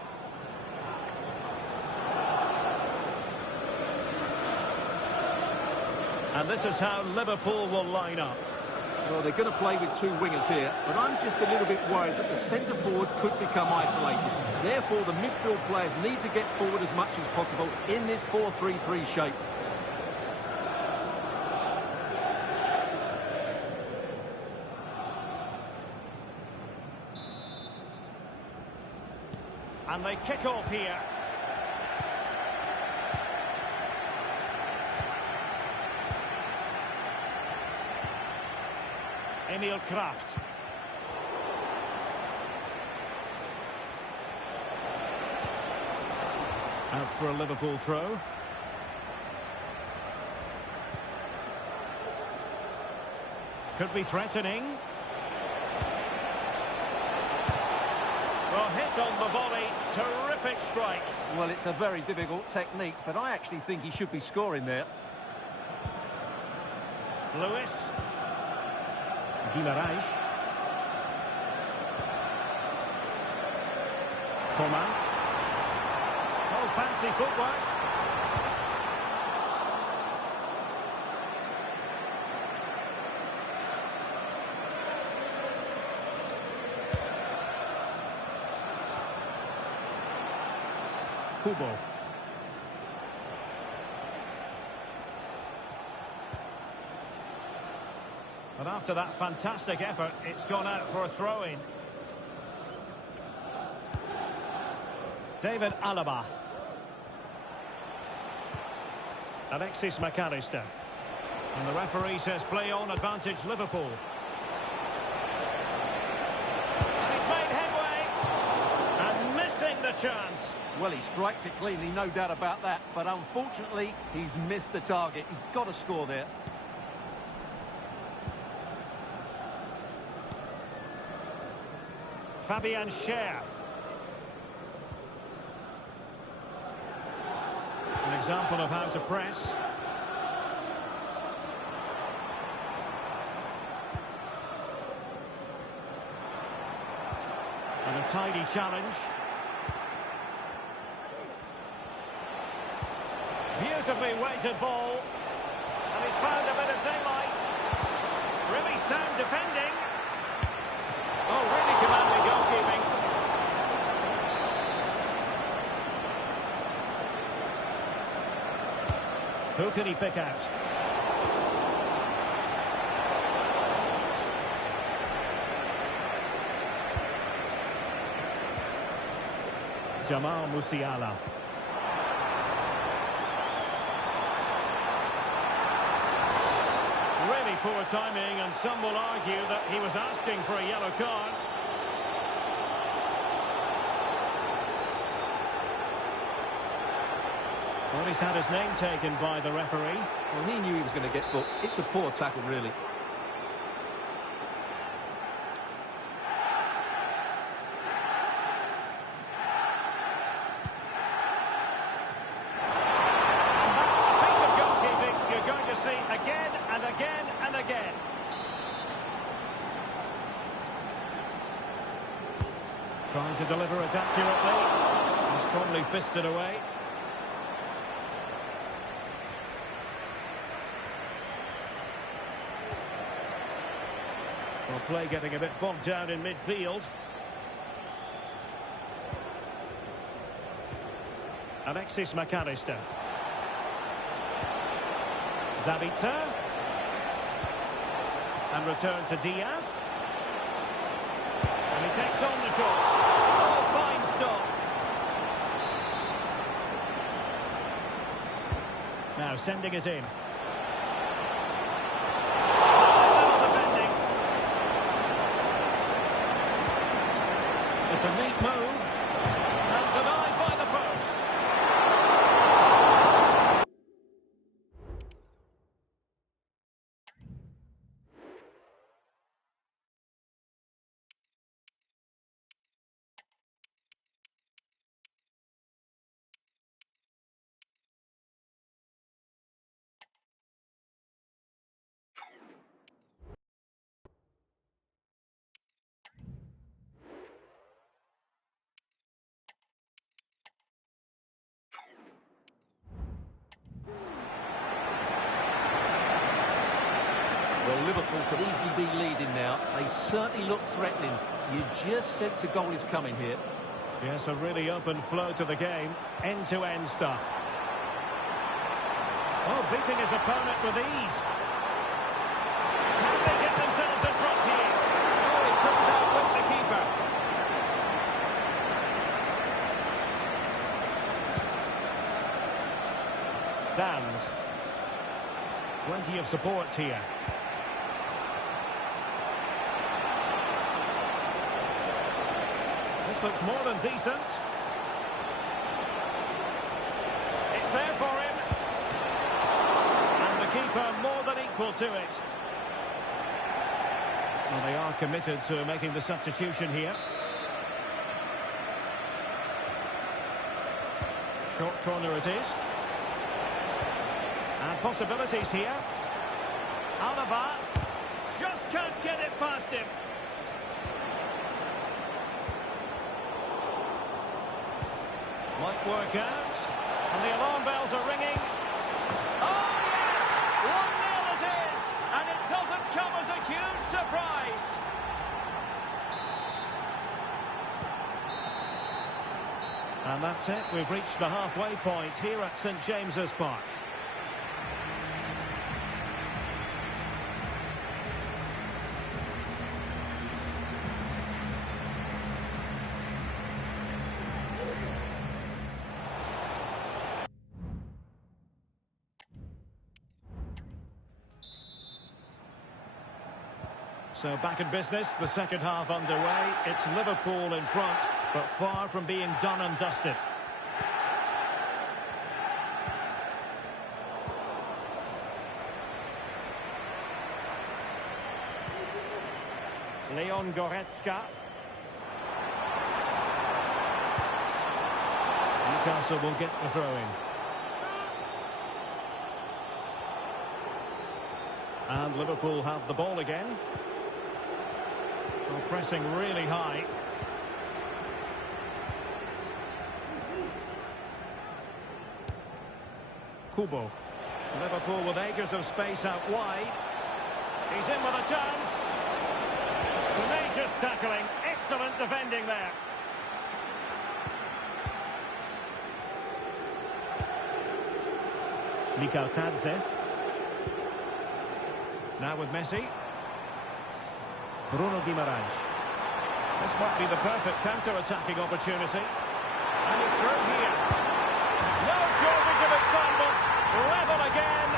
And this is how Liverpool will line up. Well, they're going to play with two wingers here, but I'm just a little bit worried that the centre-forward could become isolated. Therefore, the midfield players need to get forward as much as possible in this 4-3-3 shape. And they kick off here. Emil Kraft. Out for a Liverpool throw. Could be threatening. Well, hit on the volley. Terrific strike. Well, it's a very difficult technique, but I actually think he should be scoring there. Lewis. Guimarães. Coman. Oh, fancy footwork. Kubo. But after that fantastic effort, it's gone out for a throw-in. David Alaba. Alexis McAllister. And the referee says play on, advantage Liverpool. And he's made headway. And missing the chance. Well, he strikes it cleanly, no doubt about that. But unfortunately, he's missed the target. He's got to score there. Fabian Schär. An example of how to press. And a tidy challenge. Beautifully weighted ball. And he's found a bit of daylight. Really sound defending. Oh, really commanding goalkeeping. Who can he pick out? Jamal Musiala. Really poor timing, and some will argue that he was asking for a yellow card. Well, he's had his name taken by the referee. Well, he knew he was going to get booked. It's a poor tackle, really. Piece of goalkeeping you're going to see again and again and again. Trying to deliver it accurately. Strongly fisted away. Well, play getting a bit bogged down in midfield. Alexis McAllister. Zabitzer. And return to Diaz. And he takes on the shot. Oh, fine stop. Now sending it in. It's a neat move. And denied by the post. Well, Liverpool could easily be leading now. They certainly look threatening. You just sense a goal is coming here. Yes, a really open flow to the game. End-to-end stuff. Oh, beating his opponent with ease. Can they get themselves in front here? Oh, he couldn't outwit the keeper. Dans. Plenty of support here. This looks more than decent. It's there for him. And the keeper more than equal to it. Well, they are committed to making the substitution here. Short corner it is. And possibilities here. Alaba just can't get it past him. Might work out. And the alarm bells are ringing. Oh, yes! 1-0 it is! And it doesn't come as a huge surprise. And that's it. We've reached the halfway point here at St James's Park. So back in business, the second half underway. It's Liverpool in front, but far from being done and dusted. Leon Goretzka. Newcastle will get the throw-in. And Liverpool have the ball again. Well, pressing really high. Kubo. Liverpool with acres of space out wide. He's in with a chance. Tenacious tackling. Excellent defending there. Mikal Tadze. Now with Messi. Bruno Guimaraes. This might be the perfect counter-attacking opportunity. And he's through here. No shortage of excitement. Level again.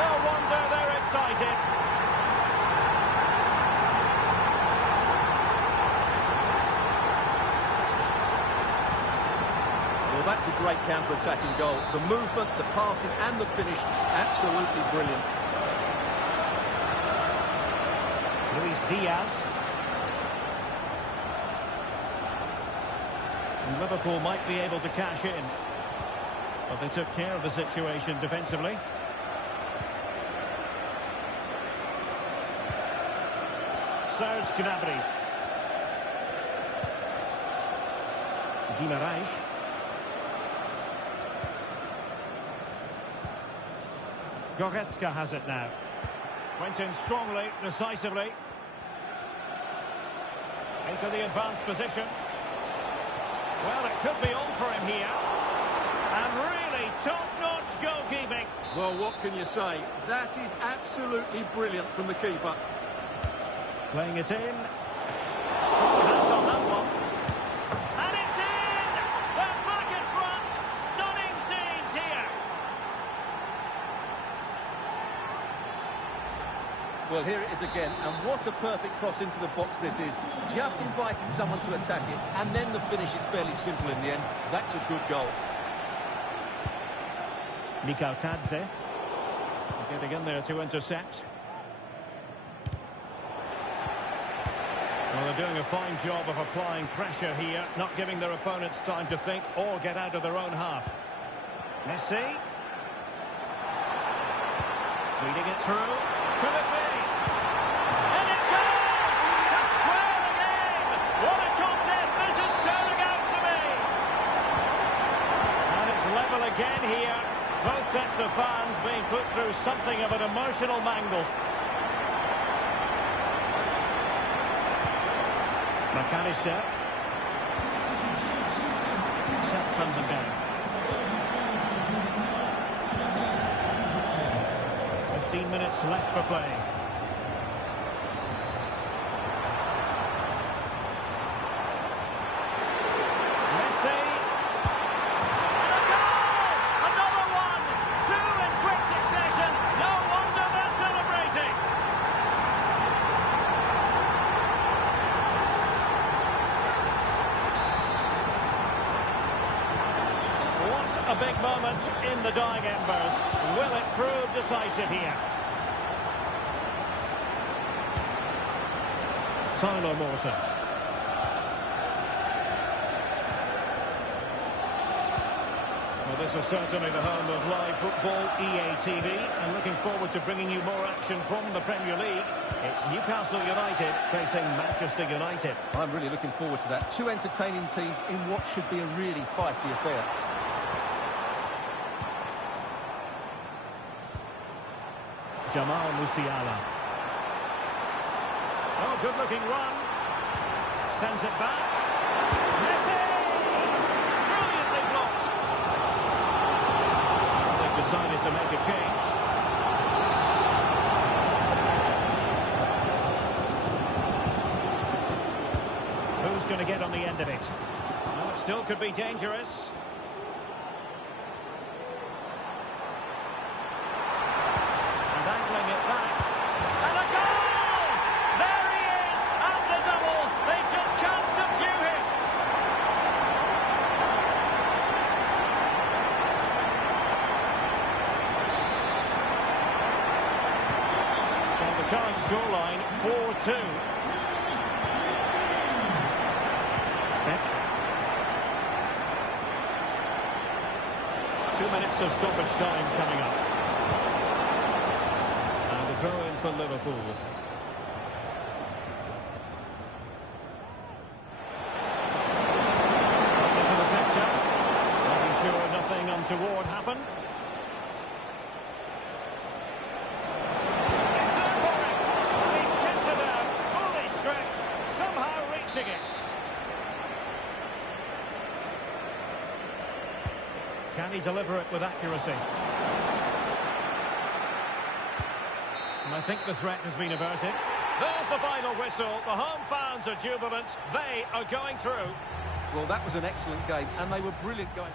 No wonder they're excited. Well, that's a great counter-attacking goal. The movement, the passing and the finish, absolutely brilliant. Luis Diaz. And Liverpool might be able to cash in. But they took care of the situation defensively. Serge Gnabry. Guimaraes. Goretzka has it now. Went in strongly, decisively. Into the advanced position. Well, it could be on for him here. And really top-notch goalkeeping. Well, what can you say? That is absolutely brilliant from the keeper. Playing it in. Strong hand on that one. And it's in! They're back in front. Stunning scenes here. Well, here it is again, and what a perfect cross into the box this is. Just inviting someone to attack it, and then the finish is fairly simple in the end. That's a good goal. Mikal Tadze. Getting in there to intercept. Well, they're doing a fine job of applying pressure here, not giving their opponents time to think or get out of their own half. Messi. Feeding it through. Could it be? And it goes! To square the game! What a contest this is turning out to be! And it's level again here. Both sets of fans being put through something of an emotional mangle. McAllister. Set from the game. 15 minutes left for play. Messi. And a goal! Another one! Two in quick succession. No wonder they're celebrating. A big moment in the dying embers. Will it prove decisive here? Tyler Morton. Well, this is certainly the home of live football, EA TV, and looking forward to bringing you more action from the Premier League. It's Newcastle United facing Manchester United. I'm really looking forward to that. Two entertaining teams in what should be a really feisty affair. Jamal Musiala. Oh, good-looking run. Sends it back. Messi! Brilliantly blocked. They've decided to make a change. Who's going to get on the end of it? Oh, it still could be dangerous. Current scoreline 4-2. Beck. 2 minutes of stoppage time coming up. And the throw in for Liverpool. Into the centre. Making sure nothing untoward happened. Can he deliver it with accuracy? And I think the threat has been averted. There's the final whistle. The home fans are jubilant. They are going through. Well, that was an excellent game, and they were brilliant going.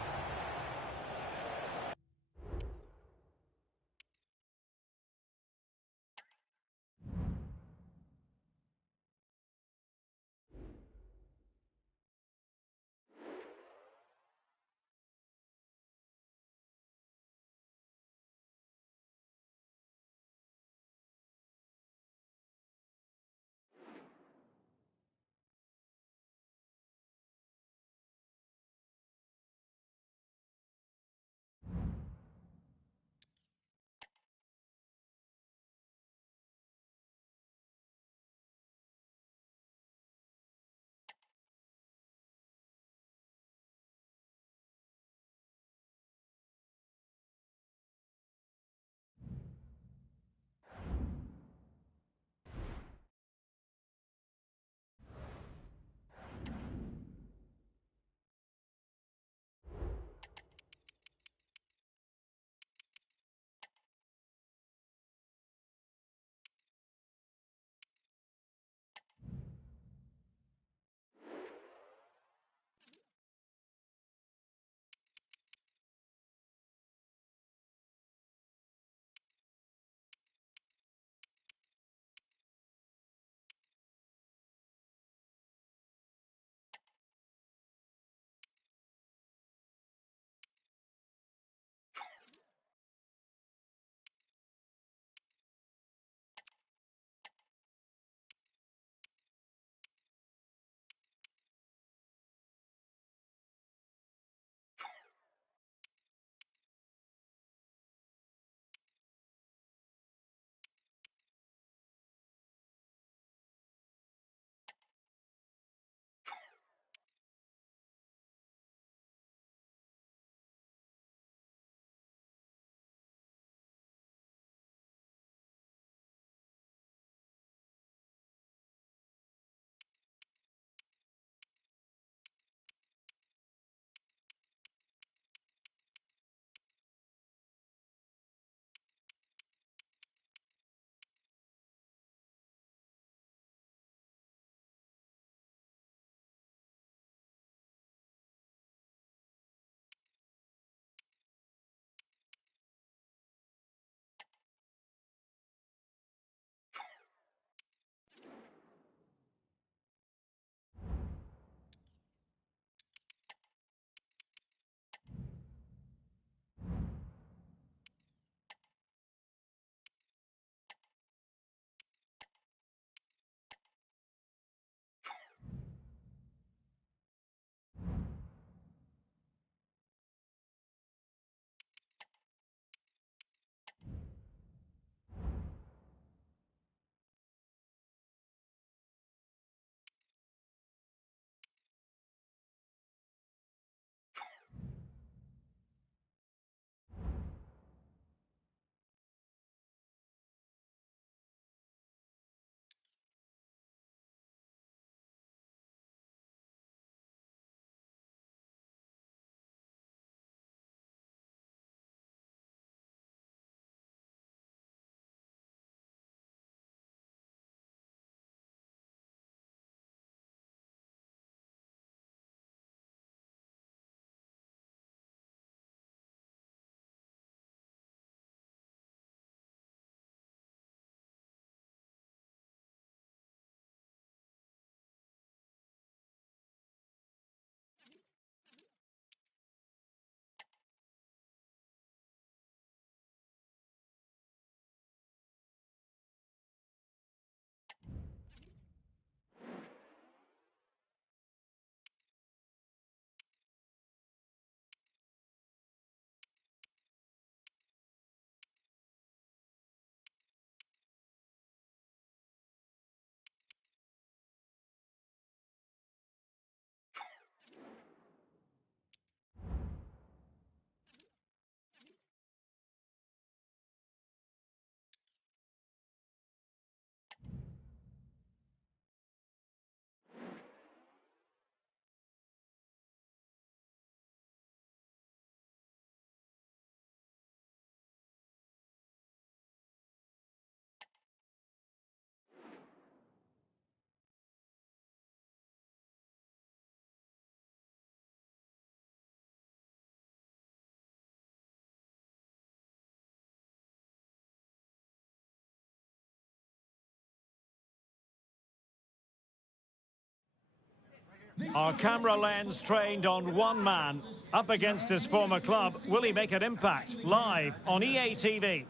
Our camera lens trained on one man. Up against his former club, will he make an impact? Live on EA TV.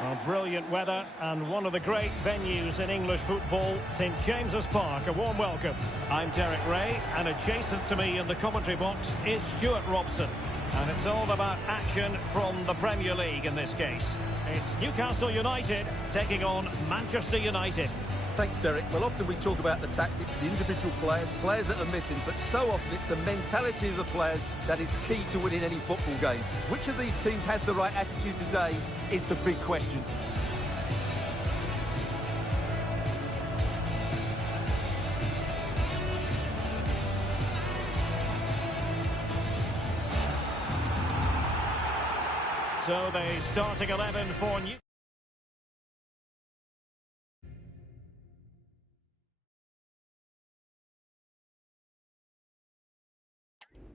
Well, brilliant weather and one of the great venues in English football, St James's Park. A warm welcome. I'm Derek Ray, and adjacent to me in the commentary box is Stuart Robson. And it's all about action from the Premier League in this case. It's Newcastle United taking on Manchester United. Thanks, Derek. Well, often we talk about the tactics, the individual players that are missing, but so often it's the mentality of the players that is key to winning any football game. Which of these teams has the right attitude today is the big question. So the starting 11 for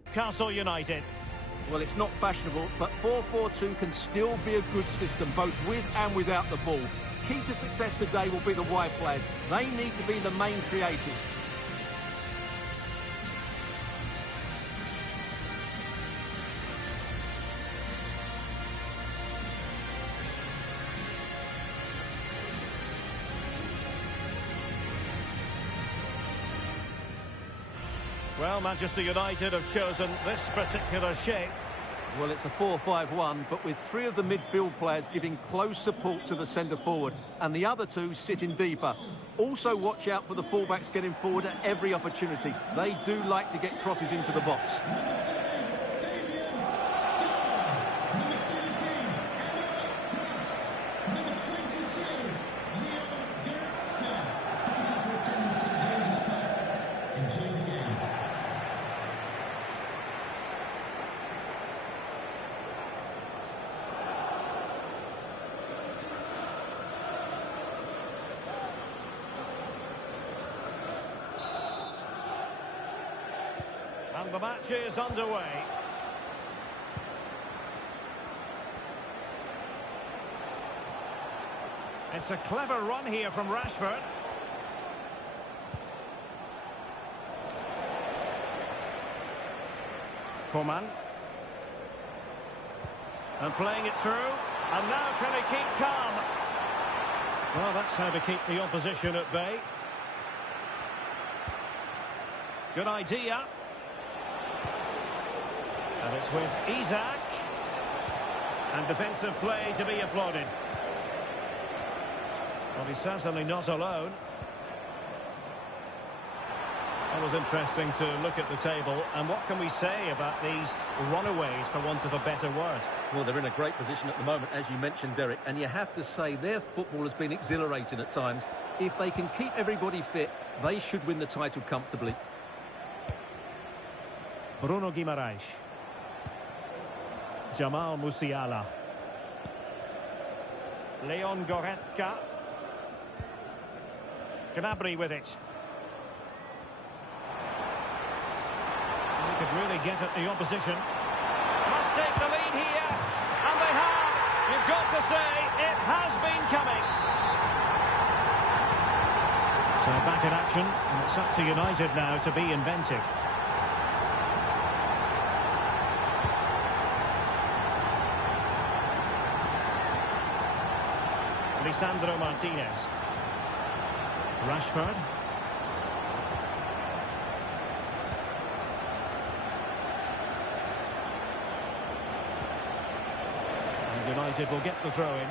Newcastle United. Well, it's not fashionable, but 4-4-2 can still be a good system, both with and without the ball. Key to success today will be the wide players. They need to be the main creators. Well, Manchester United have chosen this particular shape. Well, it's a 4-5-1, but with three of the midfield players giving close support to the centre-forward, and the other two sitting deeper. Also watch out for the fullbacks getting forward at every opportunity. They do like to get crosses into the box. And the match is underway. It's a clever run here from Rashford. Coman. And playing it through. And now trying to keep calm. Well, that's how to keep the opposition at bay. Good idea. And it's with Isaac. And defensive play to be applauded. Well, he's certainly not alone. It was interesting to look at the table. And what can we say about these runaways, for want of a better word? Well, they're in a great position at the moment, as you mentioned, Derek. And you have to say their football has been exhilarating at times. If they can keep everybody fit, they should win the title comfortably. Bruno Guimaraes. Jamal Musiala. Leon Goretzka. Gnabry with it. He could really get at the opposition. Must take the lead here. And they have. You've got to say, it has been coming. So back in action. And it's up to United now to be inventive. Lisandro Martinez. Rashford. And United will get the throw-in.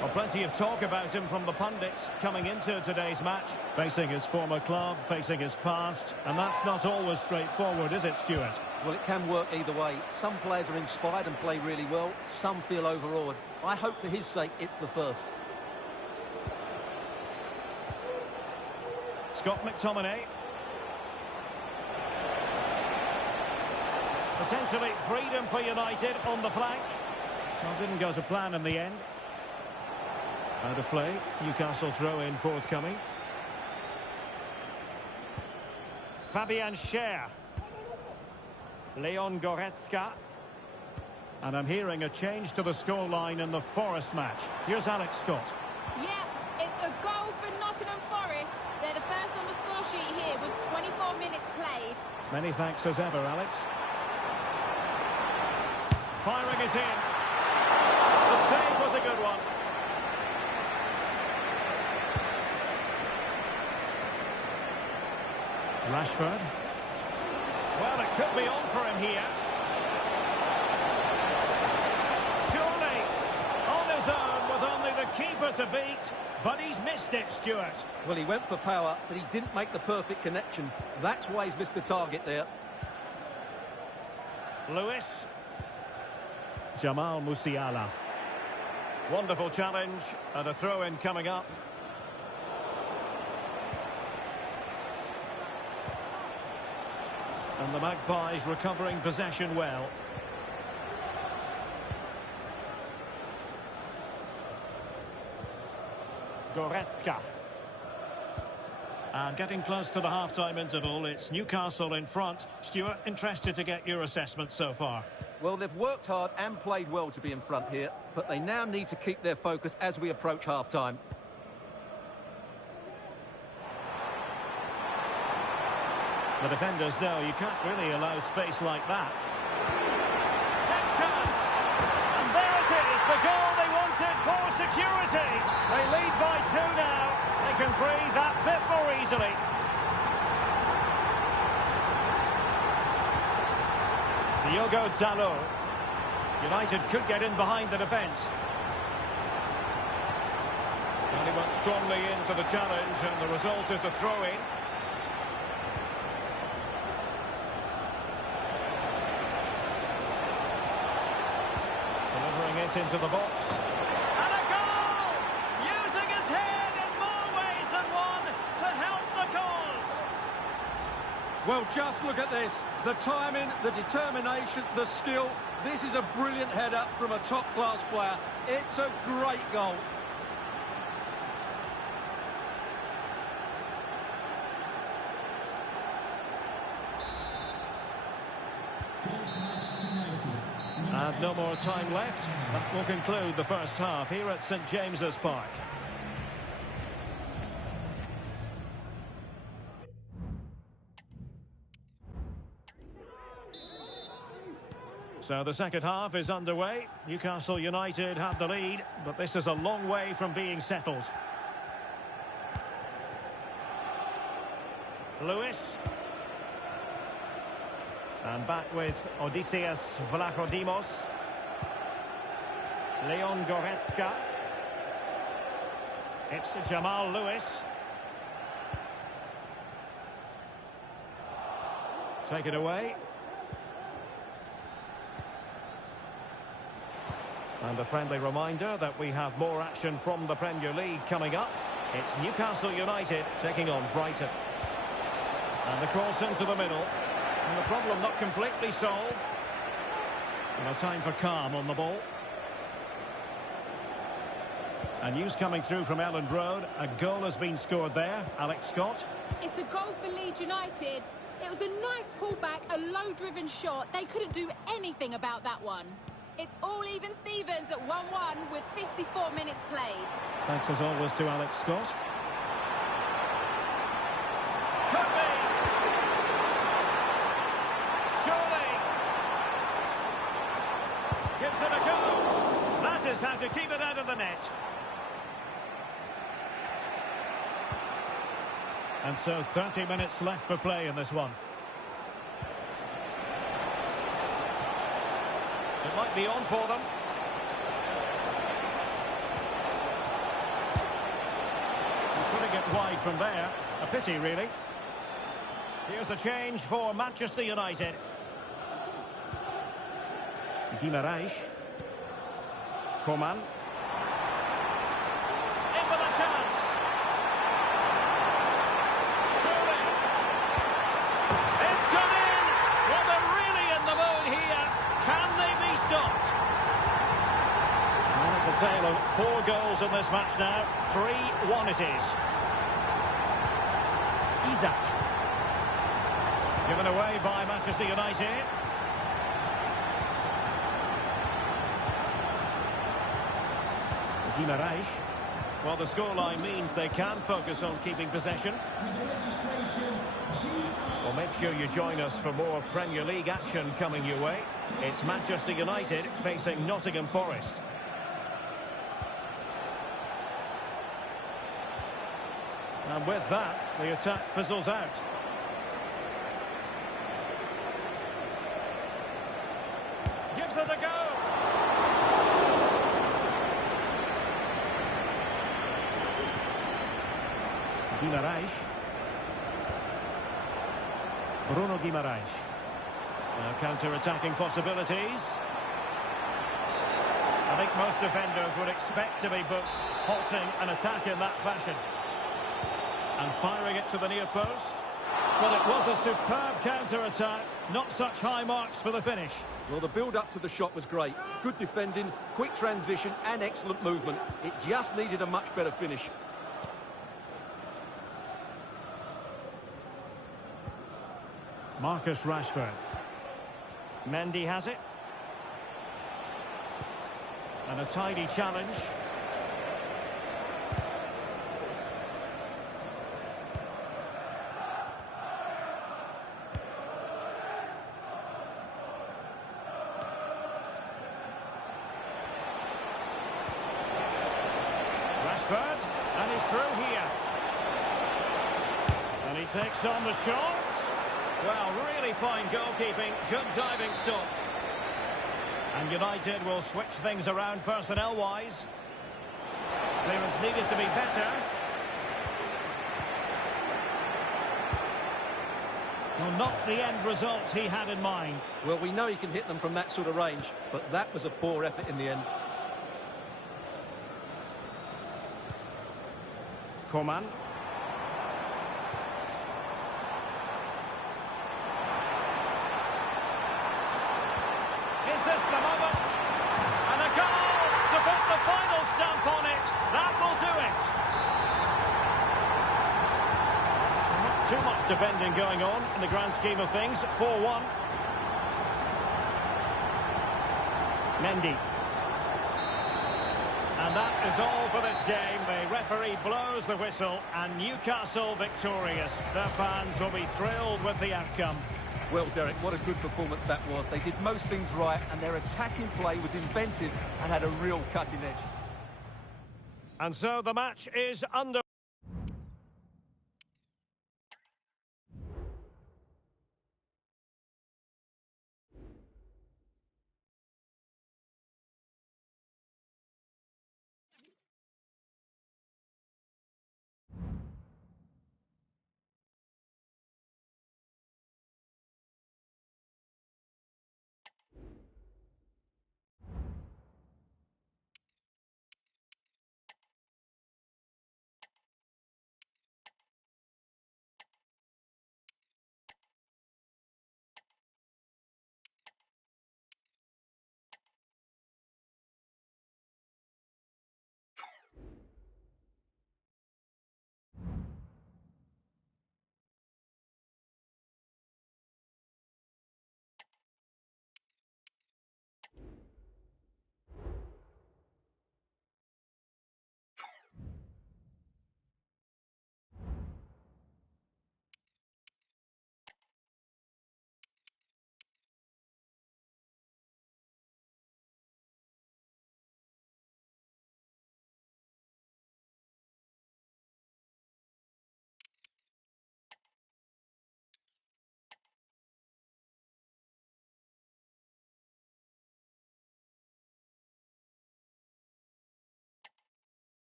Well, plenty of talk about him from the pundits coming into today's match. Facing his former club, facing his past. And that's not always straightforward, is it, Stuart? Well, it can work either way. Some players are inspired and play really well. Some feel overawed. I hope for his sake it's the first. Scott McTominay. Potentially freedom for United on the flank. Well, didn't go to plan in the end. Out of play. Newcastle throw-in forthcoming. Fabian Schär. Leon Goretzka. And I'm hearing a change to the scoreline in the Forest match. Here's Alex Scott. Yeah, it's a goal for Nottingham Forest. They're the first on the score sheet here with 24 minutes played. Many thanks as ever, Alex. Firing is in. The save was a good one. Rashford. Well, it could be on for him here. Surely, on his own with only the keeper to beat, but he's missed it, Stuart. Well, he went for power, but he didn't make the perfect connection. That's why he's missed the target there. Lewis. Jamal Musiala. Wonderful challenge, and a throw-in coming up. And the Magpies recovering possession well. Goretzka. And getting close to the half-time interval, it's Newcastle in front. Stuart, interested to get your assessment so far. Well, they've worked hard and played well to be in front here, but they now need to keep their focus as we approach half-time. The defenders know you can't really allow space like that. Big chance! And there it is, the goal they wanted for security. They lead by 2 now. They can breathe that bit more easily. Diogo Dalot. United could get in behind the defence. And he went strongly into the challenge, and the result is a throw-in. It into the box. And a goal! Using his head in more ways than one to help the cause. Well, just look at this. The timing, the determination, the skill. This is a brilliant header from a top-class player. It's a great goal. And no more time left. That will conclude the first half here at St James's Park. So the second half is underway. Newcastle United have the lead, but this is a long way from being settled. Lewis. And back with Odysseas Vlachodimos. Leon Goretzka. It's Jamal Lewis. Take it away. And a friendly reminder that we have more action from the Premier League coming up. It's Newcastle United taking on Brighton. And the cross into the middle. And the problem not completely solved. And a time for calm on the ball. And news coming through from Elland Road. A goal has been scored there. Alex Scott. It's a goal for Leeds United. It was a nice pullback, a low-driven shot. They couldn't do anything about that one. It's all even Stevens at 1-1 with 54 minutes played. Thanks as always to Alex Scott. Could be. Surely. Gives it a go. That is how to keep it out of the net. And so 30 minutes left for play in this one. It might be on for them. Putting it wide from there. A pity, really. Here's a change for Manchester United. Guimaraes. Coman. In with a chance. Surely. It's gone in. Well, they're really in the mood here. Can they be stopped? Well, it's a tale of 4 goals in this match now. 3-1 it is. Isaac. Given away by Manchester United. Guimaraes. Well, the scoreline means they can focus on keeping possession. With the registration, GR. Well, make sure you join us for more Premier League action coming your way. It's Manchester United facing Nottingham Forest. And with that, the attack fizzles out. Gives it a go. Guimaraes. Bruno Guimaraes. Now counter-attacking possibilities. I think most defenders would expect to be booked, halting an attack in that fashion. And firing it to the near post. Well, it was a superb counter-attack. Not such high marks for the finish. Well, the build-up to the shot was great. Good defending, quick transition and excellent movement. It just needed a much better finish. Marcus Rashford. Mendy has it. And a tidy challenge. Rashford, and he's through here. And he takes on the shot. Well, really fine goalkeeping, good diving stop. And United will switch things around personnel-wise. Clearance needed to be better. Well, not the end result he had in mind. Well, we know he can hit them from that sort of range, but that was a poor effort in the end. Coman. Is this the moment? And a goal to put the final stamp on it. That will do it. Not too much defending going on in the grand scheme of things. 4-1. Mendy. And that is all for this game. The referee blows the whistle and Newcastle victorious. Their fans will be thrilled with the outcome. Well, Derek, what a good performance that was. They did most things right and their attacking play was inventive and had a real cutting edge. And so the match is under.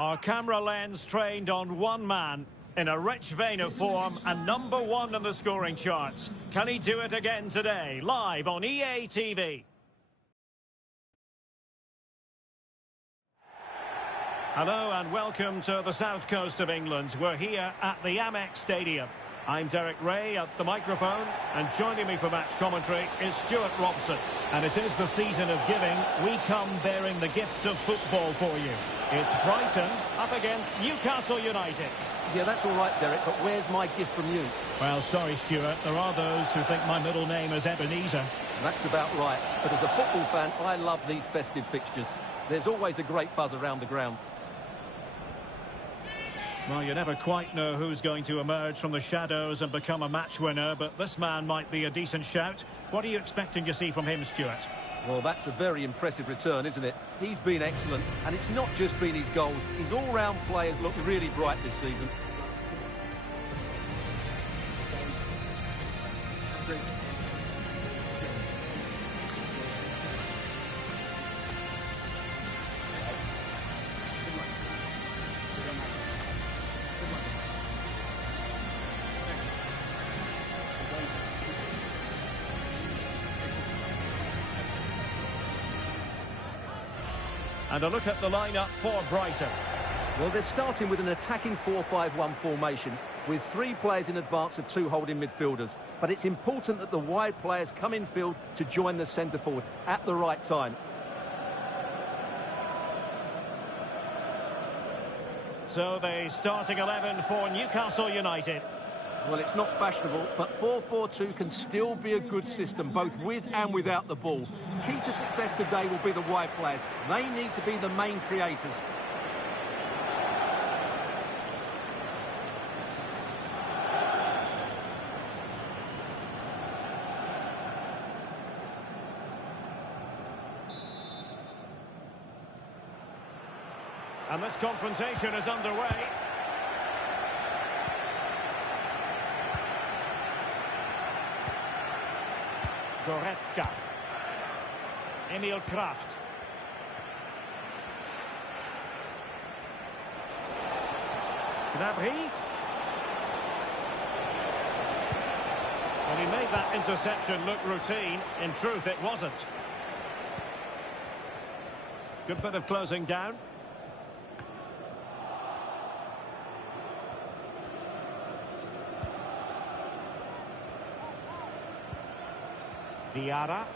Our camera lens trained on one man in a rich vein of form and #1 in the scoring charts. Can he do it again today? Live on EA TV. Hello and welcome to the south coast of England. We're here at the Amex Stadium. I'm Derek Ray at the microphone, and joining me for match commentary is Stuart Robson. And it is the season of giving. We come bearing the gift of football for you. It's Brighton up against Newcastle United. Yeah, that's all right, Derek, but where's my gift from you? Well, sorry, Stuart. There are those who think my middle name is Ebenezer. That's about right. But as a football fan, I love these festive fixtures. There's always a great buzz around the ground. Well, you never quite know who's going to emerge from the shadows and become a match winner, but this man might be a decent shout. What are you expecting to see from him, Stuart? Well, that's a very impressive return, isn't it? He's been excellent, and it's not just been his goals. His all-round play has looked really bright this season. And a look at the lineup for Brighton. Well, they're starting with an attacking 4-5-1 formation with 3 players in advance of 2 holding midfielders. But it's important that the wide players come in field to join the centre forward at the right time. So the starting 11 for Newcastle United. Well, it's not fashionable, but 4-4-2 can still be a good system, both with and without the ball. Key to success today will be the wide players. They need to be the main creators. And this confrontation is underway. Goretzka. Emil Kraft. Gnabry. Well, he made that interception look routine. In truth, it wasn't. Good bit of closing down. Diarra.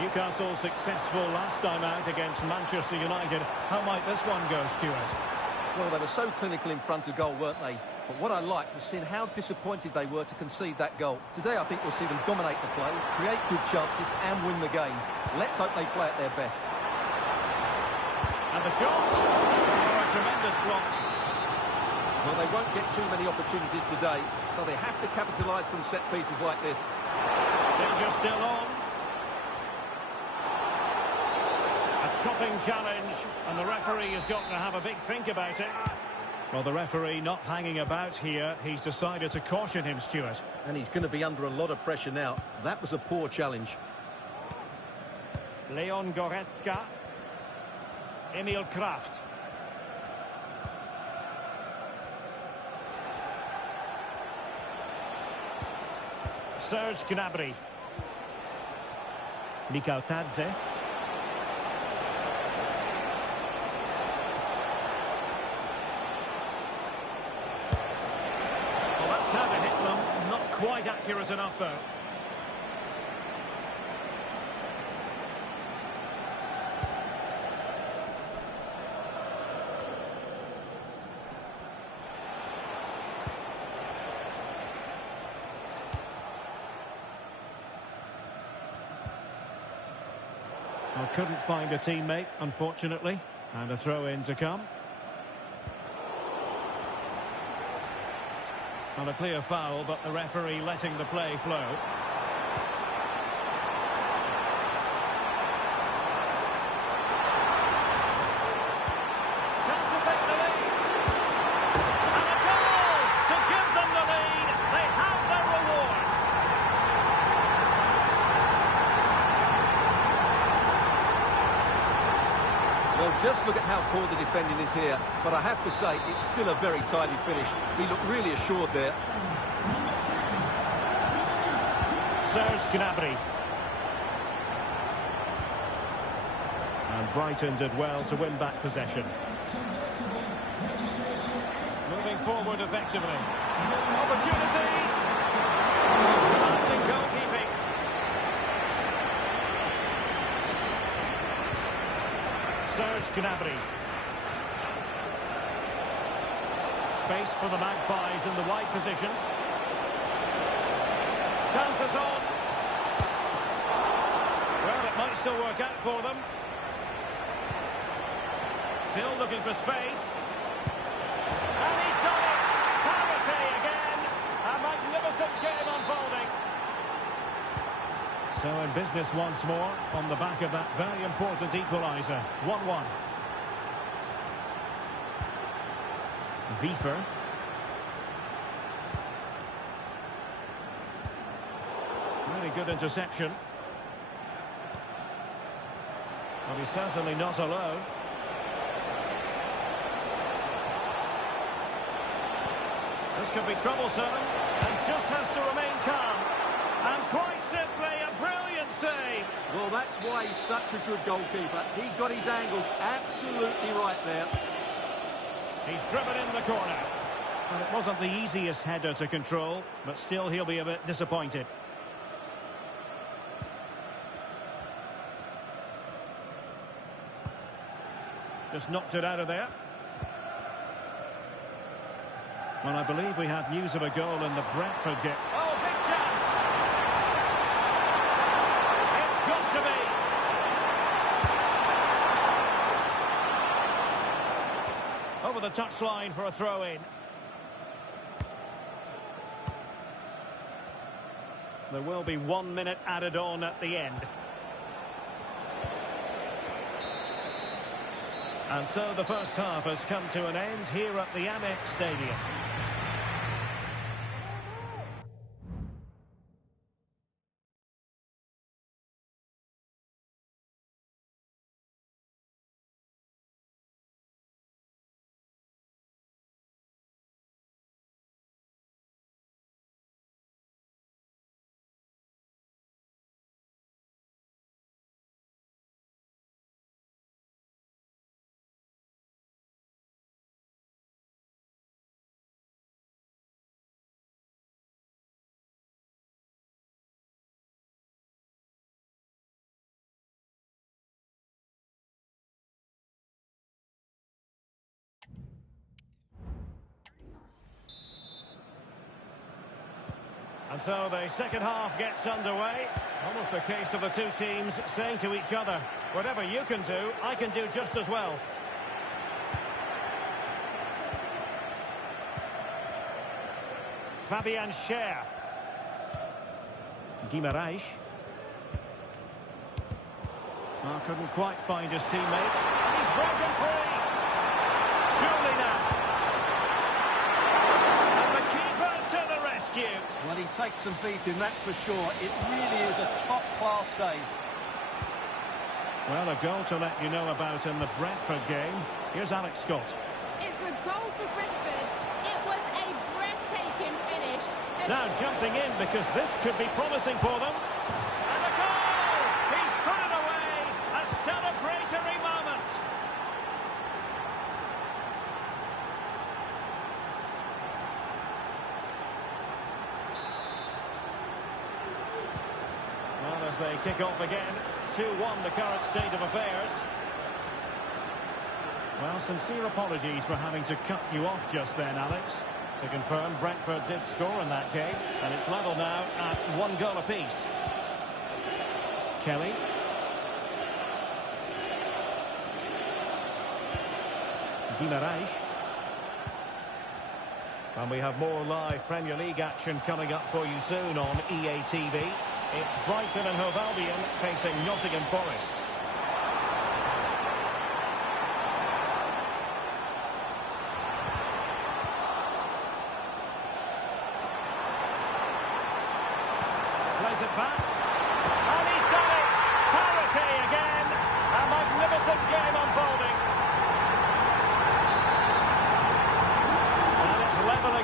Newcastle successful last time out against Manchester United. How might this one go, Stuart? Well, they were so clinical in front of goal, weren't they? But what I liked was seeing how disappointed they were to concede that goal. Today, I think we'll see them dominate the play, create good chances and win the game. Let's hope they play at their best. And the shot. Oh, a tremendous block. Well, they won't get too many opportunities today, so they have to capitalise from set pieces like this. Danger still on. A chopping challenge, and the referee has got to have a big think about it. Well, the referee not hanging about here. He's decided to caution him, Stuart. And he's going to be under a lot of pressure now. That was a poor challenge. Leon Goretzka. Emil Kraft. Serge Gnabry. Mikal Tadze. Well, that's how to hit them. Not quite accurate enough, though. Well, couldn't find a teammate, unfortunately, and a throw-in to come. Well, a clear foul, but the referee letting the play flow. Chance to take the lead. And a goal to give them the lead. They have their reward. Well, just look at how poor the defending is here. But I have to say, it's still a very tidy finish. He looked really assured there. Serge Gnabry. And Brighton did well to win back possession. Moving forward effectively. Opportunity. Commanding goalkeeping. Serge Gnabry. Space for the Magpies in the wide position. Chances on. Well, it might still work out for them. Still looking for space. And he's done it! Parity again! A magnificent game unfolding. So in business once more on the back of that very important equaliser. 1-1. Wiefer. Really good interception. Well, he's certainly not alone. This could be troublesome, and just has to remain calm. And quite simply, a brilliant save. Well, that's why he's such a good goalkeeper. He got his angles absolutely right there. He's driven in the corner. And it wasn't the easiest header to control, but still he'll be a bit disappointed. Just knocked it out of there. Well, I believe we have news of a goal in the Brentford game. Oh, big chance! It's got to be! Over the touchline for a throw-in. There will be 1 minute added on at the end. And so the first half has come to an end here at the Amex Stadium. And so the second half gets underway. Almost a case of the two teams saying to each other, whatever you can do, I can do just as well. Fabian Schär. Guimaraes. Oh, couldn't quite find his teammate. He's broken free. Surely now. And the keeper to the rescue. Well, he takes some beating, that's for sure. It really is a top-class save. Well, a goal to let you know about in the Brentford game. Here's Alex Scott. It's a goal for Brentford. It was a breathtaking finish. Now jumping in because this could be promising for them. And a goal! He's put it away! A celebratory moment! Well, as they kick off again, 2-1 the current state of affairs. Well, sincere apologies for having to cut you off just then, Alex. To confirm, Brentford did score in that game, and it's level now at 1 goal apiece. Kelly. Guimaraes. And we have more live Premier League action coming up for you soon on EA TV. It's Brighton and Hove Albion facing Nottingham Forest. Plays it back. And he's done it! Parity again! A magnificent game unfolding.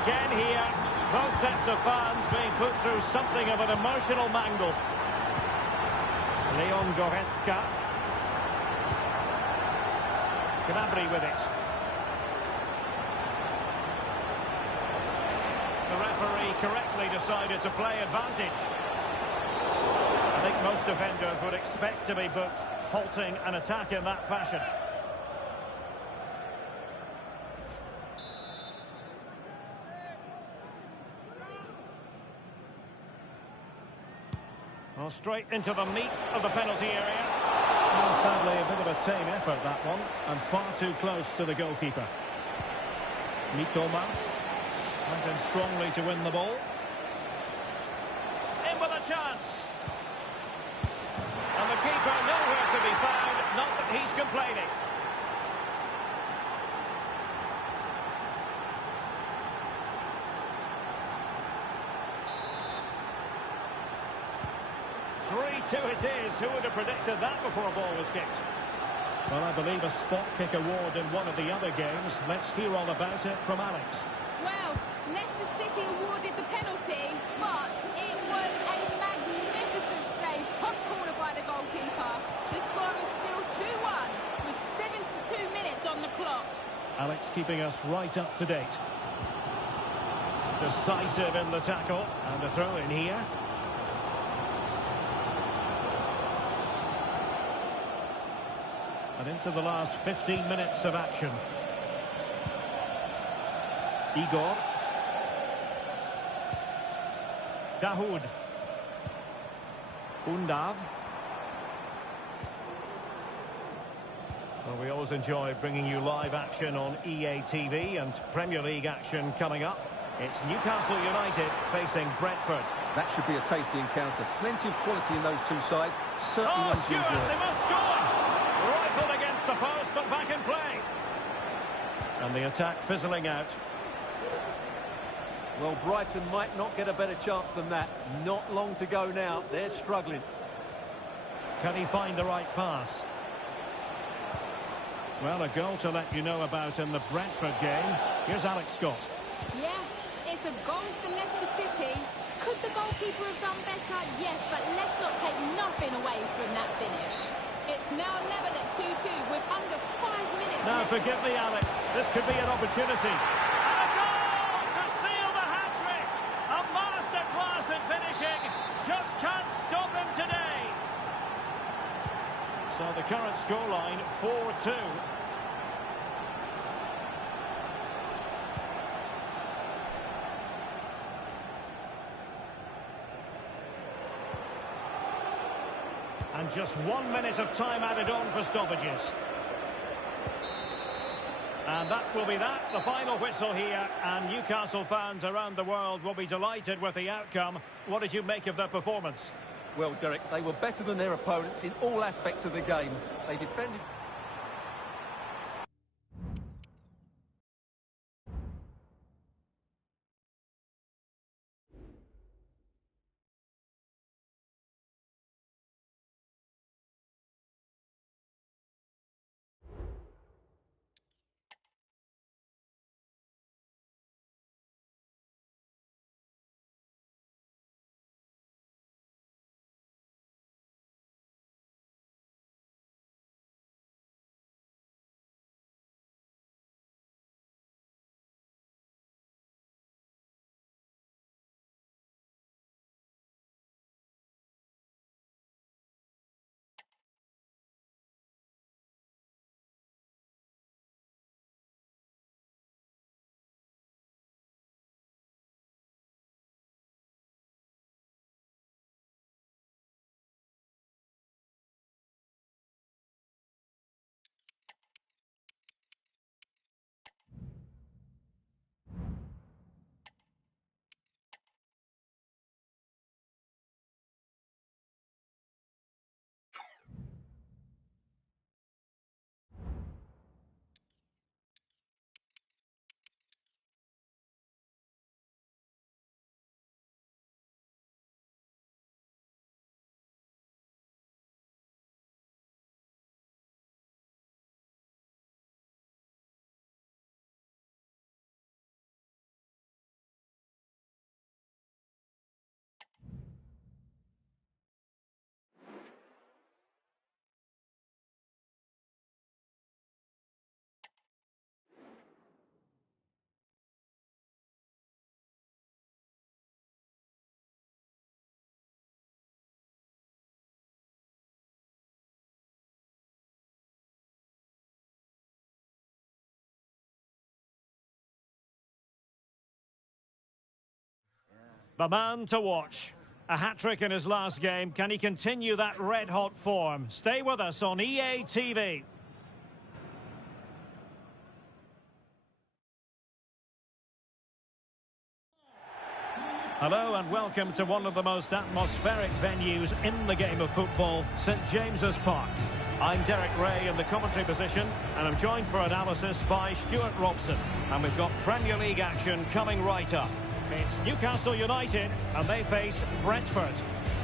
again here. Both sets of fans being put through something of an emotional mangle. Leon Goretzka. Gnabry with it. The referee correctly decided to play advantage. I think most defenders would expect to be booked, halting an attack in that fashion. Well, straight into the meat of the penalty area. Well, sadly, a bit of a tame effort, that one, and far too close to the goalkeeper. Mitoma went in strongly to win the ball. In with a chance. And the keeper nowhere to be found, not that he's complaining. Two it is. Who would have predicted that before a ball was kicked? Well, I believe a spot kick award in one of the other games. Let's hear all about it from Alex. Well, Leicester City awarded the penalty, but it was a magnificent save, top corner by the goalkeeper. The score is still 2-1 with 72 minutes on the clock. Alex keeping us right up to date. Decisive in the tackle, and a throw in here. And into the last 15 minutes of action. Igor. Dahoud. Undav. Well, we always enjoy bringing you live action on EA TV and Premier League action coming up. It's Newcastle United facing Brentford. That should be a tasty encounter. Plenty of quality in those two sides. Certainly Oh, one to Stuart, enjoy. they must score! Rifled against the post, but back in play. And the attack fizzling out. Well, Brighton might not get a better chance than that. Not long to go now. They're struggling. Can he find the right pass? Well, a goal to let you know about in the Brentford game. Here's Alex Scott. Yeah, it's a goal for Leicester City. Could the goalkeeper have done better? Yes, but let's not take nothing away from that finish. It's now level at 2-2 with under 5 minutes Now, left. forgive me, Alex. This could be an opportunity. And a goal to seal the hat-trick. A masterclass in finishing. Just can't stop him today. So the current scoreline, 4-2. And just 1 minute of time added on for stoppages. And that will be that, the final whistle here. And Newcastle fans around the world will be delighted with the outcome. What did you make of their performance? Well, Derek, they were better than their opponents in all aspects of the game. They defended... The man to watch. A hat-trick in his last game. Can he continue that red-hot form? Stay with us on EA TV. Hello and welcome to one of the most atmospheric venues in the game of football, St James's Park. I'm Derek Ray in the commentary position, and I'm joined for analysis by Stuart Robson. And we've got Premier League action coming right up. It's Newcastle United, and they face Brentford.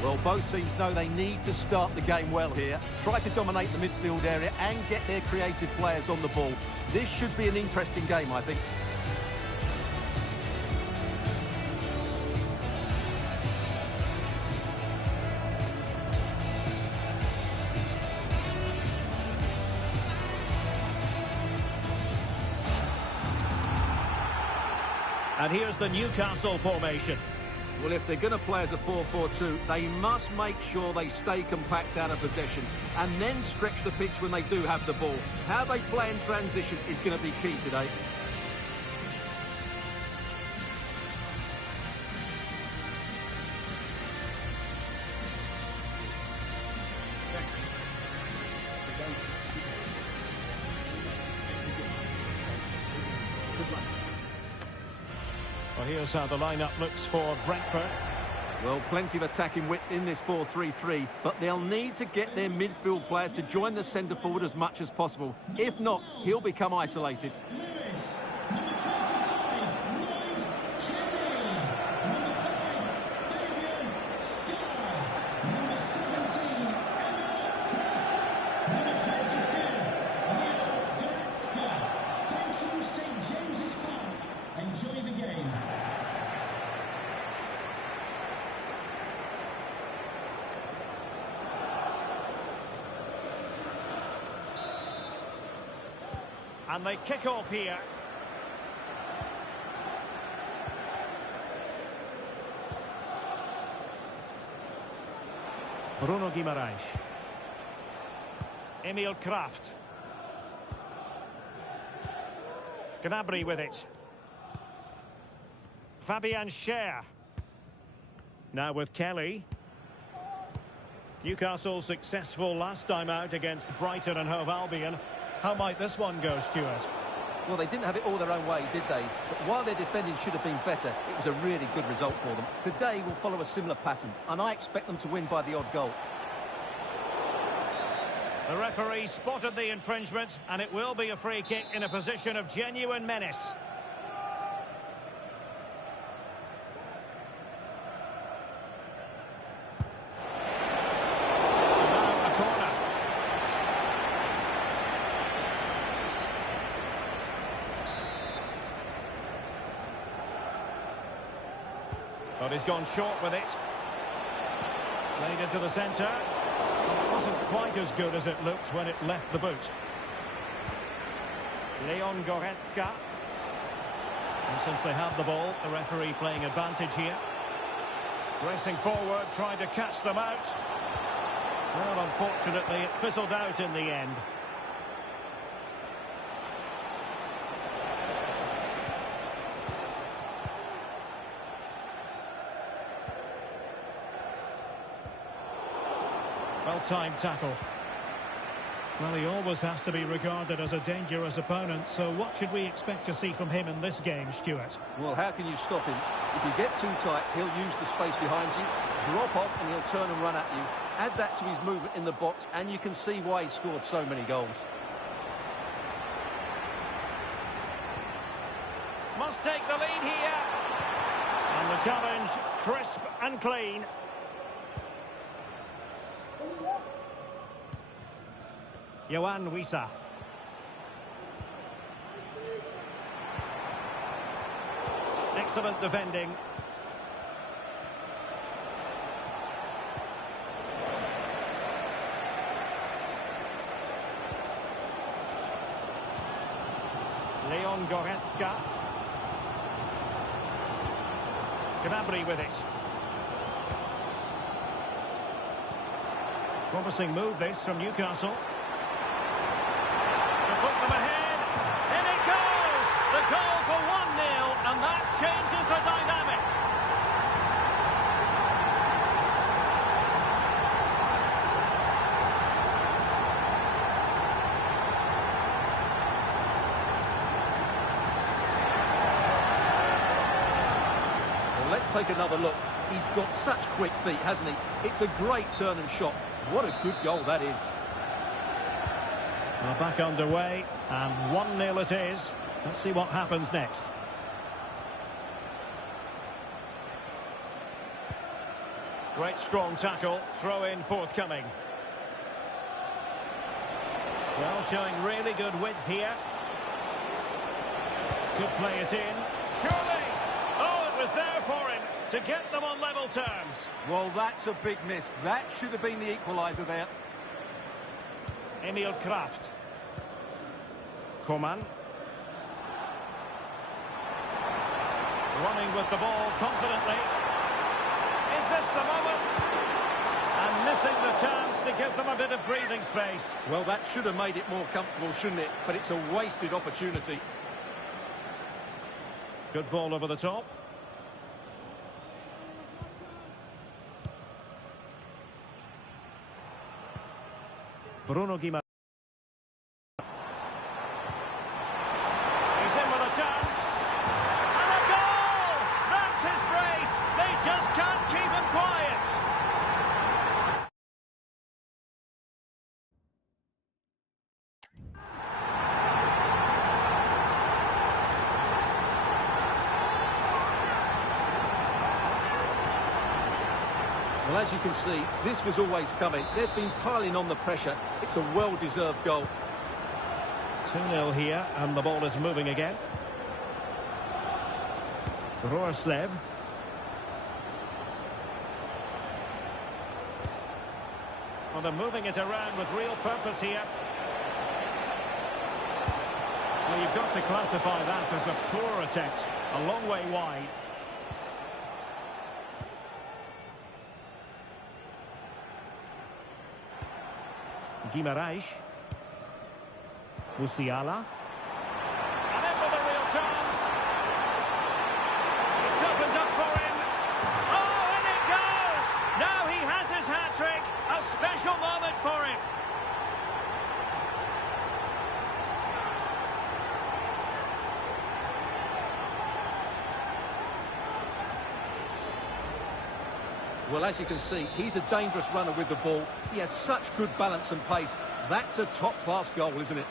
Well, both teams know they need to start the game well here. Try to dominate the midfield area and get their creative players on the ball. This should be an interesting game, I think. And here's the Newcastle formation. Well, if they're going to play as a 4-4-2, they must make sure they stay compact out of possession and then stretch the pitch when they do have the ball. How they play in transition is going to be key today. Well, here's how the lineup looks for Brentford. Well, plenty of attacking width in this 4-3-3, but they'll need to get their midfield players to join the centre forward as much as possible. If not, he'll become isolated. And they kick off here. Bruno Guimaraes. Emil Kraft. Gnabry with it. Fabian Schär. Now with Kelly. Newcastle successful last time out against Brighton and Hove Albion. How might this one go, Stuart? Well, they didn't have it all their own way, did they? But while their defending should have been better, it was a really good result for them. Today will follow a similar pattern, and I expect them to win by the odd goal. The referee spotted the infringement, and it will be a free kick in a position of genuine menace. But he's gone short with it. Played into the centre. It wasn't quite as good as it looked when it left the boot. Leon Goretzka. And since they have the ball, the referee playing advantage here. Racing forward, trying to catch them out. Well, unfortunately, it fizzled out in the end. Well-timed tackle. Well, he always has to be regarded as a dangerous opponent, so what should we expect to see from him in this game, Stuart? Well, how can you stop him? If you get too tight, he'll use the space behind you, drop off, and he'll turn and run at you. Add that to his movement in the box, and you can see why he scored so many goals. Must take the lead here. And the challenge, crisp and clean. Yohan Wissa. Excellent defending. Leon Goretzka. Gnabry with it. Promising move this from Newcastle. Put them ahead. In it goes! The goal for 1-0, and that changes the dynamic. Let's take another look. He's got such quick feet, hasn't he? It's a great turn and shot. What a good goal that is. Well, back underway, and 1-0 it is. Let's see what happens next. Great strong tackle, throw in forthcoming. Well, showing really good width here. Could play it in. Surely! Oh, it was there for him to get them on level terms. Well, that's a big miss. That should have been the equaliser there. Emil Kraft. Coman. Running with the ball confidently. Is this the moment? And missing the chance to give them a bit of breathing space. Well, that should have made it more comfortable, shouldn't it? But it's a wasted opportunity. Good ball over the top. Bruno Guimaraes. He's in with a chance. And a goal! That's his brace. They just can't keep him quiet. Well, as you can see, this was always coming. They've been piling on the pressure. It's a well-deserved goal. 2-0 here, and the ball is moving again. Roerslev. Well, they're moving it around with real purpose here. Well, you've got to classify that as a poor attempt. A long way wide. Guimaraes. Musiala. And in with a real chance. It's opened up for him. Oh, and it goes! Now he has his hat-trick. A special moment for him. Well, as you can see, he's a dangerous runner with the ball. He has such good balance and pace. That's a top-class goal, isn't it?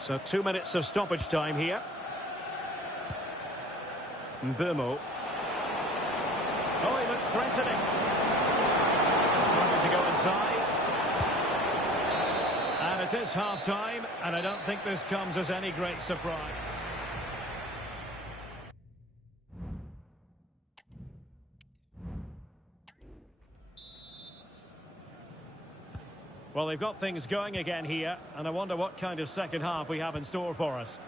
So 2 minutes of stoppage time here. Mbeumo. Oh, he looks threatening. Starting to go inside. And it is half-time, and I don't think this comes as any great surprise. Well, they've got things going again here, and I wonder what kind of second half we have in store for us.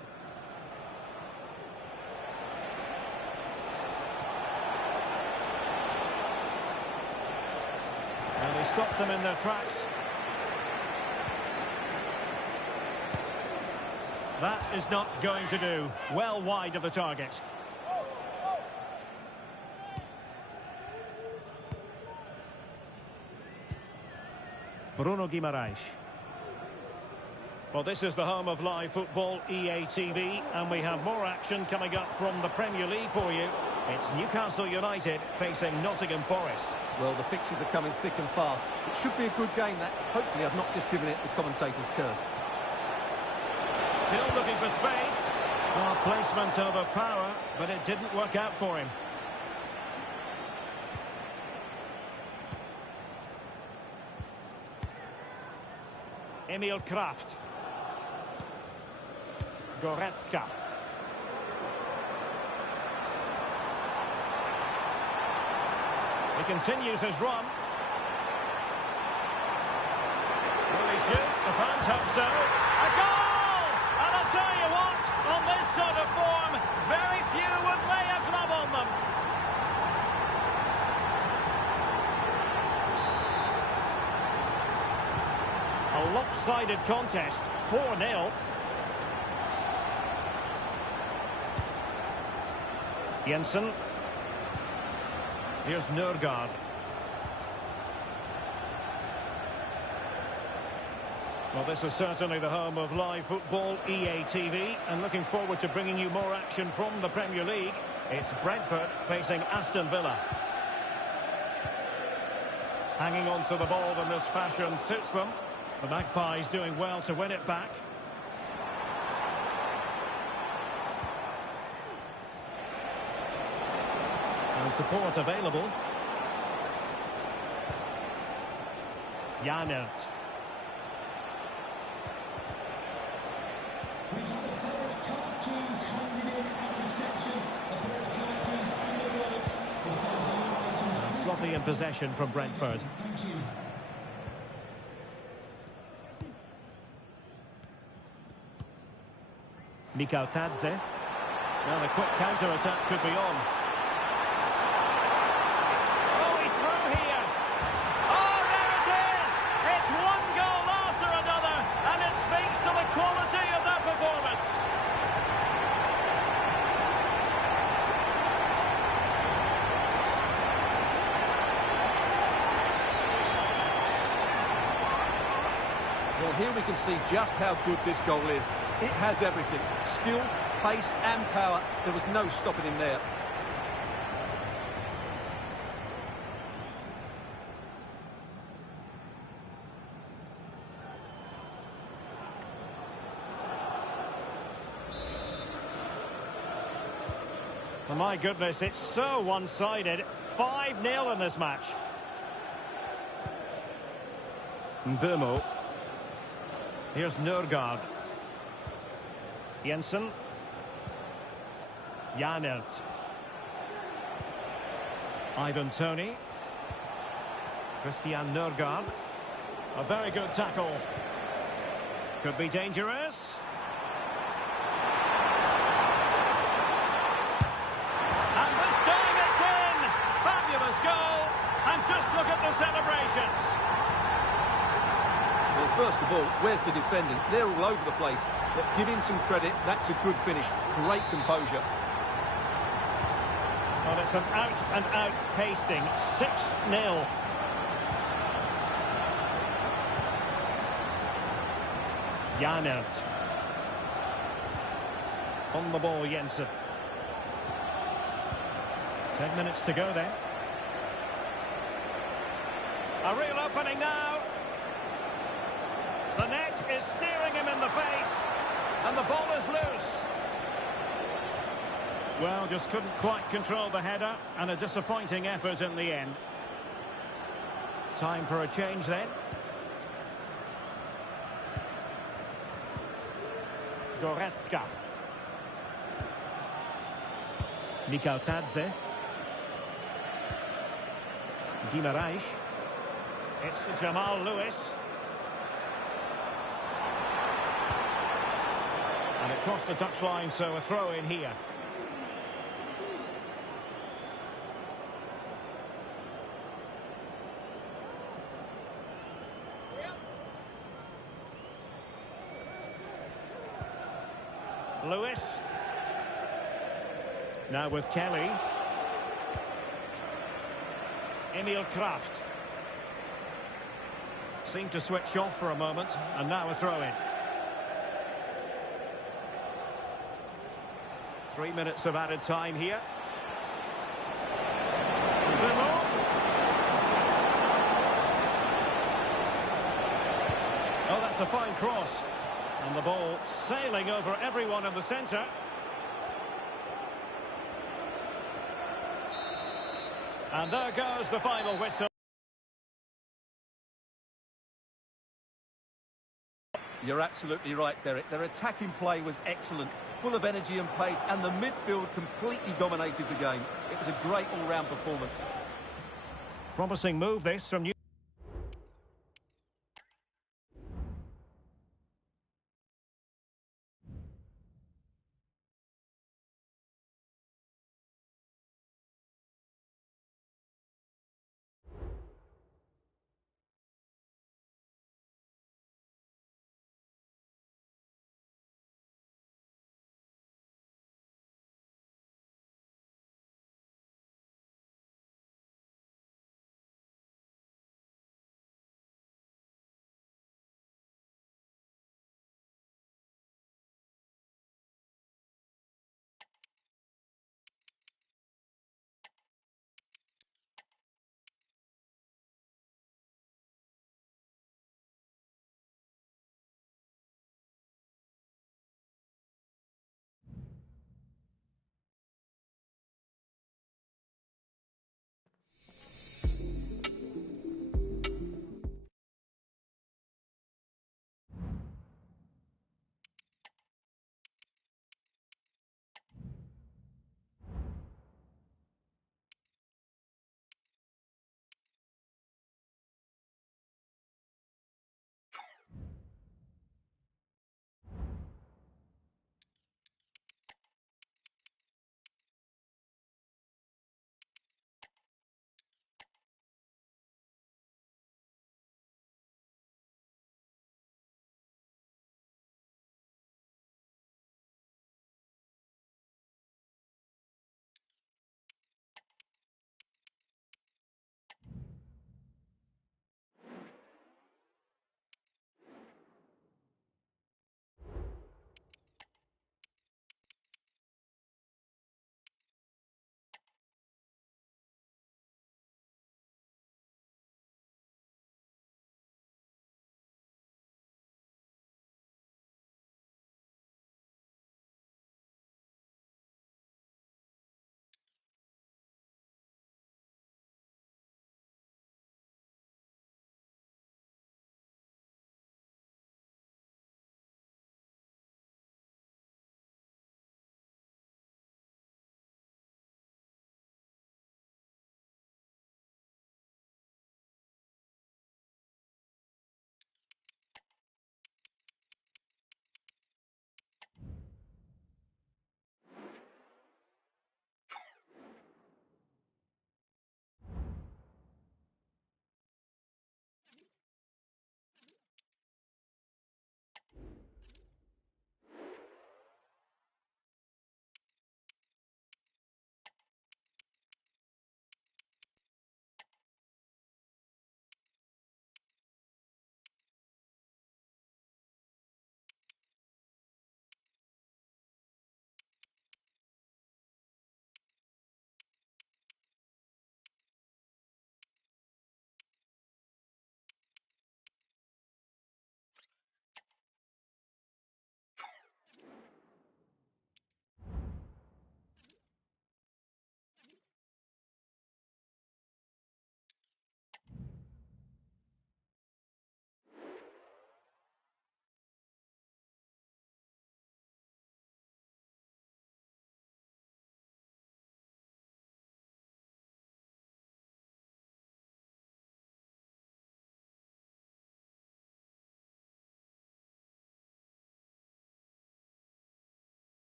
And they stopped them in their tracks. That is not going to do. Well wide of the target. Bruno Guimaraes. Well, this is the home of live football, EA TV, and we have more action coming up from the Premier League for you. It's Newcastle United facing Nottingham Forest. Well, the fixtures are coming thick and fast. It should be a good game, that. Hopefully I've not just given it the commentator's curse. Still looking for space. Well, placement over power, but it didn't work out for him. Emil Kraft. Goretzka. He continues his run. Will he shoot? The fans hope so. A goal! And I'll tell you what, on this sort of form, very few would lay a glove on them. A lopsided contest, 4-0. Jensen. Here's Nørgaard. Well, this is certainly the home of live football, EA TV, and looking forward to bringing you more action from the Premier League. It's Brentford facing Aston Villa. Hanging on to the ball in this fashion suits them. The Magpies doing well to win it back. And support available. Janert. We've had a pair of card keys handed in at reception. A pair of card keys and a wallet. If those are your items, Sloppy in possession from Brentford. thank you. Mikau Tadze. Now the quick counter-attack could be on. Oh, he's through here. Oh, there it is! It's one goal after another, and it speaks to the quality of that performance. Well, here we can see just how good this goal is. It has everything. Skill, pace and power. There was no stopping him there. Oh, my goodness, it's so one-sided. 5-0 in this match. Mbumo. Here's Nørgaard. Jensen. Janert. Ivan Toney. Christian Nørgaard. A very good tackle. Could be dangerous. And this time it's in! Fabulous goal! And just look at the celebrations. Well, first of all, where's the defending? They're all over the place. But give him some credit. That's a good finish. Great composure. Well, it's an out-and-out pasting. 6-0. Janert. On the ball, Jensen. 10 minutes to go then. A real opening now. The net is steering him in the face. And the ball is loose. Well, just couldn't quite control the header, and a disappointing effort in the end. Time for a change then. Goretzka. Mikau Tadze. Guimaraes. It's Jamal Lewis. And it crossed the touchline, so a throw in here. Lewis. Now with Kelly. Emil Kraft. Seemed to switch off for a moment, and now a throw in. 3 minutes of added time here. Oh, that's a fine cross. And the ball sailing over everyone in the centre. And there goes the final whistle. You're absolutely right, Derek. Their attacking play was excellent, full of energy and pace, and the midfield completely dominated the game. It was a great all-round performance. Promising move this from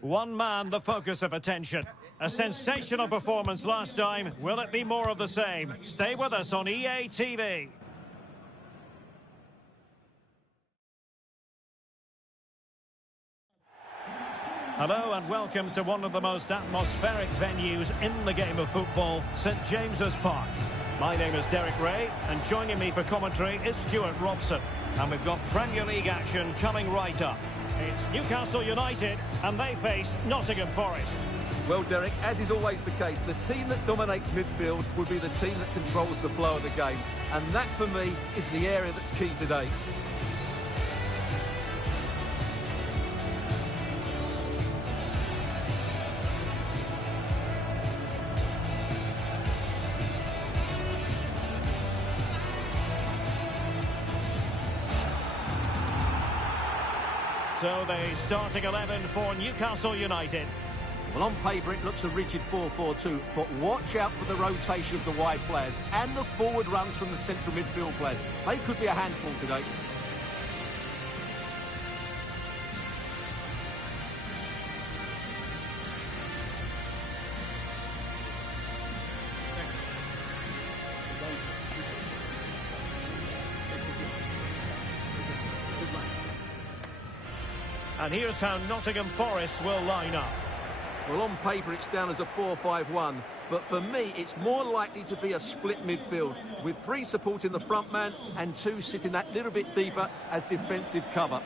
One man the focus of attention. A sensational performance last time. Will it be more of the same? Stay with us on EA TV. Hello and welcome to one of the most atmospheric venues in the game of football, St James's Park. My name is Derek Ray, and joining me for commentary is Stuart Robson. And we've got Premier League action coming right up. It's Newcastle United, and they face Nottingham Forest. Well, Derek, as is always the case, the team that dominates midfield will be the team that controls the flow of the game. And that, for me, is the area that's key today. So the starting 11 for Newcastle United. Well, on paper, it looks a rigid 4-4-2, but watch out for the rotation of the wide players and the forward runs from the central midfield players. They could be a handful today. And here's how Nottingham Forest will line up. Well, on paper, it's down as a 4-5-1, but for me, it's more likely to be a split midfield, with 3 supporting the front man and 2 sitting that little bit deeper as defensive cover.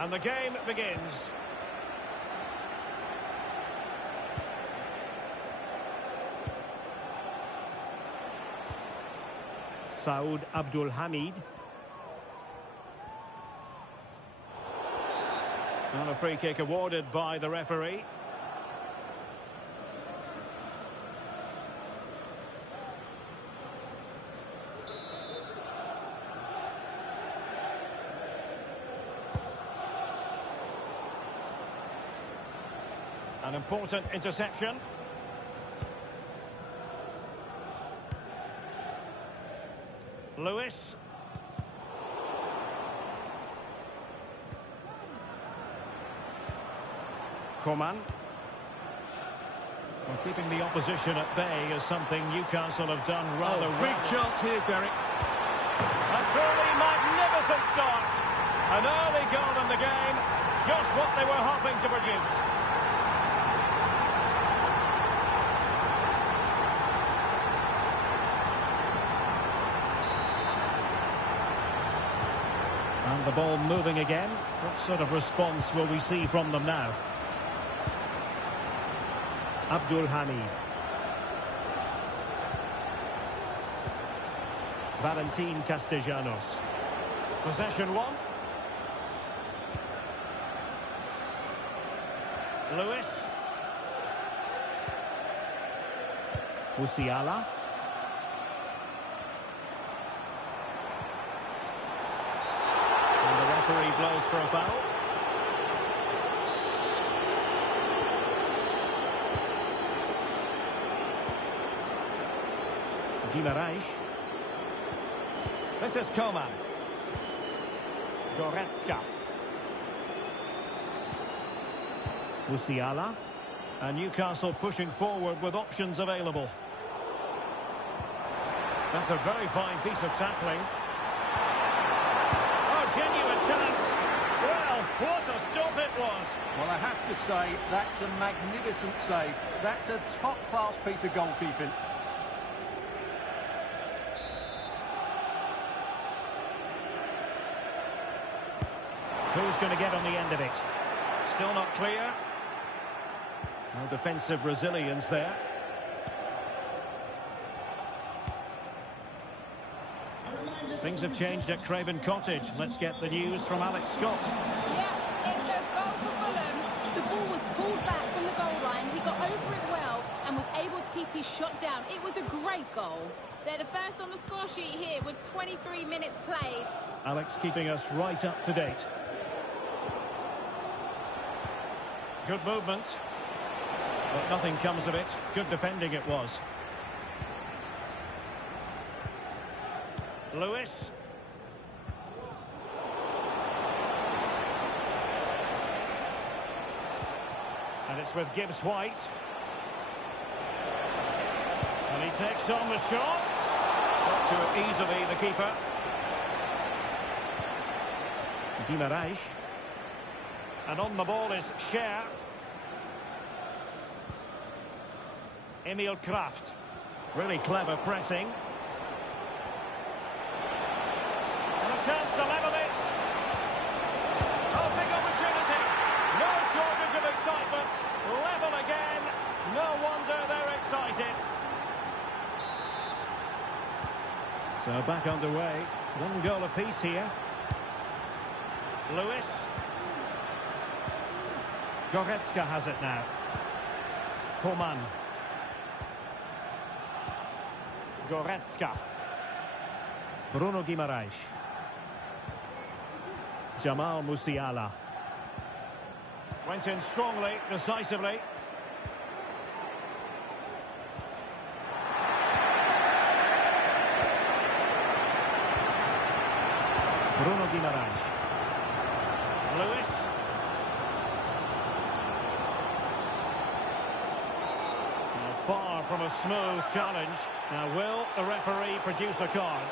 And the game begins. Saud Abdul Hamid. And a free kick awarded by the referee. An important interception. Lewis. Coman. Well, keeping the opposition at bay is something Newcastle have done rather well. Big chance here, Derek. A truly magnificent start. An early goal in the game. Just what they were hoping to produce. And the ball moving again. What sort of response will we see from them now? Abdul Hamid. Valentin Castellanos. Possession 1. Lewis. Musiala. He blows for a foul. Guimaraes. This is Coman. Goretzka. Musiala. And Newcastle pushing forward with options available. That's a very fine piece of tackling. Genuine chance. Well, what a stop it was. Well, I have to say, that's a magnificent save. That's a top-class piece of goalkeeping. Who's going to get on the end of it? Still not clear. No defensive resilience there. Things have changed at Craven Cottage. Let's get the news from Alex Scott. Yeah, it's a goal for keep his shot down. It was a great goal. They're the first on the score sheet here with 23 minutes played. Alex keeping us right up to date. Good movement. But nothing comes of it. Good defending it was. Lewis. And it's with Gibbs-White. And he takes on the shot. Got to it easily, the keeper. Guimaraes. And on the ball is Scher. Emil Kraft. Really clever pressing. And a chance to level it. Oh, big opportunity. No shortage of excitement. Level again. No wonder they're excited. So back underway. One goal apiece here. Lewis. Goretzka has it now. Coman. Goretzka. Bruno Guimaraes. Jamal Musiala. Went in strongly, decisively. Bruno Guimaraes. Lewis. Far from a smooth challenge. Now, will the referee produce a card?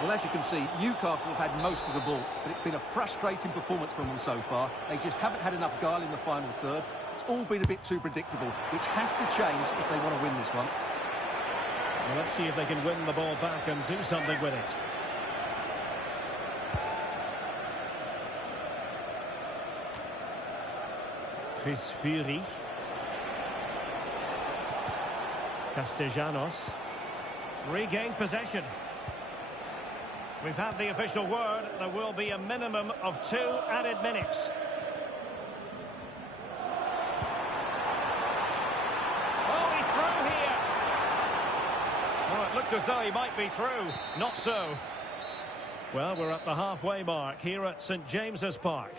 Well, as you can see, Newcastle have had most of the ball, but it's been a frustrating performance from them so far. They just haven't had enough guile in the final third. It's all been a bit too predictable, which has to change if they want to win this one. Well, let's see if they can win the ball back and do something with it. Chris Fury. Castellanos. Regained possession. We've had the official word. There will be a minimum of 2 added minutes. Oh, he's through here. Oh, it looked as though he might be through. Not so. Well, we're at the halfway mark here at St James's Park.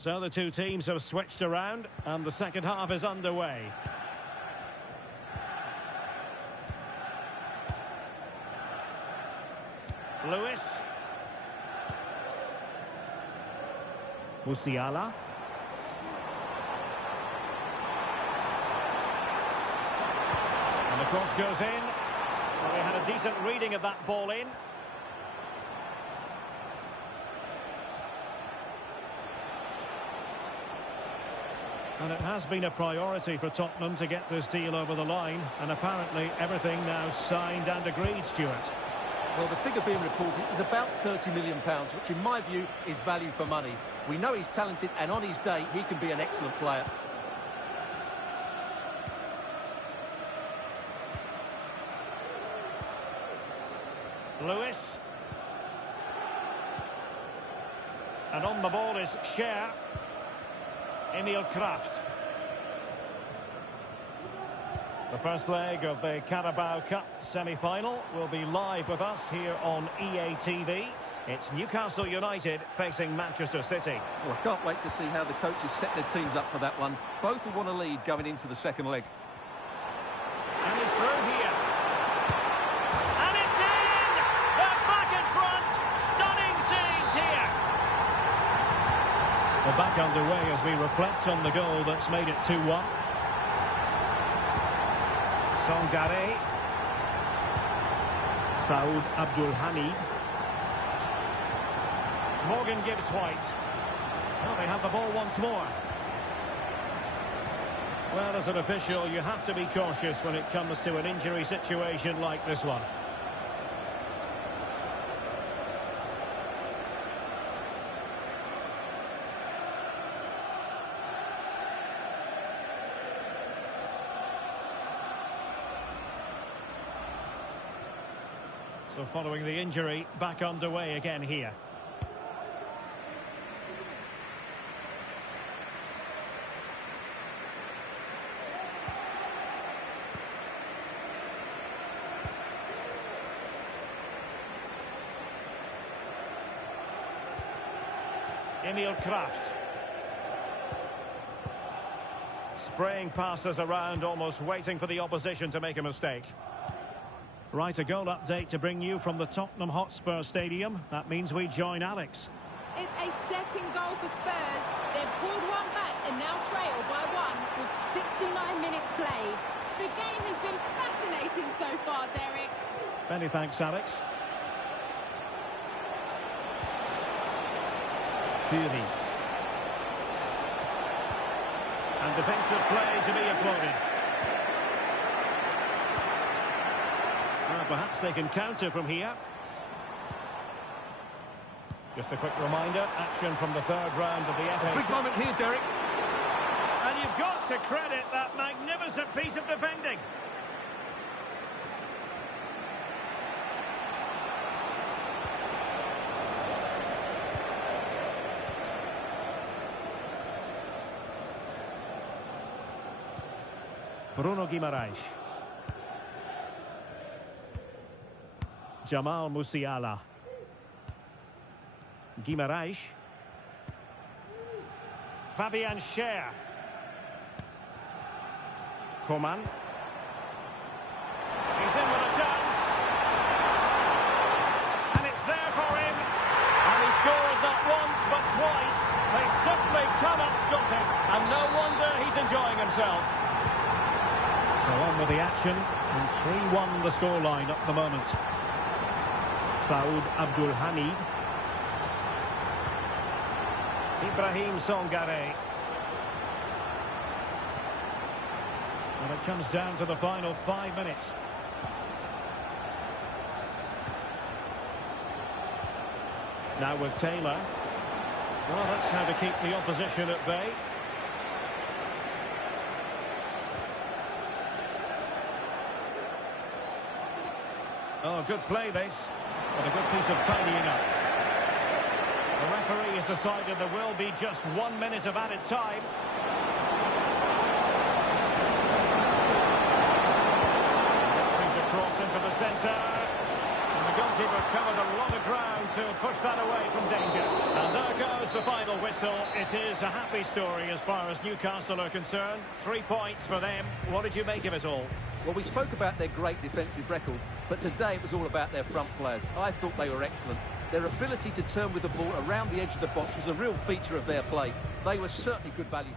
So the two teams have switched around and the second half is underway. Lewis. Musiala. And the cross goes in. Well, they had a decent reading of that ball in. And it has been a priority for Tottenham to get this deal over the line. And apparently everything now signed and agreed, Stuart. Well, the figure being reported is about £30 million, which in my view is value for money. We know he's talented, and on his day, he can be an excellent player. Lewis. And on the ball is Scher. Emil Kraft. The first leg of the Carabao Cup semi-final will be live with us here on EA TV. It's Newcastle United facing Manchester City. Well, I can't wait to see how the coaches set their teams up for that one. Both will want to lead going into the second leg. And he's through here. And it's in! They're back in front! Stunning scenes here! We're back underway as we reflect on the goal that's made it 2-1. Songare. Saud Abdul Hamid. Morgan Gibbs-White. Well, they have the ball once more. Well, as an official, you have to be cautious when it comes to an injury situation like this one. So following the injury, back underway again here. Emil Kraft. Spraying passes around, almost waiting for the opposition to make a mistake. Right, a goal update to bring you from the Tottenham Hotspur Stadium. That means we join Alex. It's a second goal for Spurs. They've pulled one back and now trail by one with 69 minutes played. The game has been fascinating so far, Derek. Many thanks, Alex. Fury. And defensive play to be applauded. Well, perhaps they can counter from here. Just a quick reminder, action from the third round of the FA Big Cup. moment here, Derek. And you've got to credit that magnificent piece of defending. Bruno Guimaraes. Jamal Musiala. Guimaraes. Fabian Schär. Coman. He's in with a chance. And it's there for him. And he scored not once but twice. They simply cannot stop him. And no wonder he's enjoying himself. So on with the action. And 3-1 the scoreline at the moment. Saud Abdul Hamid. Ibrahim Songare. And it comes down to the final 5 minutes. Now with Taylor. Well, that's how to keep the opposition at bay. Oh, good play this. But a good piece of tidying up. The referee has decided there will be just 1 minute of added time. Attempting to cross into the centre. And the goalkeeper covered a lot of ground to push that away from danger. And there goes the final whistle. It is a happy story as far as Newcastle are concerned. 3 points for them. What did you make of it all? Well, we spoke about their great defensive record, but today it was all about their front players. I thought they were excellent. Their ability to turn with the ball around the edge of the box was a real feature of their play. They were certainly good value.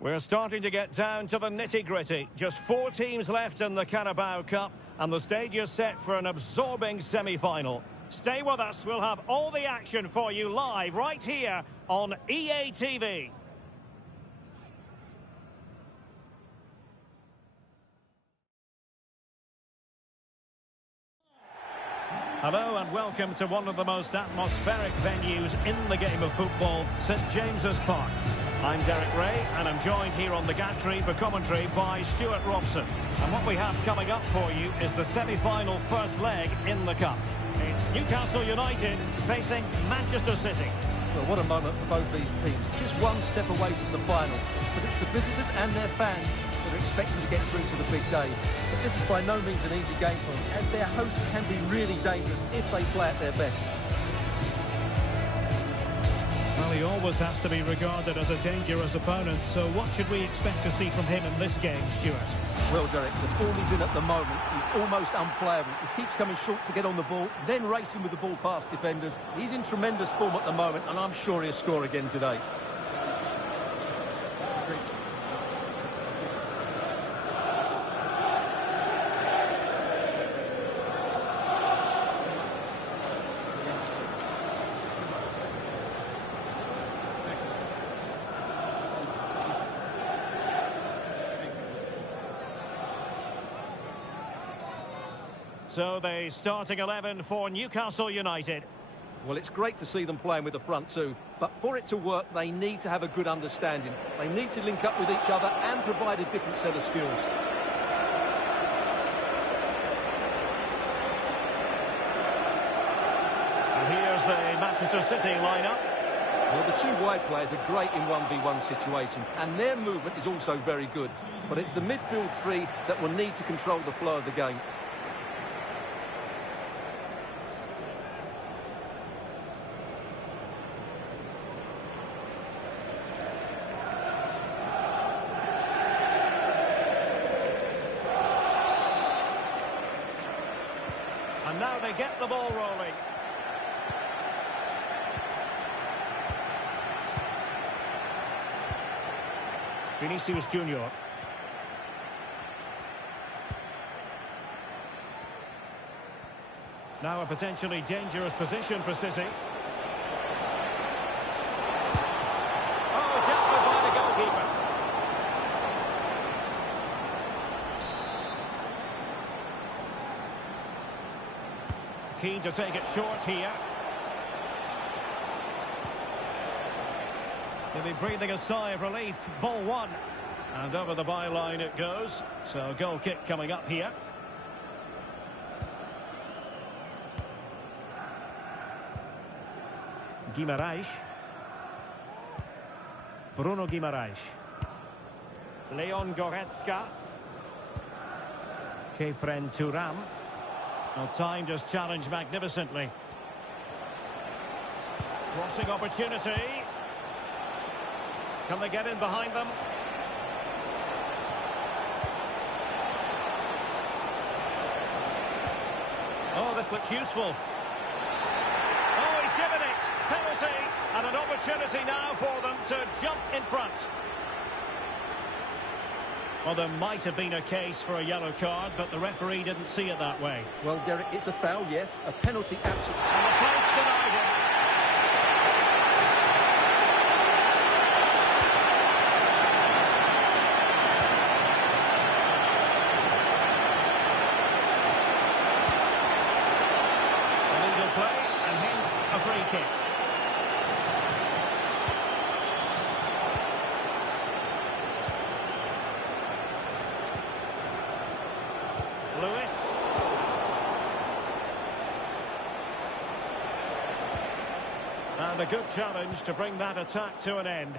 We're starting to get down to the nitty-gritty. Just 4 teams left in the Carabao Cup, and the stage is set for an absorbing semi-final. Stay with us, we'll have all the action for you live right here on EA TV. Hello and welcome to one of the most atmospheric venues in the game of football, St James's Park. I'm Derek Ray and I'm joined here on the gantry for commentary by Stuart Robson. And what we have coming up for you is the semi-final first leg in the Cup. It's Newcastle United facing Manchester City. Well, what a moment for both these teams. Just one step away from the final. But it's the visitors and their fans that are expected to get through to the big day. But this is by no means an easy game for them, as their hosts can be really dangerous if they play at their best. Well, he always has to be regarded as a dangerous opponent, so what should we expect to see from him in this game, Stuart? Well, Derek, the form he's in at the moment, he's almost unplayable. He keeps coming short to get on the ball, then racing with the ball past defenders. He's in tremendous form at the moment, and I'm sure he'll score again today. So the starting 11 for Newcastle United. Well, it's great to see them playing with the front two, but for it to work, they need to have a good understanding. They need to link up with each other and provide a different set of skills. And here's the Manchester City lineup. Well, the two wide players are great in 1v1 situations, and their movement is also very good. But it's the midfield three that will need to control the flow of the game. And now they get the ball rolling. Vinicius Junior. Now a potentially dangerous position for City. Oh, dealt with by the goalkeeper. Keen to take it short here. They'll be breathing a sigh of relief. Ball one. And over the byline it goes. So a goal kick coming up here. Guimaraes. Bruno Guimaraes. Leon Goretzka. Kefren Turam. Well, time just challenged magnificently. Crossing opportunity. Can they get in behind them? Oh, this looks useful. Oh, he's given it. Penalty. And an opportunity now for them to jump in front. Well, there might have been a case for a yellow card, but the referee didn't see it that way. Well, Derek, it's a foul, yes. A penalty, absolutely. And the post denied him. Illegal play, and hence a free kick. Lewis. And a good challenge to bring that attack to an end.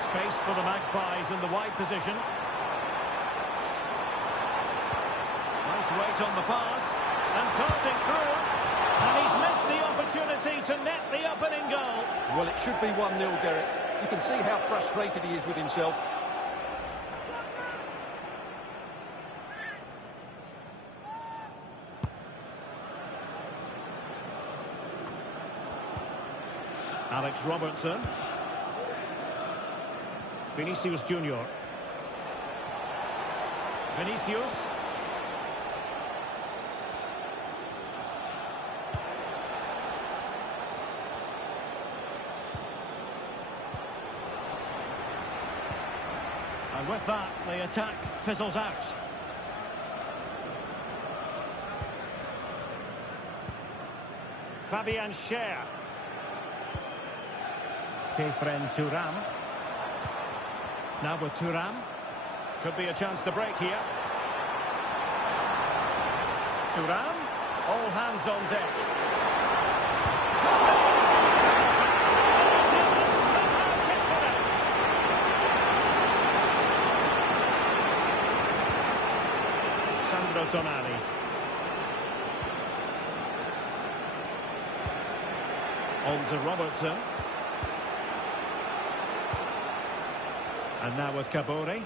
Space for the Magpies in the wide position. Nice weight on the pass. And tossing through. And he's missed the opportunity to net the opening goal. Well, it should be 1-0, Derek. You can see how frustrated he is with himself. Alex Robertson. Vinicius Junior. Vinicius. And with that, the attack fizzles out. Fabian Schär. Kefren Thuram. Now with Thuram. Could be a chance to break here. Thuram. All hands on deck. Sandro Tonali. On to Robertson. And now with Kabore.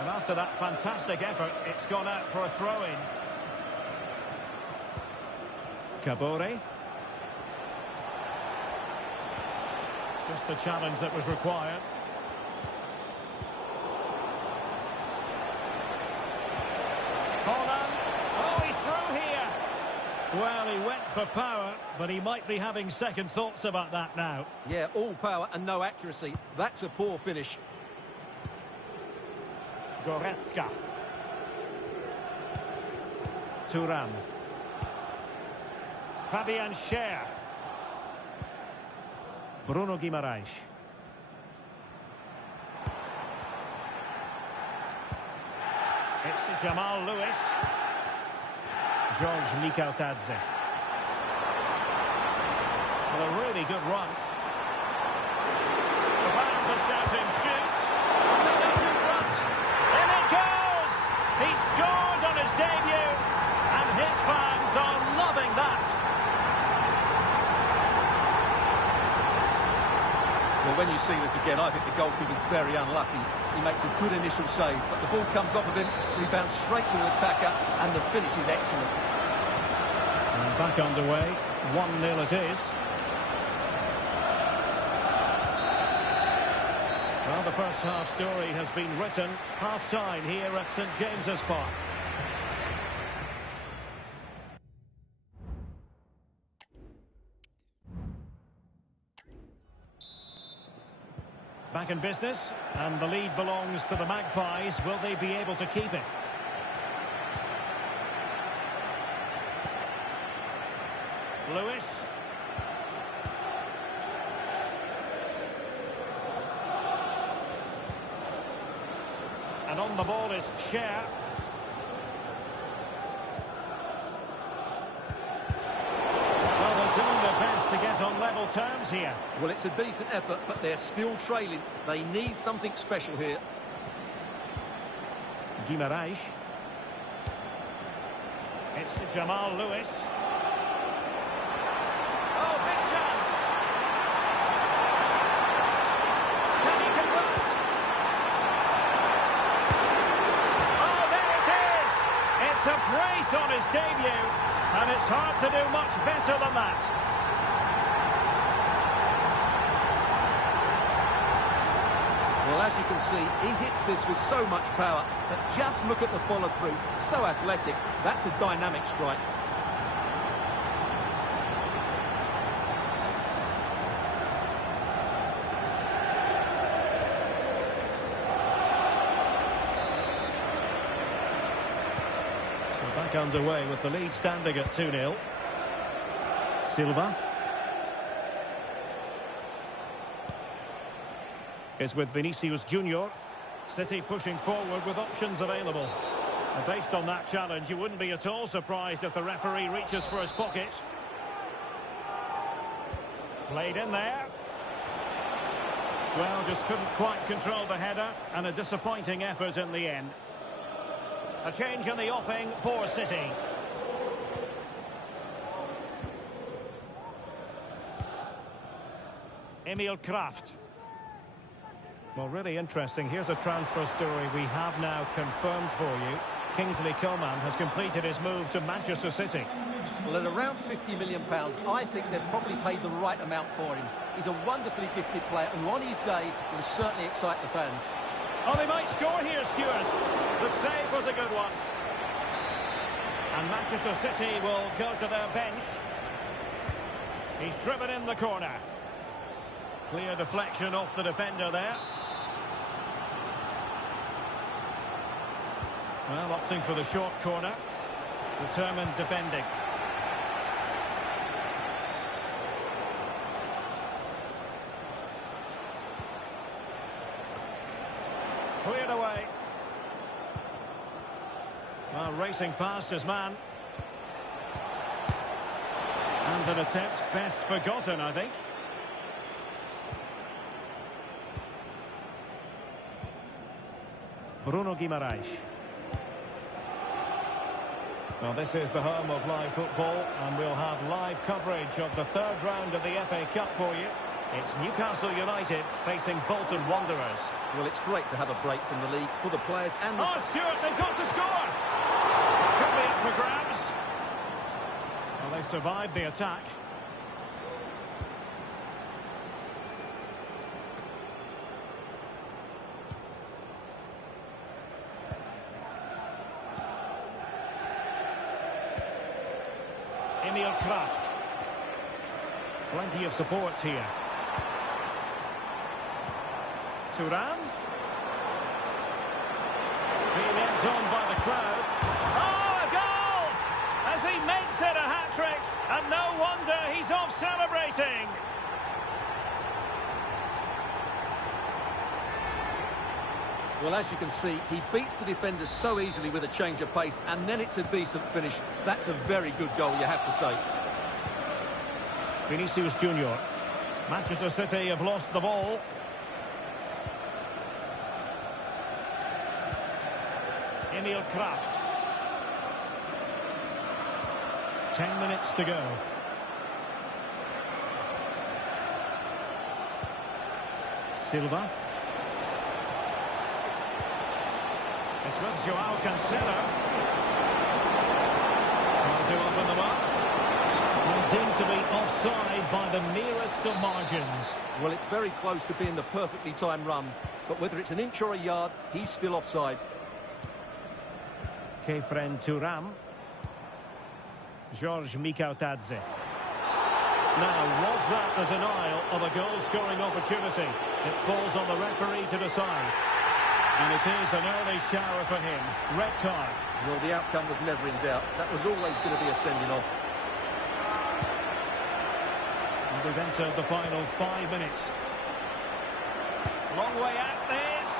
And after that fantastic effort, it's gone out for a throw-in. Kabore. Just the challenge that was required. Holland. Oh, he's through here. Well, he went for power, but he might be having second thoughts about that now. Yeah, all power and no accuracy. That's a poor finish. Goretzka. Thuram. Fabian Schär. Bruno Guimaraes. It's Jamal Lewis. George Mikautadze. Well, a really good run. The fans are shouting, shoot! No, that's in front. In it goes! He scored on his debut, and his fans are loving that. Well, when you see this again, I think the goalkeeper's very unlucky. He makes a good initial save, but the ball comes off of him, rebounds straight to the attacker, and the finish is excellent. And back underway, 1-0 it is. Well, the first half story has been written. Half-time here at St James's Park. Back in business, and the lead belongs to the Magpies. Will they be able to keep it? Lewis. And on the ball is Schär. Well, they're doing their best to get on level terms here. Well, it's a decent effort, but they're still trailing. They need something special here. Guimaraes. It's Jamal Lewis. Oh, big chance. Can he convert? Oh, there it is. It's a brace on his debut, and it's hard to do much better than that. Well, as you can see, he hits this with so much power, but just look at the follow-through. So athletic. That's a dynamic strike. So back underway with the lead standing at 2-0. Silva. Is with Vinicius Junior. City pushing forward with options available. And based on that challenge, you wouldn't be at all surprised if the referee reaches for his pocket. Played in there. Well, just couldn't quite control the header, and a disappointing effort in the end. A change in the offing for City. Emil Kraft. Well, really interesting. Here's a transfer story we have now confirmed for you. Kingsley Coman has completed his move to Manchester City. Well, at around £50 million, I think they've probably paid the right amount for him. He's a wonderfully gifted player who, on his day, will certainly excite the fans. Oh, they might score here, Stuart. The save was a good one. And Manchester City will go to their bench. He's driven in the corner. Clear deflection off the defender there. Well, opting for the short corner. Determined defending. Cleared away. Well, racing past his man. And an attempt best forgotten, I think. Bruno Guimaraes. Well, this is the home of live football, and we'll have live coverage of the third round of the FA Cup for you. It's Newcastle United facing Bolton Wanderers. Well, it's great to have a break from the league for the players and the... Oh, Stuart, they've got to score! Could be up for grabs. Well, they survived the attack. Emil Kraft. Plenty of support here. Thuram. Being edged on by the crowd. Oh, a goal! As he makes it a hat-trick. And no wonder he's off celebrating. Well, as you can see, he beats the defenders so easily with a change of pace, and then it's a decent finish. That's a very good goal, you have to say. Vinicius Junior. Manchester City have lost the ball. Emil Kraft. 10 minutes to go. Silva. It's with Joao Cancelo. Trying to open them up. And deemed to be offside by the nearest of margins. Well, it's very close to being the perfectly timed run, but whether it's an inch or a yard, he's still offside. Kefren Thuram. George Mikautadze. Now, was that the denial of a goal-scoring opportunity? It falls on the referee to decide. And it is an early shower for him. Red card. Well, the outcome was never in doubt. That was always going to be a sending off. And we've entered the final 5 minutes. Long way at this.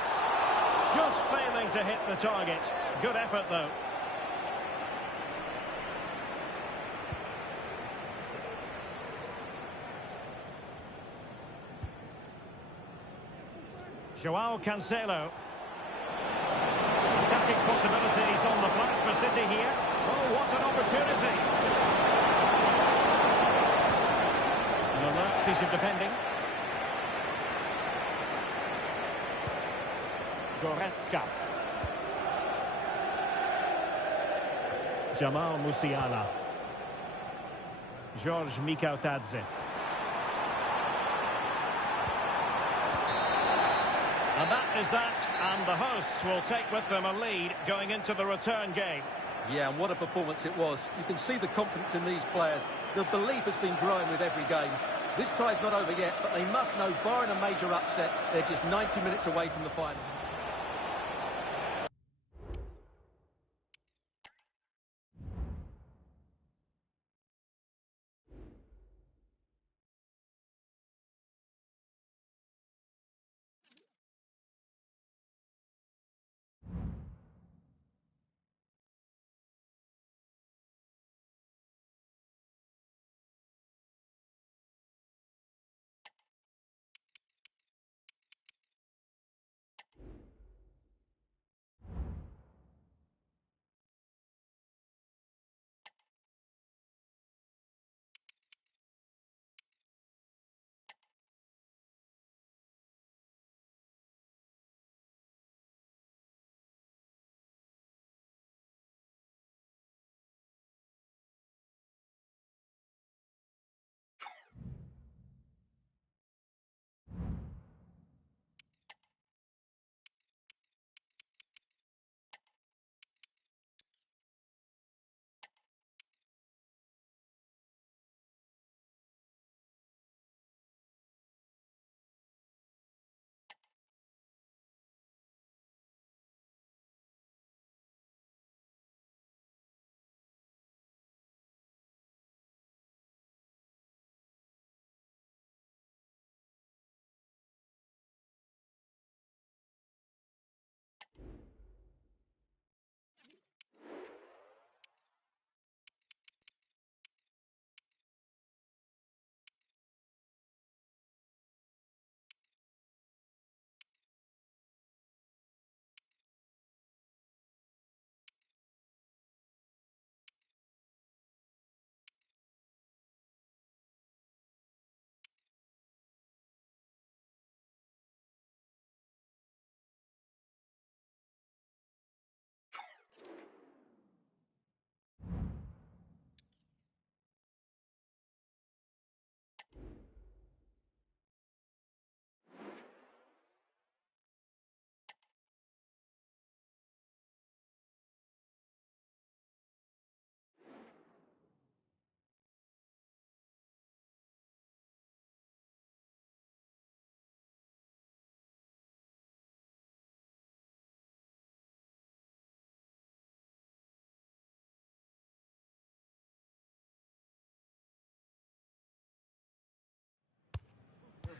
Just failing to hit the target. Good effort, though. Joao Cancelo. Attacking possibilities on the flank for City here. Oh, what an opportunity. An alert piece of defending. Goretzka. Jamal Musiala. George Mikautadze. And that is that, and the hosts will take with them a lead going into the return game. Yeah, and what a performance it was. You can see the confidence in these players. The belief has been growing with every game. This tie's not over yet, but they must know, barring a major upset, they're just 90 minutes away from the final.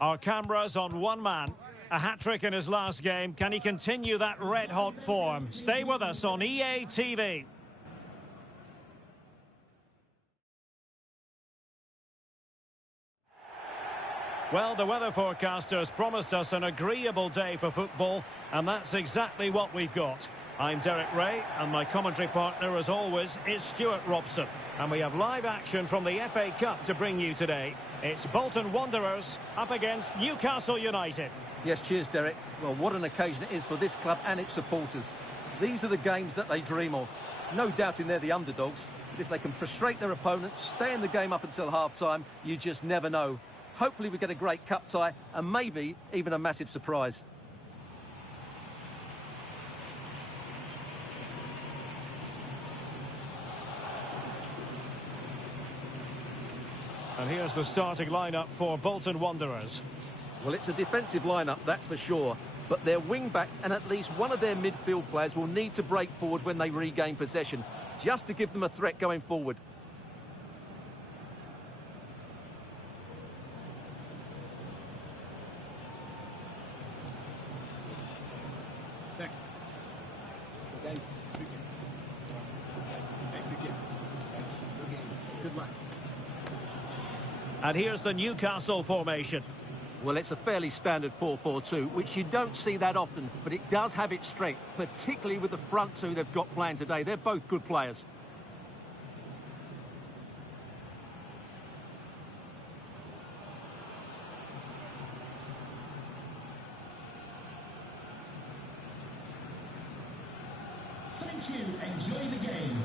Our cameras on one man. A hat-trick in his last game. Can he continue that red-hot form? Stay with us on EA TV. Well, the weather forecasters promised us an agreeable day for football, and that's exactly what we've got. I'm Derek Ray, and my commentary partner, as always, is Stuart Robson. And we have live action from the FA Cup to bring you today. It's Bolton Wanderers up against Newcastle United. Yes, cheers, Derek. Well, what an occasion it is for this club and its supporters. These are the games that they dream of. No doubting they're the underdogs, but if they can frustrate their opponents, stay in the game up until half-time, you just never know. Hopefully we get a great cup tie and maybe even a massive surprise. And here's the starting lineup for Bolton Wanderers. Well, it's a defensive lineup, that's for sure. But their wing-backs and at least one of their midfield players will need to break forward when they regain possession, just to give them a threat going forward. Thanks. Okay. Good luck. And here's the Newcastle formation. Well, it's a fairly standard 4-4-2, which you don't see that often, but it does have its strength, particularly with the front two they've got playing today. They're both good players. Thank you. Enjoy the game.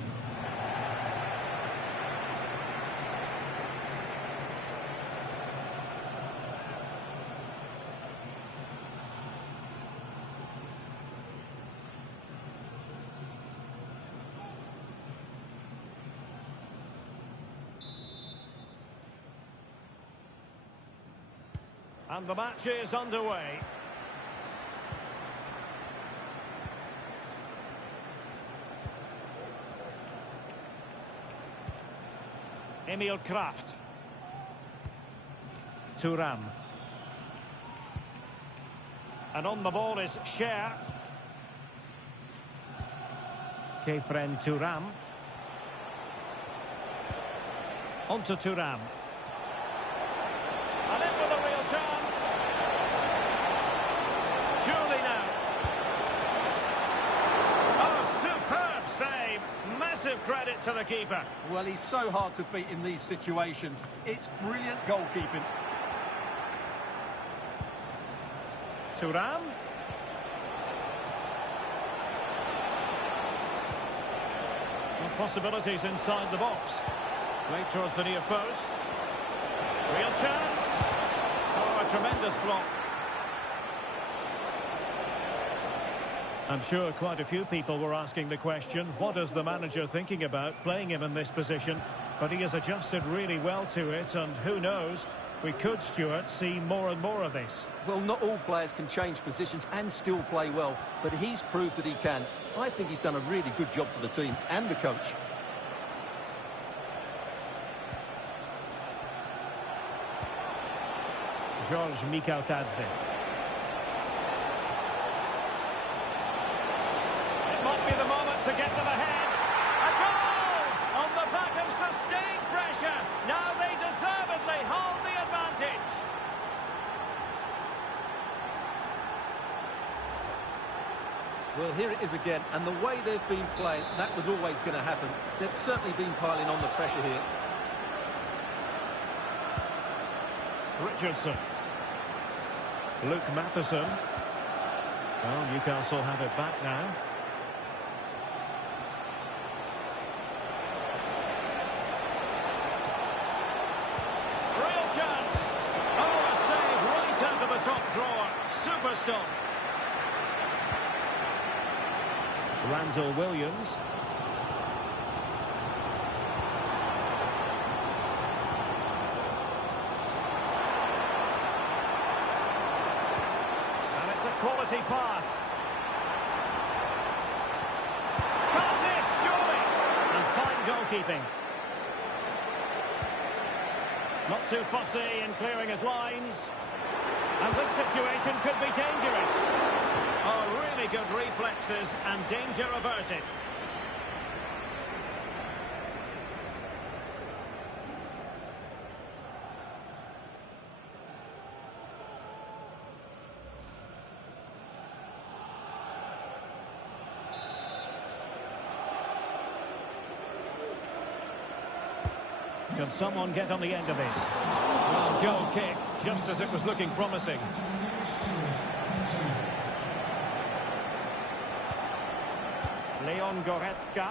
And the match is underway. Emil Kraft. Thuram. And on the ball is Scher. Kefren Thuram. On to Thuram. And in with a real chance. Surely now. Oh, superb save. Massive credit to the keeper. Well, he's so hard to beat in these situations. It's brilliant goalkeeping. Thuram. Well, possibilities inside the box. Right towards the near post. Real chance. Oh, a tremendous block. I'm sure quite a few people were asking the question, what is the manager thinking about playing him in this position? But he has adjusted really well to it, and who knows, we could, Stuart, see more and more of this. Well, not all players can change positions and still play well, but he's proved that he can. I think he's done a really good job for the team and the coach. George Mikautadze. It might be the moment to get them ahead. A goal! On the back of sustained pressure. Now they deservedly hold the advantage. Well, here it is again, and the way they've been playing, that was always going to happen. They've certainly been piling on the pressure here. Richardson. Luke Matheson. Well, Newcastle have it back now. Real chance. Oh, a save right out of the top drawer. Super stop. Randall Williams. And it's a quality pass. Can't miss, surely. And fine goalkeeping. Not too fussy in clearing his lines. And this situation could be dangerous. Oh, really good reflexes and danger averted. Can someone get on the end of it? Well, goal kick, just as it was looking promising. Leon Goretzka.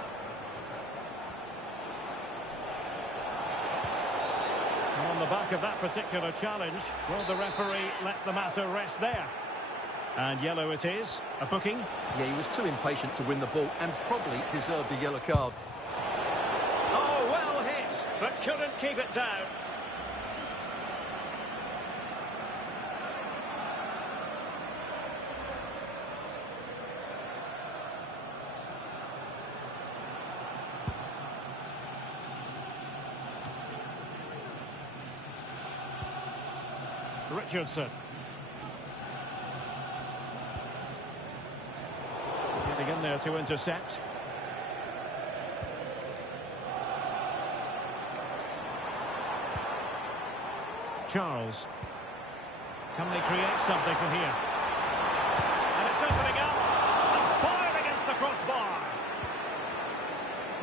And on the back of that particular challenge, will the referee let the matter rest there? And yellow it is. A booking. Yeah, he was too impatient to win the ball and probably deserved a yellow card. Oh, well hit, but couldn't keep it down. Richardson. Getting in there to intercept. Charles. Can they create something from here? And it's opening up. And fired against the crossbar.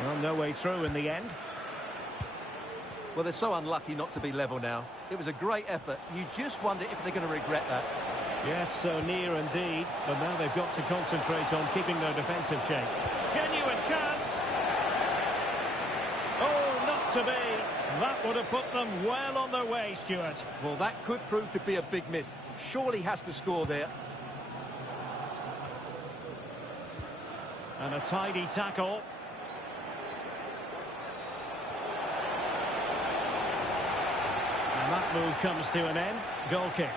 Well, no way through in the end. Well, they're so unlucky not to be level now. It was a great effort. You just wonder if they're going to regret that. Yes, so near indeed. But now they've got to concentrate on keeping their defensive shape. Genuine chance. Oh, not to be. That would have put them well on their way, Stuart. Well, that could prove to be a big miss. Surely has to score there. And a tidy tackle. And that move comes to an end. Goal kick.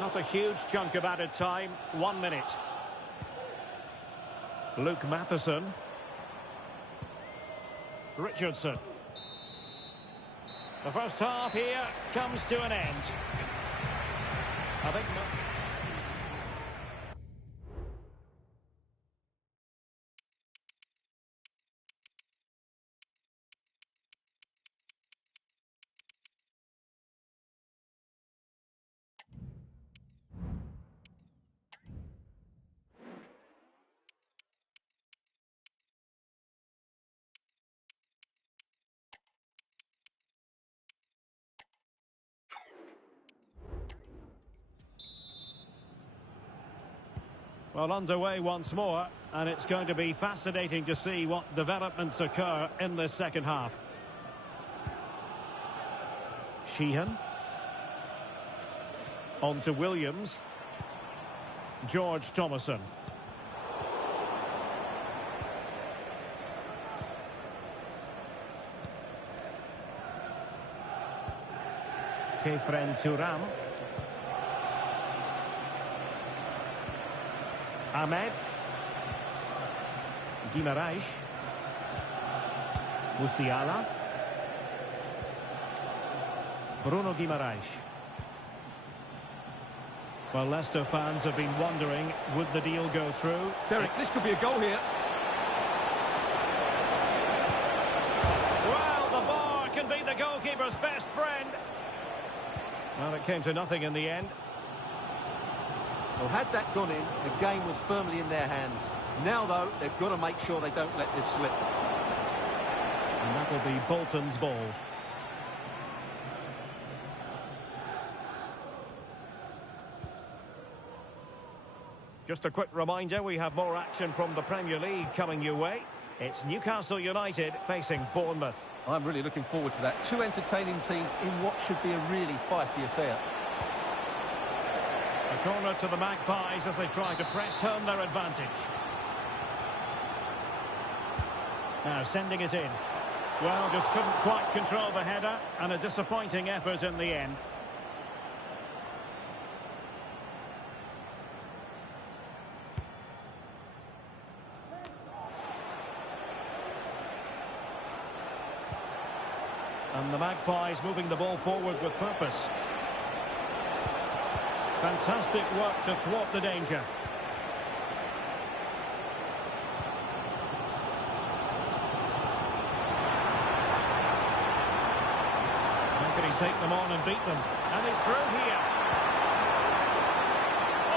Not a huge chunk of added time. 1 minute. Luke Matheson. Richardson. The first half here comes to an end. I think... Well, underway once more, and it's going to be fascinating to see what developments occur in this second half. Sheehan. On to Williams. George Thomason. Kefren Turam. Ahmed. Guimaraes. Musiala. Bruno Guimaraes. Well, Leicester fans have been wondering, would the deal go through? Derek, this could be a goal here. Well, the bar can be the goalkeeper's best friend. Well, it came to nothing in the end. Well, had that gone in, the game was firmly in their hands. Now, though, they've got to make sure they don't let this slip. And that will be Bolton's ball. Just a quick reminder, we have more action from the Premier League coming your way. It's Newcastle United facing Bournemouth. I'm really looking forward to that. Two entertaining teams in what should be a really feisty affair. A corner to the Magpies as they try to press home their advantage. Now sending it in. Well, just couldn't quite control the header, and a disappointing effort in the end. And the Magpies moving the ball forward with purpose. Fantastic work to thwart the danger. How can he take them on and beat them? And he's through here.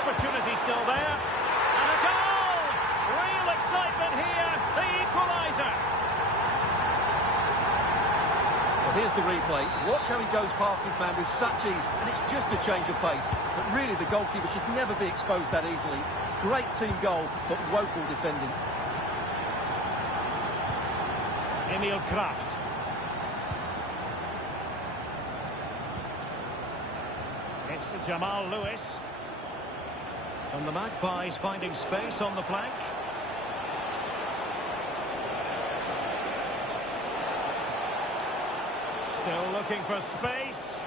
Opportunity still there. And a goal! Real excitement here. The equaliser. Well, here's the replay. Watch how he goes past his man with such ease, and it's just a change of pace. But really, the goalkeeper should never be exposed that easily. Great team goal, but woeful defending. Emil Kraft. It's Jamal Lewis. And the Magpies finding space on the flank. Still looking for space.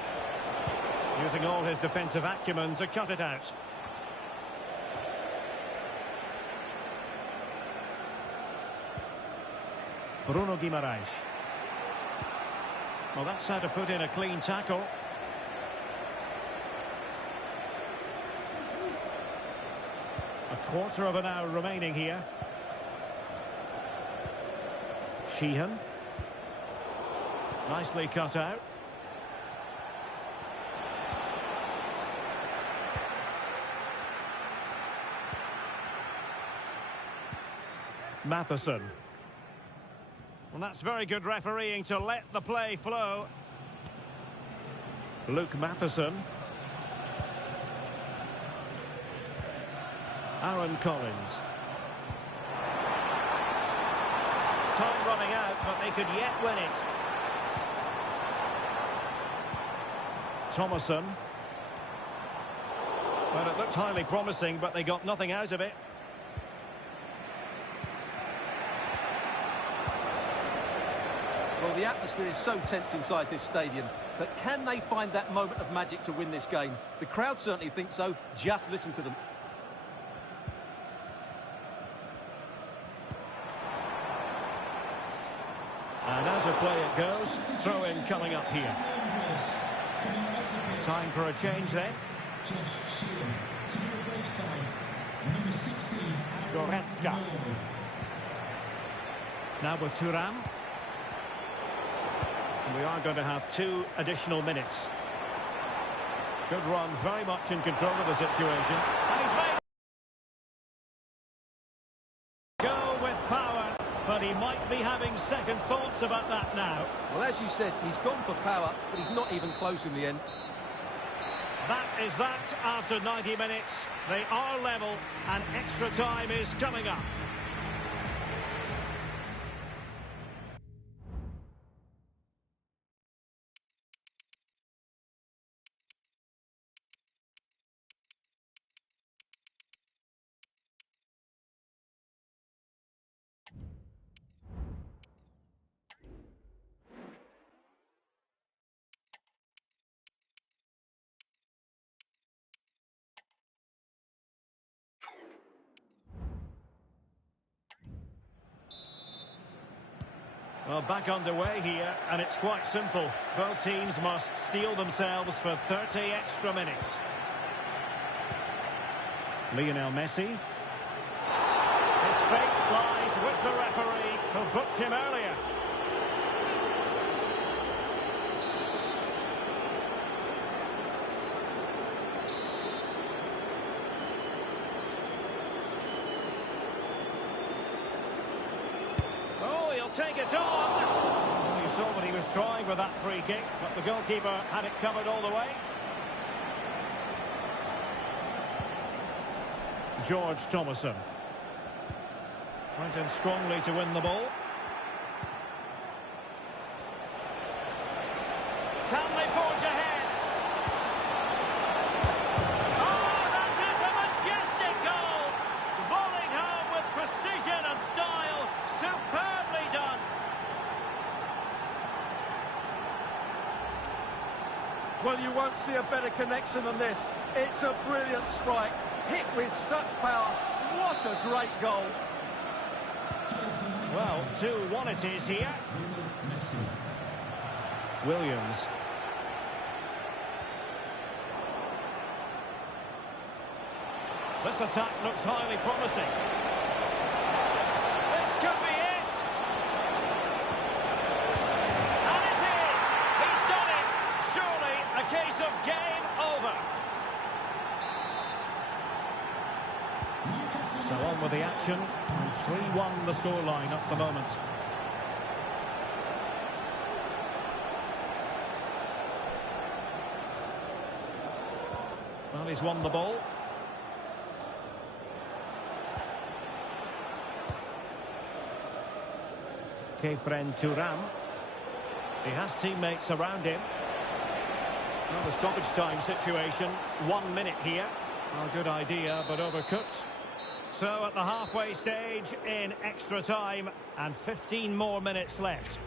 Using all his defensive acumen to cut it out. Bruno Guimaraes. Well, that's how to put in a clean tackle. A quarter of an hour remaining here. Sheehan. Nicely cut out. Matheson. Well, that's very good refereeing to let the play flow. Luke Matheson. Aaron Collins. Time running out, but they could yet win it. Thomason. Well, it looked highly promising, but they got nothing out of it. Well, the atmosphere is so tense inside this stadium, but can they find that moment of magic to win this game? The crowd certainly think so. Just listen to them. And as a play it goes, throw-in coming up here. Time for a change then. Goretzka. Now with Thuram. And we are going to have 2 additional minutes. Good run, very much in control of the situation. And he's made... Go with power, but he might be having second thoughts about that now. Well, as you said, he's gone for power, but he's not even close in the end. That is that after 90 minutes. They are level, and extra time is coming up. Well, back underway here, and it's quite simple. Both teams must steel themselves for 30 extra minutes. Lionel Messi. His fate lies with the referee, who booked him earlier. Take it on. Well, you saw what he was trying with that free kick, but the goalkeeper had it covered all the way. George Thomason went in strongly to win the ball. Can they forge ahead? Oh, that is a majestic goal! Volleying home with precision and style. Superbly done. Well, you won't see a better connection than this. It's a brilliant strike, hit with such power. What a great goal. Well, 2-1 it is here. Williams. This attack looks highly promising. This could be it. And it is. He's done it. Surely a case of game over. So on with the action. And 3-1 the scoreline at the moment. Well, he's won the ball. Kefren Turam. He has teammates around him. Well, the stoppage time situation. 1 minute here. A good idea, but overcooked. So at the halfway stage in extra time, and 15 more minutes left.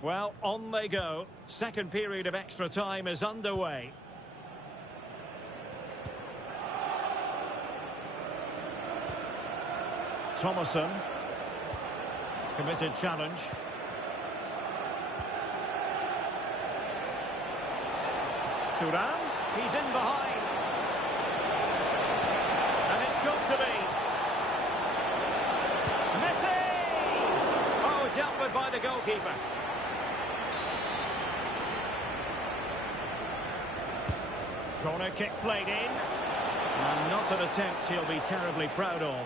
Well, on they go. Second period of extra time is underway. Thomason. Committed challenge. Turam. He's in behind. And it's got to be. Messi! Oh, dealt with by the goalkeeper. Corner kick played in. And not an attempt he'll be terribly proud of.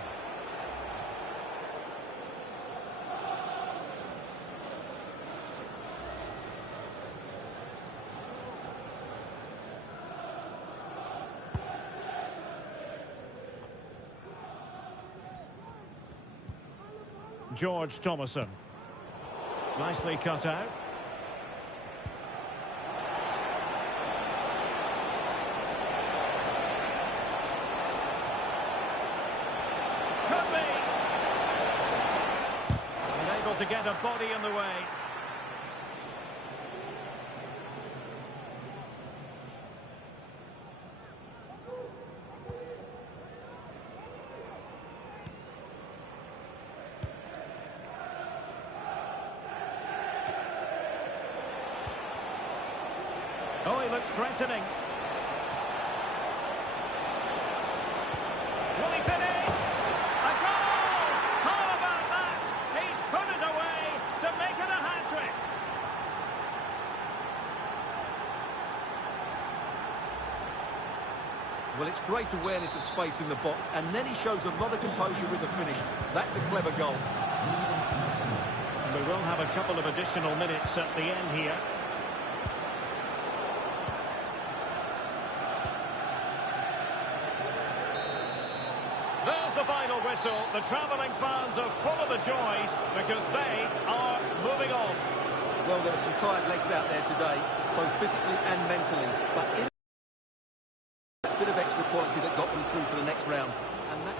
George Thomason. Nicely cut out. Could be. Unable to get a body in the way. Oh, he looks threatening. Will he finish? A goal! How about that? He's put it away to make it a hat-trick. Well, it's great awareness of space in the box, and then he shows a lot of composure with the finish. That's a clever goal. And we will have a couple of additional minutes at the end here. There's the final whistle. The travelling fans are full of the joys because they are moving on. Well, there were some tired legs out there today, both physically and mentally. But in a bit of extra quality that got them through to the next round. And that